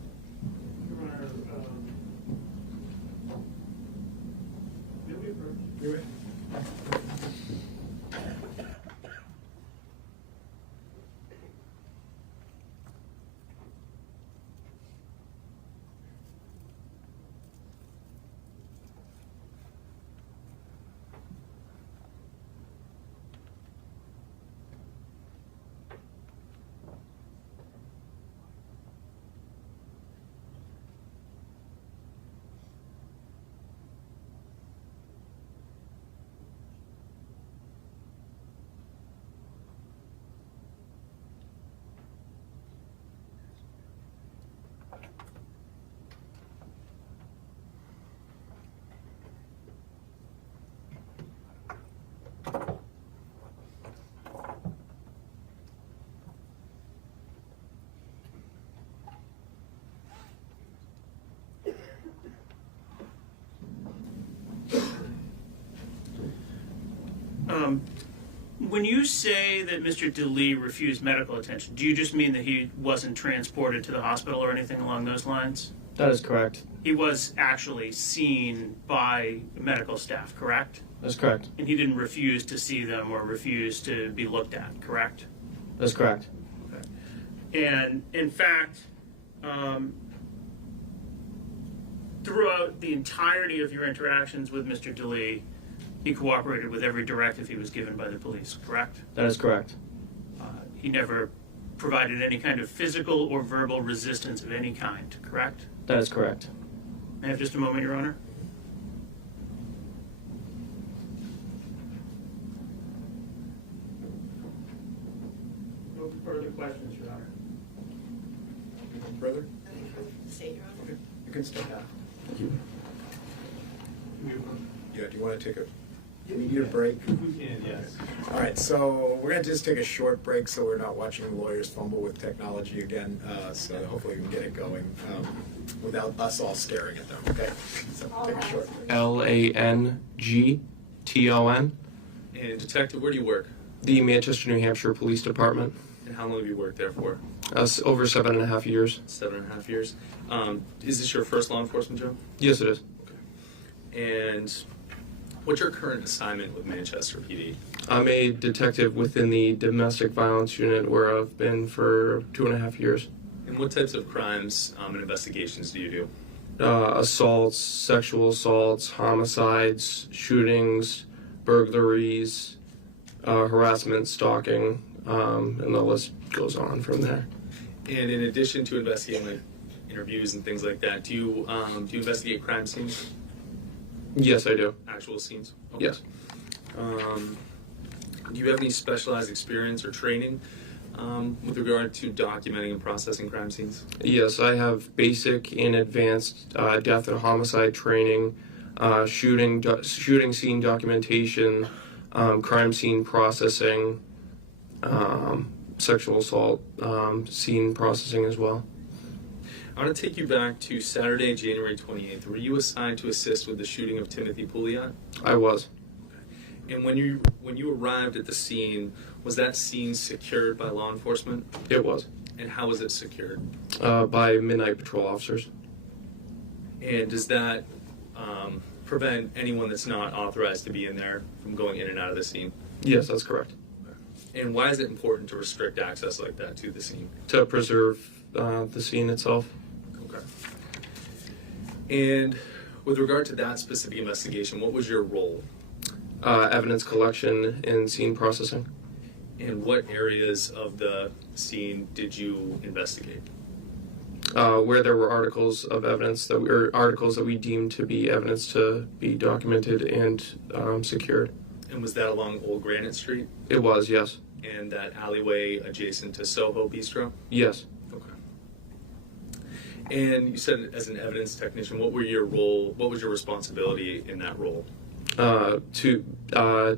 When you say that Mr. Delee refused medical attention, do you just mean that he wasn't transported to the hospital or anything along those lines? That is correct. He was actually seen by medical staff, correct? That's correct. And he didn't refuse to see them or refuse to be looked at, correct? That's correct. Okay. And in fact, throughout the entirety of your interactions with Mr. Delee, he cooperated with every directive he was given by the police, correct? That is correct. He never provided any kind of physical or verbal resistance of any kind, correct? That is correct. May I have just a moment, Your Honor? No further questions, Your Honor. Further? Nothing further from the state, Your Honor. Okay. You can step down. Can we Yeah. want to take a? You need a break. If we can, yes. All right, so we're going to just take a short break so we're not watching lawyers fumble with technology again. So hopefully we can get it going without us all staring at them. Okay, so take a short break. Langton. And Detective, where do you work? The Manchester, New Hampshire Police Department. And how long have you worked there for? Over 7.5 years. 7.5 years. Is this your first law enforcement job? Yes, it is. And what's your current assignment with Manchester PD? I'm a detective within the domestic violence unit where I've been for 2.5 years. And what types of crimes and investigations do you do? Assaults, sexual assaults, homicides, shootings, burglaries, harassment, stalking, and the list goes on from there. And in addition to investigating like interviews and things like that, do you investigate crime scenes? Yes, I do. Actual scenes? Yes. Do you have any specialized experience or training with regard to documenting and processing crime scenes? Yes, I have basic and advanced death and homicide training, shooting scene documentation, crime scene processing, sexual assault scene processing as well. I want to take you back to Saturday, January 28th. Were you assigned to assist with the shooting of Timothy Pouliot? I was. Okay. And when you arrived at the scene, was that scene secured by law enforcement? It was. And how was it secured? By midnight patrol officers. And does that prevent anyone that's not authorized to be in there from going in and out of the scene? Yes, that's correct. Okay. And why is it important to restrict access like that to the scene? To preserve the scene itself. Okay. And with regard to that specific investigation, what was your role? Evidence collection and scene processing. And what areas of the scene did you investigate? Where there were articles of evidence that we deemed to be evidence to be documented and secured. And was that along Old Granite Street? It was, yes. And that alleyway adjacent to Soho Bistro? Yes. Okay. And you said as an evidence technician, what were your role? What was your responsibility in that role? To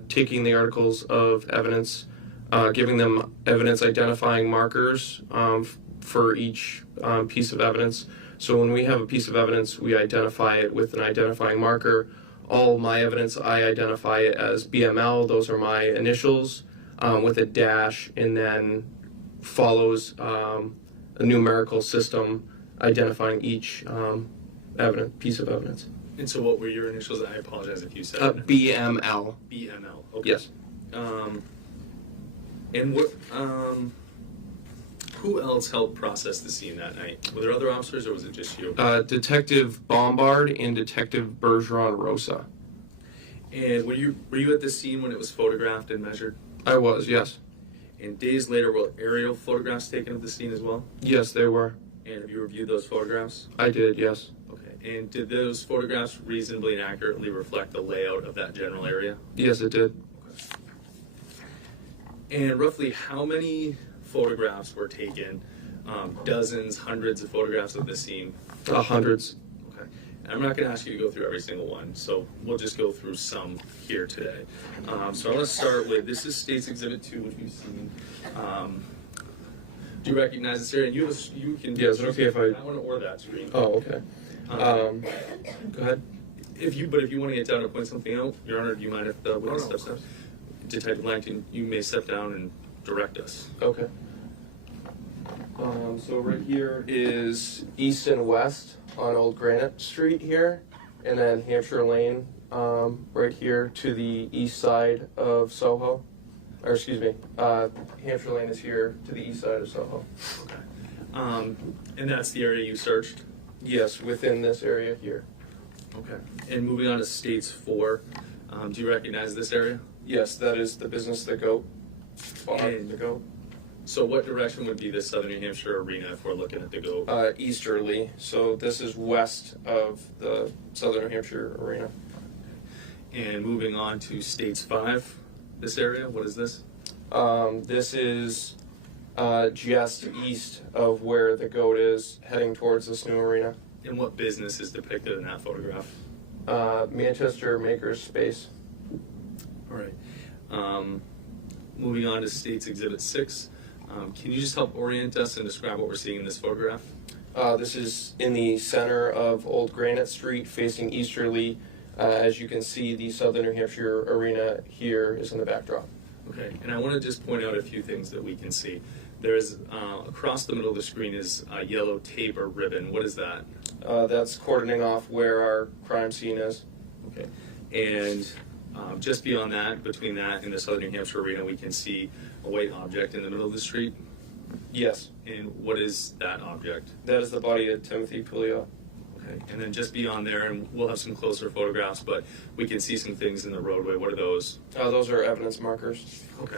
taking the articles of evidence, giving them evidence identifying markers for each piece of evidence. So when we have a piece of evidence, we identify it with an identifying marker. All my evidence, I identify it as BML. Those are my initials with a dash, and then follows a numerical system identifying each piece of evidence. And so what were your initials? I apologize if you said BML. BML. Okay. Yes. And what? Who else helped process the scene that night? Were there other officers, or was it just you? Detective Bombard and Detective Bergeron Rosa. And were you at the scene when it was photographed and measured? I was, yes. And days later, were aerial photographs taken of the scene as well? Yes, they were. And have you reviewed those photographs? I did, yes. Okay. And did those photographs reasonably and accurately reflect the layout of that general area? Yes, it did. Okay. And roughly how many photographs were taken? Dozens, hundreds of photographs of the scene? Hundreds. Okay. And I'm not going to ask you to go through every single one, so we'll just go through some here today. So I want to start with, this is State's Exhibit 2, which we've seen. Do you recognize this area? And you can. Yeah, is it okay if I? That one or that screen. Oh, okay. Go ahead. If you want to get down and point something out, Your Honor, do you mind if the witness steps up? Detective Langton, you may step down and direct us. Okay. So right here is east and west on Old Granite Street here, and then Hampshire Lane right here to the east side of Soho. Or excuse me, Hampshire Lane is here to the east side of Soho. Okay. And that's the area you searched? Yes, within this area here. Okay. And moving on to States 4, do you recognize this area? Yes, that is the business The Goat. And The Goat. So what direction would be the Southern New Hampshire arena if we're looking at the Goat? Easterly. So this is west of the Southern New Hampshire arena. And moving on to States 5, this area, what is this? This is just east of where the Goat is, heading towards this new arena. And what business is depicted in that photograph? Manchester Makers Space. All right. Moving on to States Exhibit 6. Can you just help orient us and describe what we're seeing in this photograph? This is in the center of Old Granite Street, facing easterly. As you can see, the Southern New Hampshire Arena here is in the backdrop. Okay, and I want to just point out a few things that we can see. There's, across the middle of the screen is a yellow tape or ribbon. What is that? That's cordoning off where our crime scene is. Okay, and just beyond that, between that and the Southern New Hampshire Arena, we can see a white object in the middle of the street. Yes. And what is that object? That is the body of Timothy Pouliot. Okay, and then just beyond there, and we'll have some closer photographs, but we can see some things in the roadway. What are those? Those are evidence markers. Okay.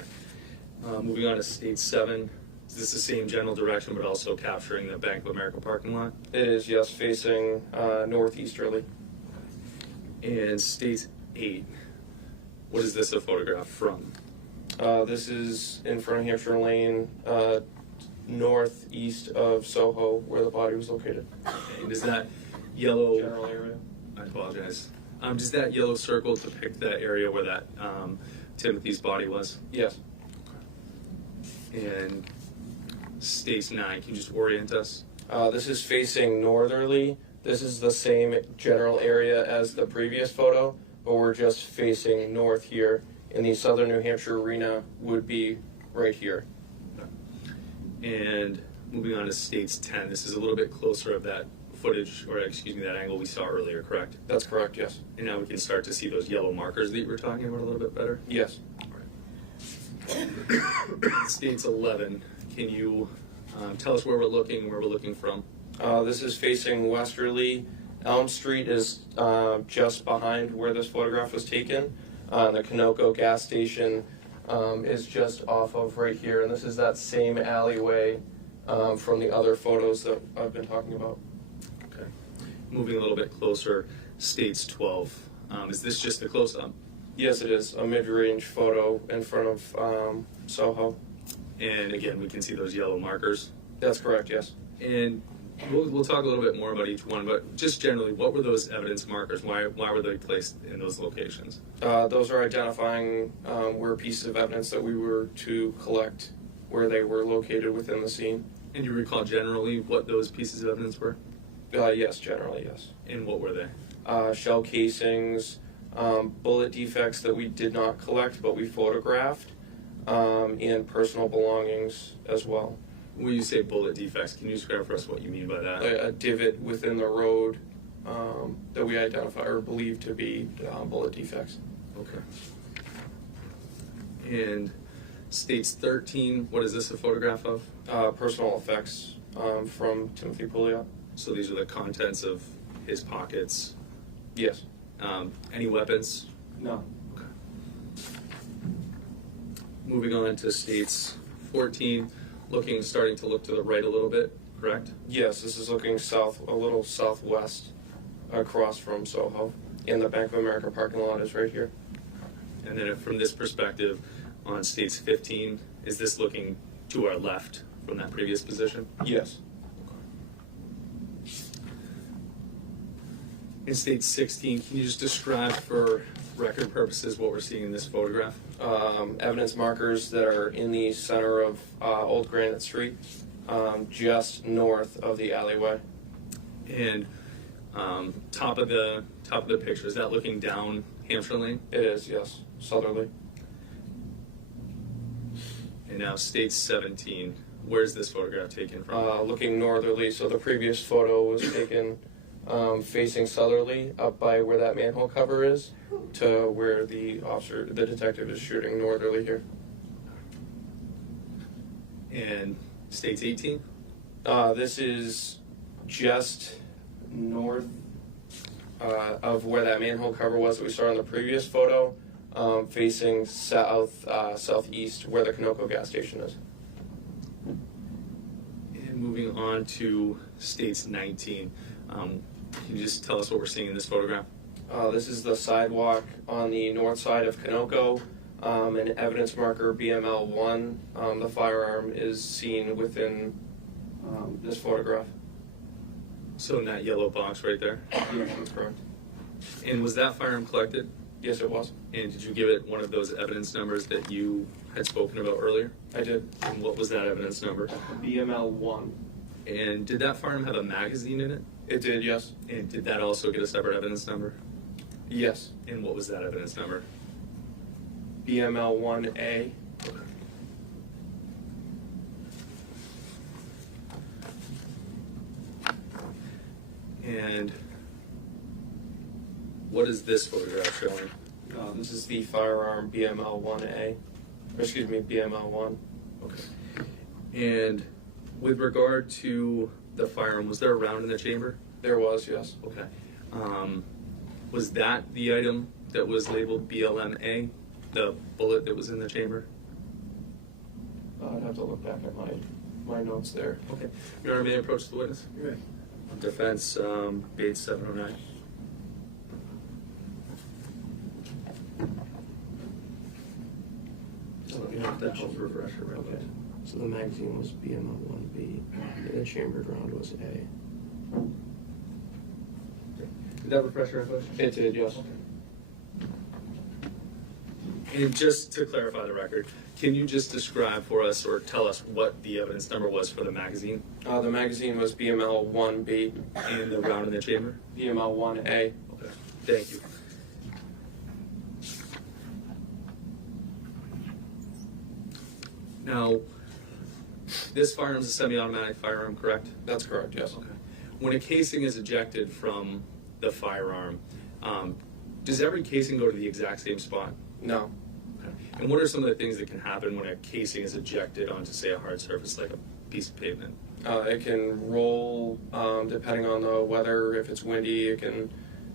Moving on to State 7. Is this the same general direction, but also capturing the Bank of America parking lot? It is, yes, facing northeasterly. And State 8. What is this a photograph from? This is in front of Hampshire Lane, northeast of Soho, where the body was located. And does that yellow... General area. I apologize. Does that yellow circle depict that area where that Timothy's body was? Yes. And State 9, can you just orient us? This is facing northerly. This is the same general area as the previous photo, but we're just facing north here. And the Southern New Hampshire Arena would be right here. And moving on to States 10, this is a little bit closer of that footage, or excuse me, that angle we saw earlier, correct? That's correct, yes. And now we can start to see those yellow markers that you were talking about a little bit better? Yes. States 11, can you tell us where we're looking from? This is facing westerly. Elm Street is just behind where this photograph was taken. The Conoco gas station is just off of right here, and this is that same alleyway from the other photos that I've been talking about. Okay. Moving a little bit closer, States 12. Is this just a close-up? Yes, it is. A mid-range photo in front of Soho. And again, we can see those yellow markers. That's correct, yes. And we'll talk a little bit more about each one, but just generally, what were those evidence markers? Why were they placed in those locations? Those are identifying where pieces of evidence that we were to collect, where they were located within the scene. And you recall generally what those pieces of evidence were? Yes, generally, yes. And what were they? Shell casings, bullet defects that we did not collect but we photographed, and personal belongings as well. When you say bullet defects, can you describe for us what you mean by that? A divot within the road that we identify or believe to be bullet defects. Okay. And States 13, what is this a photograph of? Personal effects from Timothy Pouliot. So these are the contents of his pockets? Yes. Any weapons? No. Okay. Moving on to States 14, starting to look to the right a little bit, correct? Yes, this is looking south, a little southwest across from Soho. And the Bank of America parking lot is right here. And then from this perspective, on States 15, is this looking to our left from that previous position? Yes. In State 16, can you just describe for record purposes what we're seeing in this photograph? Evidence markers that are in the center of Old Granite Street, just north of the alleyway. And top of the picture, is that looking down Hampshire Lane? It is, yes, southerly. And now State 17, where's this photograph taken from? Looking northerly, so the previous photo was taken facing southerly, up by where that manhole cover is, to where the detective is shooting northerly here. And States 18? This is just north of where that manhole cover was that we saw in the previous photo, facing southeast where the Conoco gas station is. And moving on to States 19, can you just tell us what we're seeing in this photograph? This is the sidewalk on the north side of Conoco, an evidence marker BML1. The firearm is seen within this photograph. So in that yellow box right there? Yes, that's correct. And was that firearm collected? Yes, it was. And did you give it one of those evidence numbers that you had spoken about earlier? I did. And what was that evidence number? BML 1. And did that firearm have a magazine in it? It did, yes. And did that also get a separate evidence number? Yes. And what was that evidence number? BML 1A. And what is this photograph showing? This is the firearm BML 1A. Or excuse me, BML 1. Okay. And with regard to the firearm, was there a round in the chamber? There was, yes. Okay. Was that the item that was labeled BLMA, the bullet that was in the chamber? I'd have to look back at my notes there. Okay. Your Honor, may I approach the witness? Right. Defense, Bates 709. So you have that just refresher real quick. So the magazine was BML 1B, and the chambered round was A. Did that refresh your recollection? It did, yes. And just to clarify the record, can you just describe for us or tell us what the evidence number was for the magazine? The magazine was BML 1B. And the round in the chamber? BML 1A. Okay, thank you. Now, this firearm is a semi-automatic firearm, correct? That's correct, yes. Okay. When a casing is ejected from the firearm, does every casing go to the exact same spot? No. Okay. And what are some of the things that can happen when a casing is ejected onto, say, a hard surface like a piece of pavement? It can roll depending on the weather. If it's windy,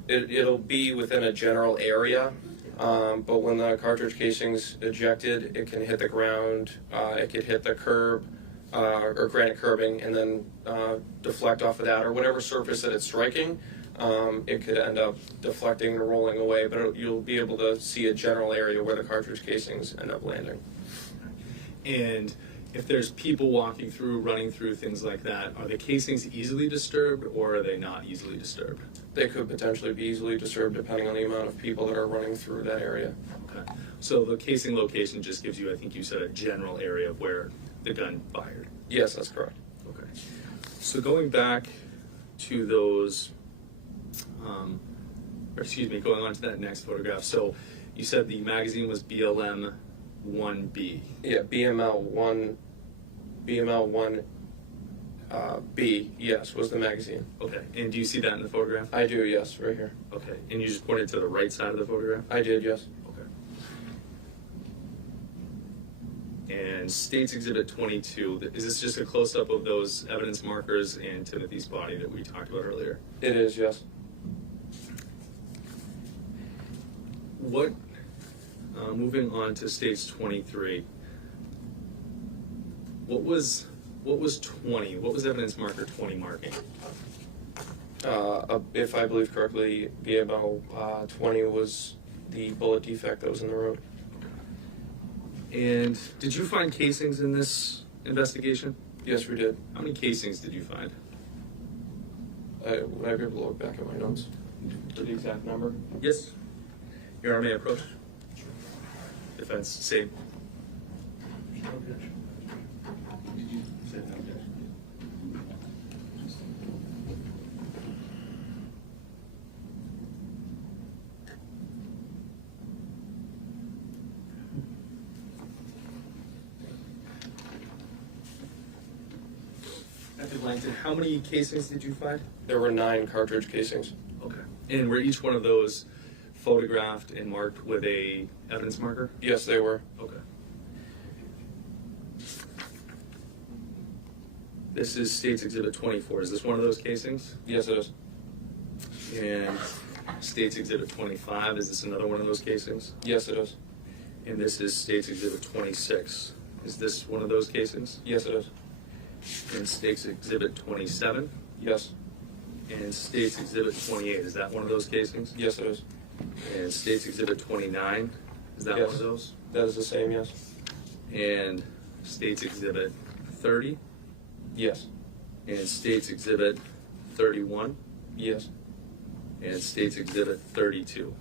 it'll be within a general area. But when the cartridge casing's ejected, it can hit the ground. It could hit the curb or granite curbing, and then deflect off of that or whatever surface that it's striking. It could end up deflecting and rolling away. But you'll be able to see a general area where the cartridge casings end up landing. And if there's people walking through, running through, things like that, are the casings easily disturbed or are they not easily disturbed? They could potentially be easily disturbed depending on the amount of people that are running through that area. Okay. So the casing location just gives you, I think you said, a general area of where the gun fired. Yes, that's correct. Okay. So going back to those, going on to that next photograph. So you said the magazine was BLM 1B. Yeah, BML 1B, yes, was the magazine. Okay. And do you see that in the photograph? I do, yes, right here. Okay. And you just pointed to the right side of the photograph? I did, yes. Okay. And State's Exhibit 22, is this just a close-up of those evidence markers and Timothy's body that we talked about earlier? It is, yes. What, moving on to State's 23, what was 20? What was evidence marker 20 marking? If I believe correctly, BML 20 was the bullet defect that was in the road. And did you find casings in this investigation? Yes, we did. How many casings did you find? Would I be able to look back at my notes for the exact number? Yes. Your Honor, may I approach? Defense, same. Dr. Langton, how many casings did you find? There were 9 cartridge casings. Okay. And were each one of those photographed and marked with a evidence marker? Yes, they were. Okay. This is State's Exhibit 24. Is this one of those casings? Yes, it is. And State's Exhibit 25, is this another one of those casings? Yes, it is. And this is State's Exhibit 26. Is this one of those casings? Yes, it is. And State's Exhibit 27? Yes. And State's Exhibit 28, is that one of those casings? Yes, it is. And State's Exhibit 29, is that Yes. one of those? That is the same, yes. And State's Exhibit 30? Yes. And State's Exhibit 31? Yes. and State's Exhibit 32.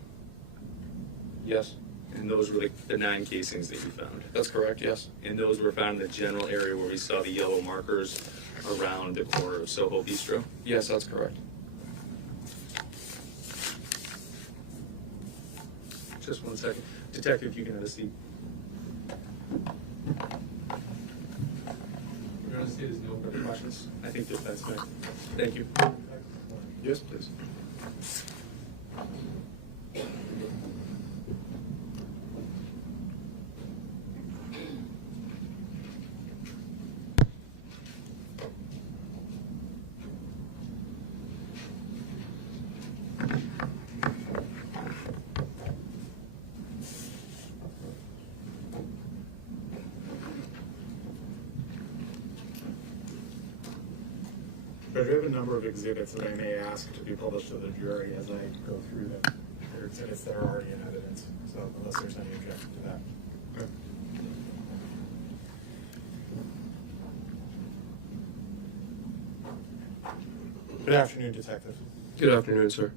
Yes, And those were the 9 casings that you found. that's correct. Yes. And those were found in the general area where we saw the yellow markers around the corner of Soho Bistro. Yes, that's correct. Just one second. Detective, you can have a seat. We're going to see there's no further questions. I think that's fine. Thank you. Yes, please. But we have a number of exhibits that I may ask to be published to the jury as I go through them. They're exhibits that are already in evidence, so unless there's any objection to that. Okay. Good afternoon, Detective. Good afternoon, sir.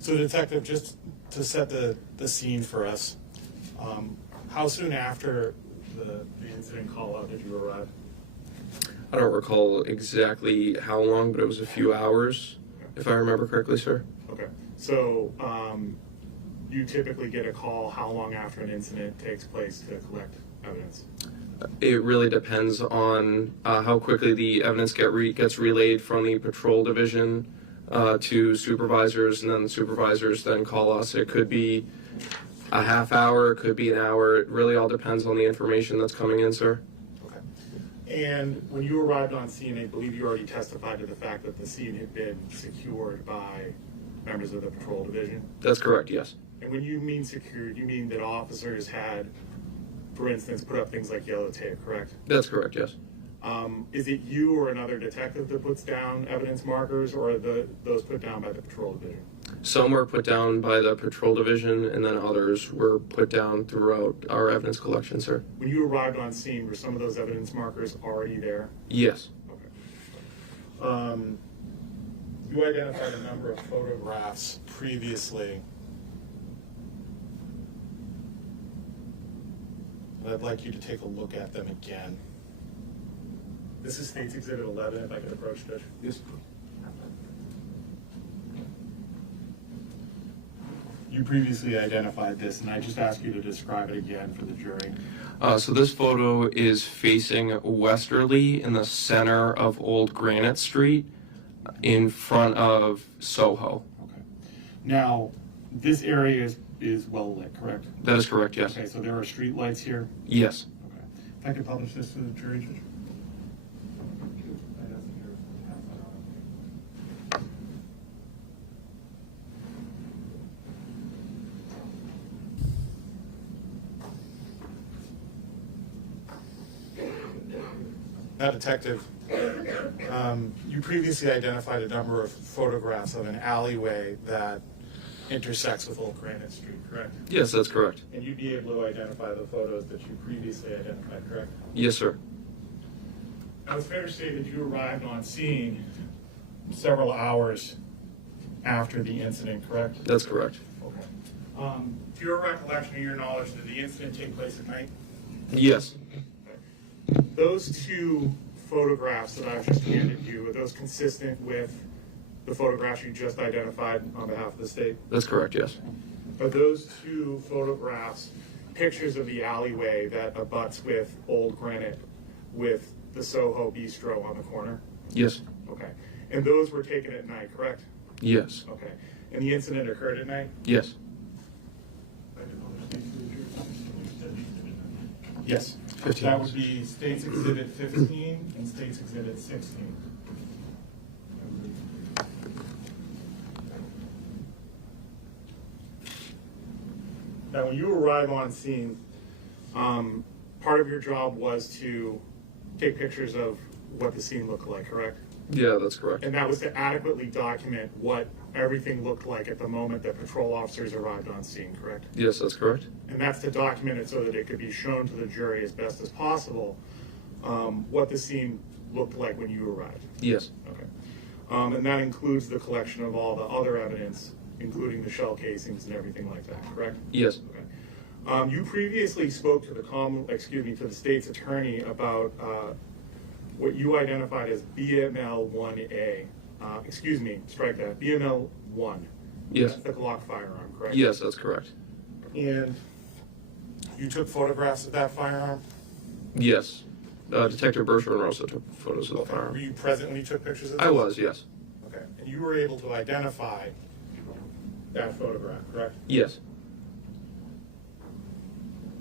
So, Detective, just to set the scene for us, how soon after the incident call-out did you arrive? I don't recall exactly how long, but it was a few hours, if I remember correctly, sir. Okay. So, you typically get a call how long after an incident takes place to collect evidence? It really depends on how quickly the evidence gets relayed from the patrol division to supervisors, and then the supervisors then call us. It could be a half hour, it could be an hour. It really all depends on the information that's coming in, sir. Okay. And when you arrived on scene, I believe you already testified to the fact that the scene had been secured by members of the patrol division? That's correct, yes. And when you mean secured, you mean that officers had, for instance, put up things like yellow tape, correct? That's correct, yes. Is it you or another detective that puts down evidence markers, or are those put down by the patrol division? Some were put down by the patrol division, and then others were put down throughout our evidence collection, sir. When you arrived on scene, were some of those evidence markers already there? Yes. Okay. You identified a number of photographs previously. I'd like you to take a look at them again. This is State's Exhibit 11, if I could approach, Judge. Yes. You previously identified this, and I just ask you to describe it again for the jury. So this photo is facing westerly in the center of Old Granite Street in front of Soho. Okay. Now, this area is well lit, correct? That is correct, yes. Okay, so there are street lights here? Yes. Okay. If I could publish this to the jury, Judge. Now, Detective, you previously identified a number of photographs of an alleyway that intersects with Old Granite Street, correct? Yes, that's correct. And you'd be able to identify the photos that you previously identified, correct? Yes, sir. Now, it's fair to say that you arrived on scene several hours after the incident, correct? That's correct. Okay. To your recollection or your knowledge, did the incident take place at night? Yes. Those two photographs that I've just handed you, are those consistent with the photographs you just identified on behalf of the state? That's correct, yes. Are those two photographs pictures of the alleyway that abuts with Old Granite with the Soho Bistro on the corner? Yes. Okay. And those were taken at night, correct? Yes. Okay. And the incident occurred at night? Yes. Yes. 15. That would be State's Exhibit 15 and State's Exhibit 16. Now, when you arrive on scene, part of your job was to take pictures of what the scene looked like, correct? Yeah, that's correct. And that was to adequately document what everything looked like at the moment that patrol officers arrived on scene, correct? Yes, that's correct. And that's to document it so that it could be shown to the jury as best as possible what the scene looked like when you arrived. Yes. Okay. And that includes the collection of all the other evidence, including the shell casings and everything like that, correct? Yes. Okay. You previously spoke to the state's attorney about what you identified as BML-1A. Strike that. BML-1. Yes. That's the Glock firearm, correct? Yes, that's correct. And you took photographs of that firearm? Yes. Detective Bergeron also took photos of the Were firearm. you present when you took pictures of this? I was, yes. Okay. And you were able to identify that photograph, correct? Yes.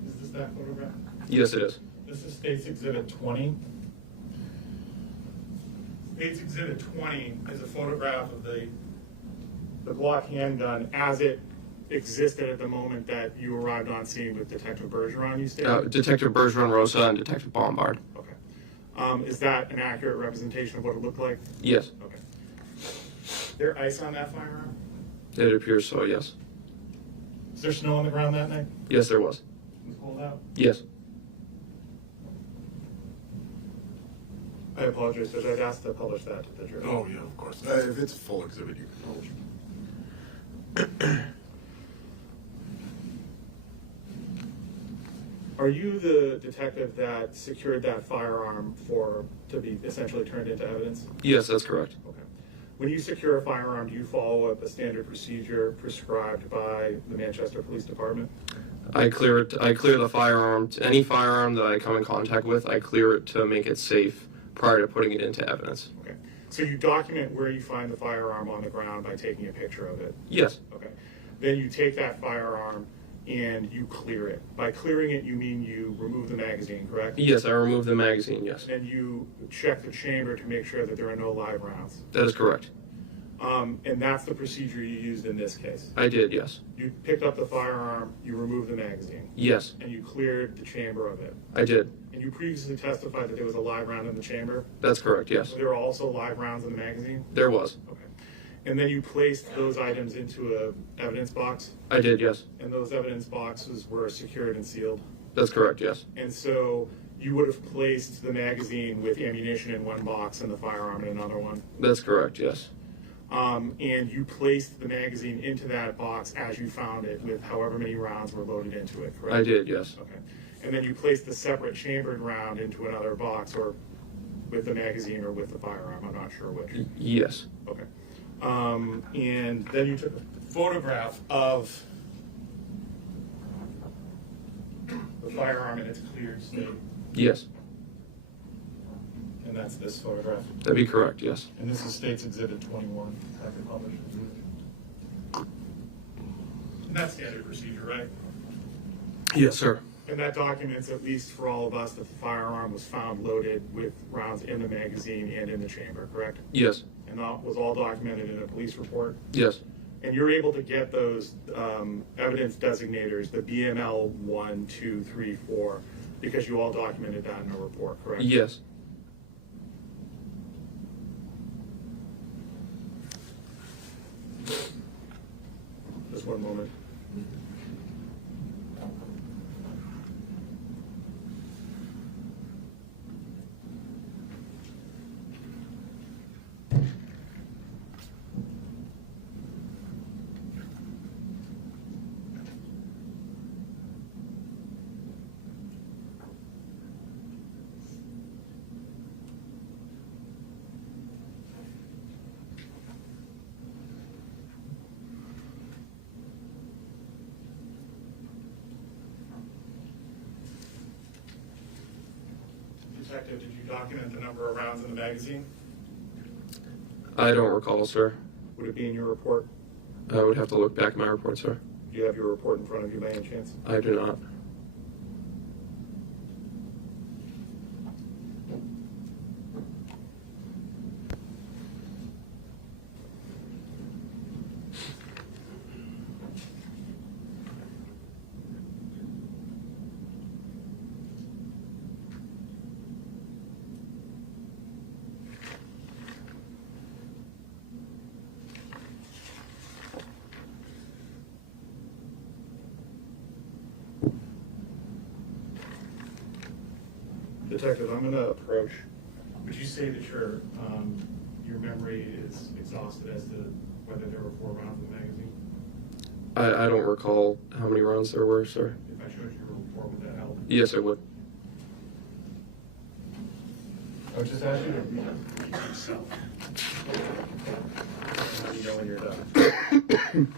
Is this that photograph? Yes, it is. This is State's Exhibit 20. State's Exhibit 20 is a photograph of the Glock handgun as it existed at the moment that you arrived on scene with Detective Bergeron, you stated? Detective Bergeron Rosa and Detective Bombard. Okay. Is that an accurate representation of what it looked like? Yes. Okay. There ice on that firearm? It appears so, yes. Is there snow on the ground that night? Yes, there was. It was cold out? Yes. I apologize, Judge. I'd asked to publish that to the jury. Oh, yeah, of course. If it's a full exhibit, you can publish it. Are you the detective that secured that firearm to be essentially turned into evidence? Yes, that's correct. Okay. When you secure a firearm, do you follow up a standard procedure prescribed by the Manchester Police Department? I clear the firearm. Any firearm that I come in contact with, I clear it to make it safe prior to putting it into evidence. Okay. So you document where you find the firearm on the ground by taking a picture of it? Yes. Okay. Then you take that firearm and you clear it. By clearing it, you mean you remove the magazine, correct? Yes, I removed the magazine, yes. And you check the chamber to make sure that there are no live rounds. That is correct. And that's the procedure you used in this case? I did, yes. You picked up the firearm, you removed the magazine? Yes. And you cleared the chamber of it? I did. And you previously testified that there was a live round in the chamber? That's correct, yes. There were also live rounds in the magazine? There was. Okay. And then you placed those items into an evidence box? I did, yes. And those evidence boxes were secured and sealed? That's correct, yes. And so you would have placed the magazine with ammunition in one box and the firearm in another one? That's correct, yes. And you placed the magazine into that box as you found it with however many rounds were loaded into it, correct? I did, yes. Okay. And then you placed the separate chambered round into another box, or with the magazine or with the firearm, I'm not sure which. Yes. Okay. And then you took a photograph of the firearm in its cleared state. Yes. And that's this photograph. That'd be correct, yes. And this is State's Exhibit 21, that we published. And that's standard procedure, right? Yes, sir. And that documents, at least for all of us, that the firearm was found loaded with rounds in the magazine and in the chamber, correct? Yes. And that was all documented in a police report? Yes. And you're able to get those evidence designators, the BML 1, 2, 3, 4, because you all documented that in a report, correct? Yes. Just one moment. Detective, did you document the number of rounds in the magazine? I don't recall, sir. Would it be in your report? I would have to look back at my report, sir. Do you have your report in front of you by any chance? I do not. Detective, I'm going to approach. Would you say that you're your memory is exhausted as to whether there were 4 rounds in the magazine? I don't recall how many rounds there were, sir. If I showed you your report, would that help? Yes, it would. I would just ask you to read it yourself. Let me know when you're done.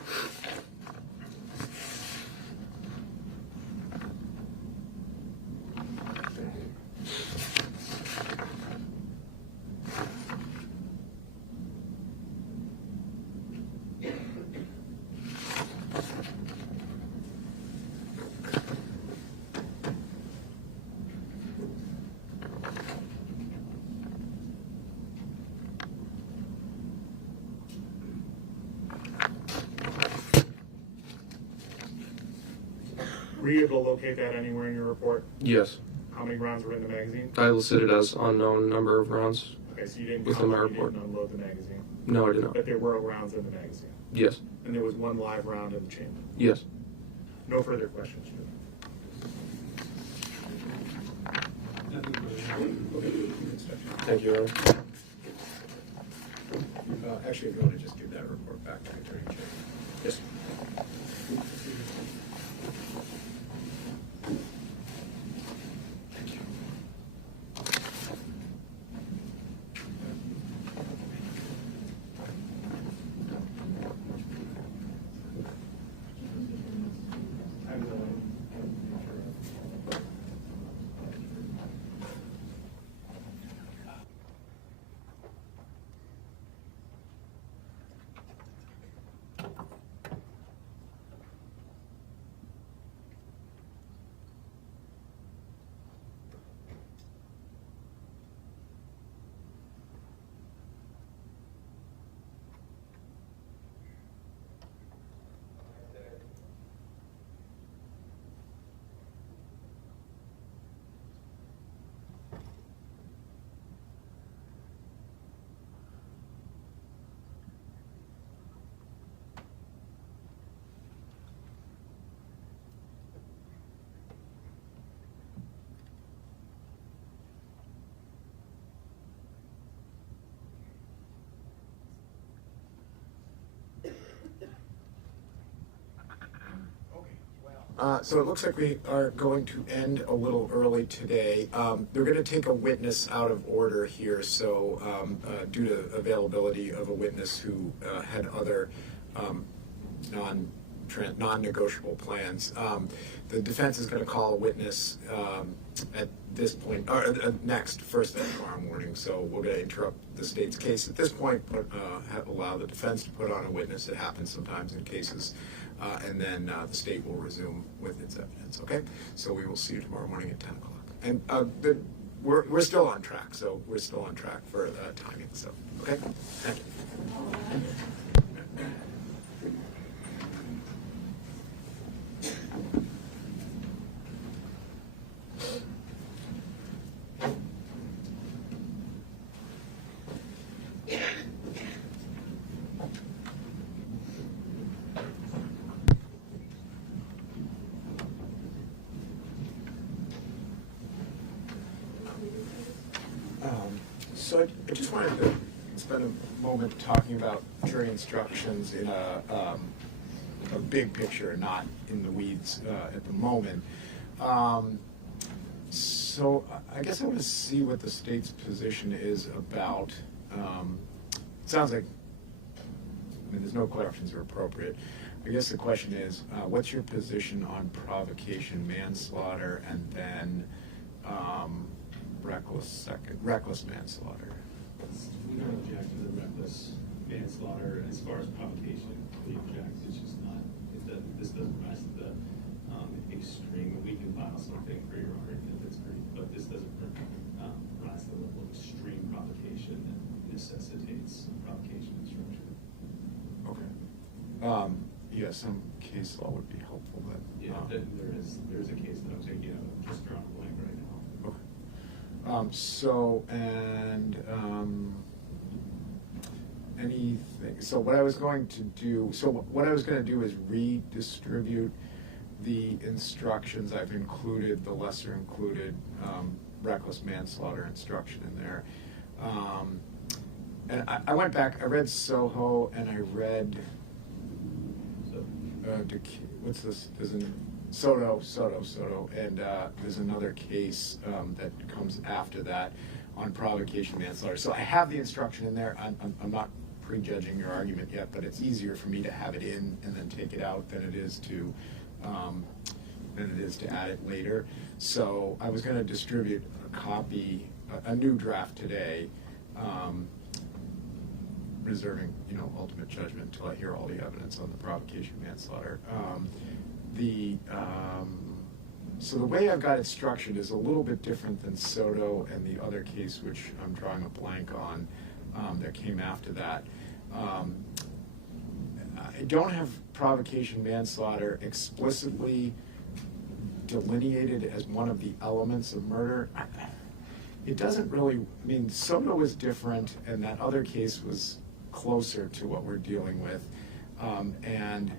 Were you able to locate that anywhere in your report? Yes. How many rounds were in the magazine? I listed it as unknown number of rounds. Okay, so you didn't Within my you report. didn't unload the magazine. No, I did not. But there were rounds in the magazine. Yes. And there was 1 live round in the chamber. Yes. No further questions, Jim. Thank you, Your Honor. Actually, if you want to just give that report back to Attorney General. Yes. So it looks like we are going to end a little early today. They're going to take a witness out of order here, so due to availability of a witness who had other non-negotiable plans, the defense is going to call a witness at this point, or next, first thing tomorrow morning. So we're going to interrupt the state's case at this point, but allow the defense to put on a witness. It happens sometimes in cases. And then the state will resume with its evidence, okay? So we will see you tomorrow morning at 10 o'clock. And we're still on track, so we're still on track for timing, so, okay? Thank you. So I just wanted to spend a moment talking about jury instructions in a big picture, not in the weeds at the moment. So I guess I want to see what the state's position is about. It sounds like, I mean, there's no questions are appropriate. I guess the question is, what's your position on provocation, manslaughter, and then reckless manslaughter? We don't object to the reckless manslaughter as far as provocation. We object. It's just not. This doesn't rise to the extreme. We can file something for your argument that's great, but this doesn't rise to the level of extreme provocation that necessitates provocation instruction. Okay. Yeah, some case law would be helpful, but There's a case that I'm taking out. I'm just drawing a blank right now. Anything. So what I was going to do. So what I was going to do is redistribute the instructions. I've included the lesser included reckless manslaughter instruction in there. and I went back, I read Soho, and I read, what's this, there's an, Soto, and there's another case that comes after that on provocation manslaughter. So I have the instruction in there. I'm not prejudging your argument yet, but it's easier for me to have it in and then take it out than it is to add it later. So I was going to distribute a copy, a new draft today, reserving, ultimate judgment until I hear all the evidence on the provocation manslaughter. So the way I've got it structured is a little bit different than Soto and the other case, which I'm drawing a blank on, that came after that. I don't have provocation manslaughter explicitly delineated as one of the elements of murder. It doesn't really, Soto is different, and that other case was closer to what we're dealing with. And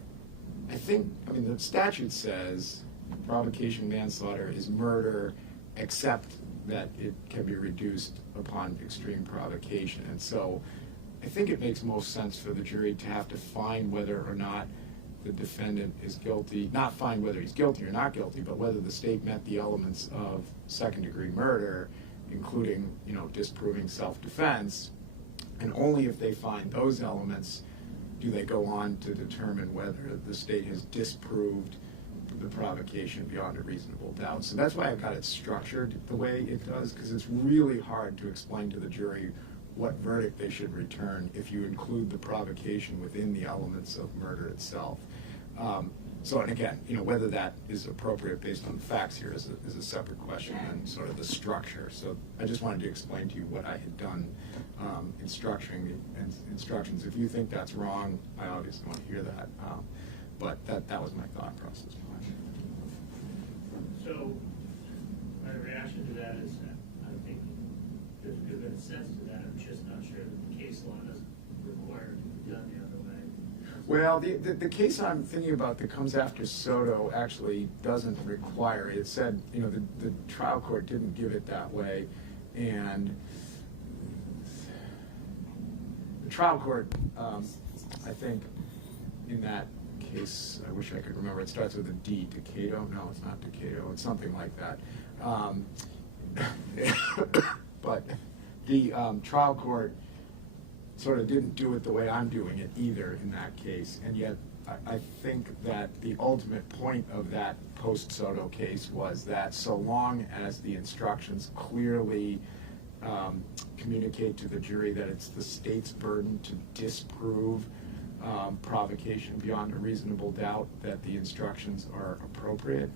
I think, the statute says provocation manslaughter is murder, except that it can be reduced upon extreme provocation. And so I think it makes most sense for the jury to have to find whether or not the defendant is guilty, not find whether he's guilty or not guilty, but whether the state met the elements of second-degree murder, including, disproving self-defense. And only if they find those elements do they go on to determine whether the state has disproved the provocation beyond a reasonable doubt. So that's why I've got it structured the way it does, because it's really hard to explain to the jury what verdict they should return if you include the provocation within the elements of murder itself. And again, whether that is appropriate based on the facts here is a separate question than sort of the structure. So I just wanted to explain to you what I had done in structuring the instructions. If you think that's wrong, I obviously want to hear that. But that was my thought process. So my reaction to that is that I think there's a good bit of sense to that. I'm just not sure that the case law doesn't require it to be done the other way. Well, the case I'm thinking about that comes after Soto actually doesn't require it. It said, the trial court didn't give it that way, and the trial court, I think, in that case, I wish I could remember, it starts with a D, Decato? No, it's not Decato, it's something like that. But the trial court sort of didn't do it the way I'm doing it either in that case, and yet I think that the ultimate point of that post-Soto case was that so long as the instructions clearly communicate to the jury that it's the state's burden to disprove provocation beyond a reasonable doubt, that the instructions are appropriate.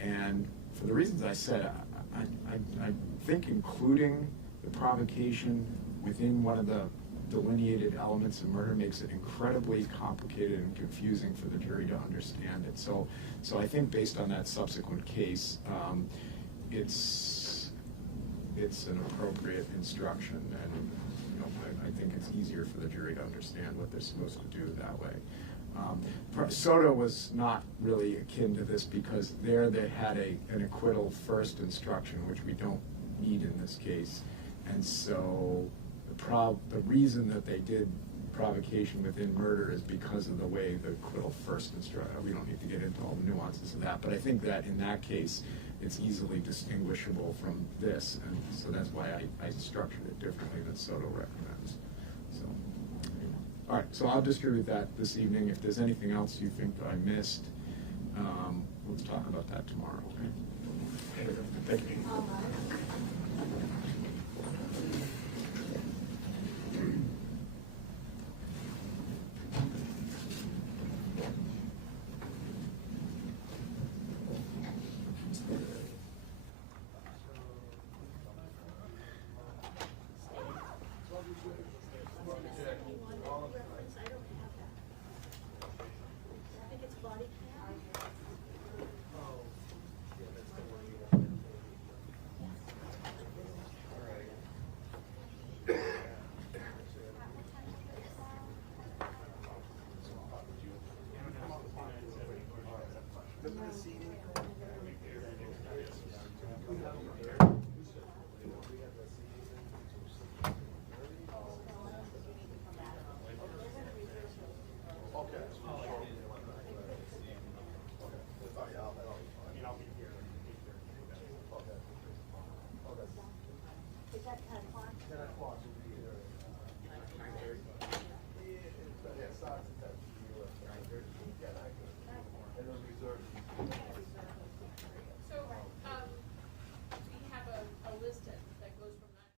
And for the reasons I said, I think including the provocation within one of the delineated elements of murder makes it incredibly complicated and confusing for the jury to understand it. So I think based on that subsequent case, it's an appropriate instruction, and I think it's easier for the jury to understand what they're supposed to do that way. Soto was not really akin to this because there they had an acquittal first instruction, which we don't need in this case. And so the reason that they did provocation within murder is because of the way the acquittal first instruction. We don't need to get into all the nuances of that, but I think that in that case, it's easily distinguishable from this, and so that's why I structured it differently than Soto recommends. So, all right, so I'll distribute that this evening. If there's anything else you think I missed, let's talk about that tomorrow. Okay? Thank you.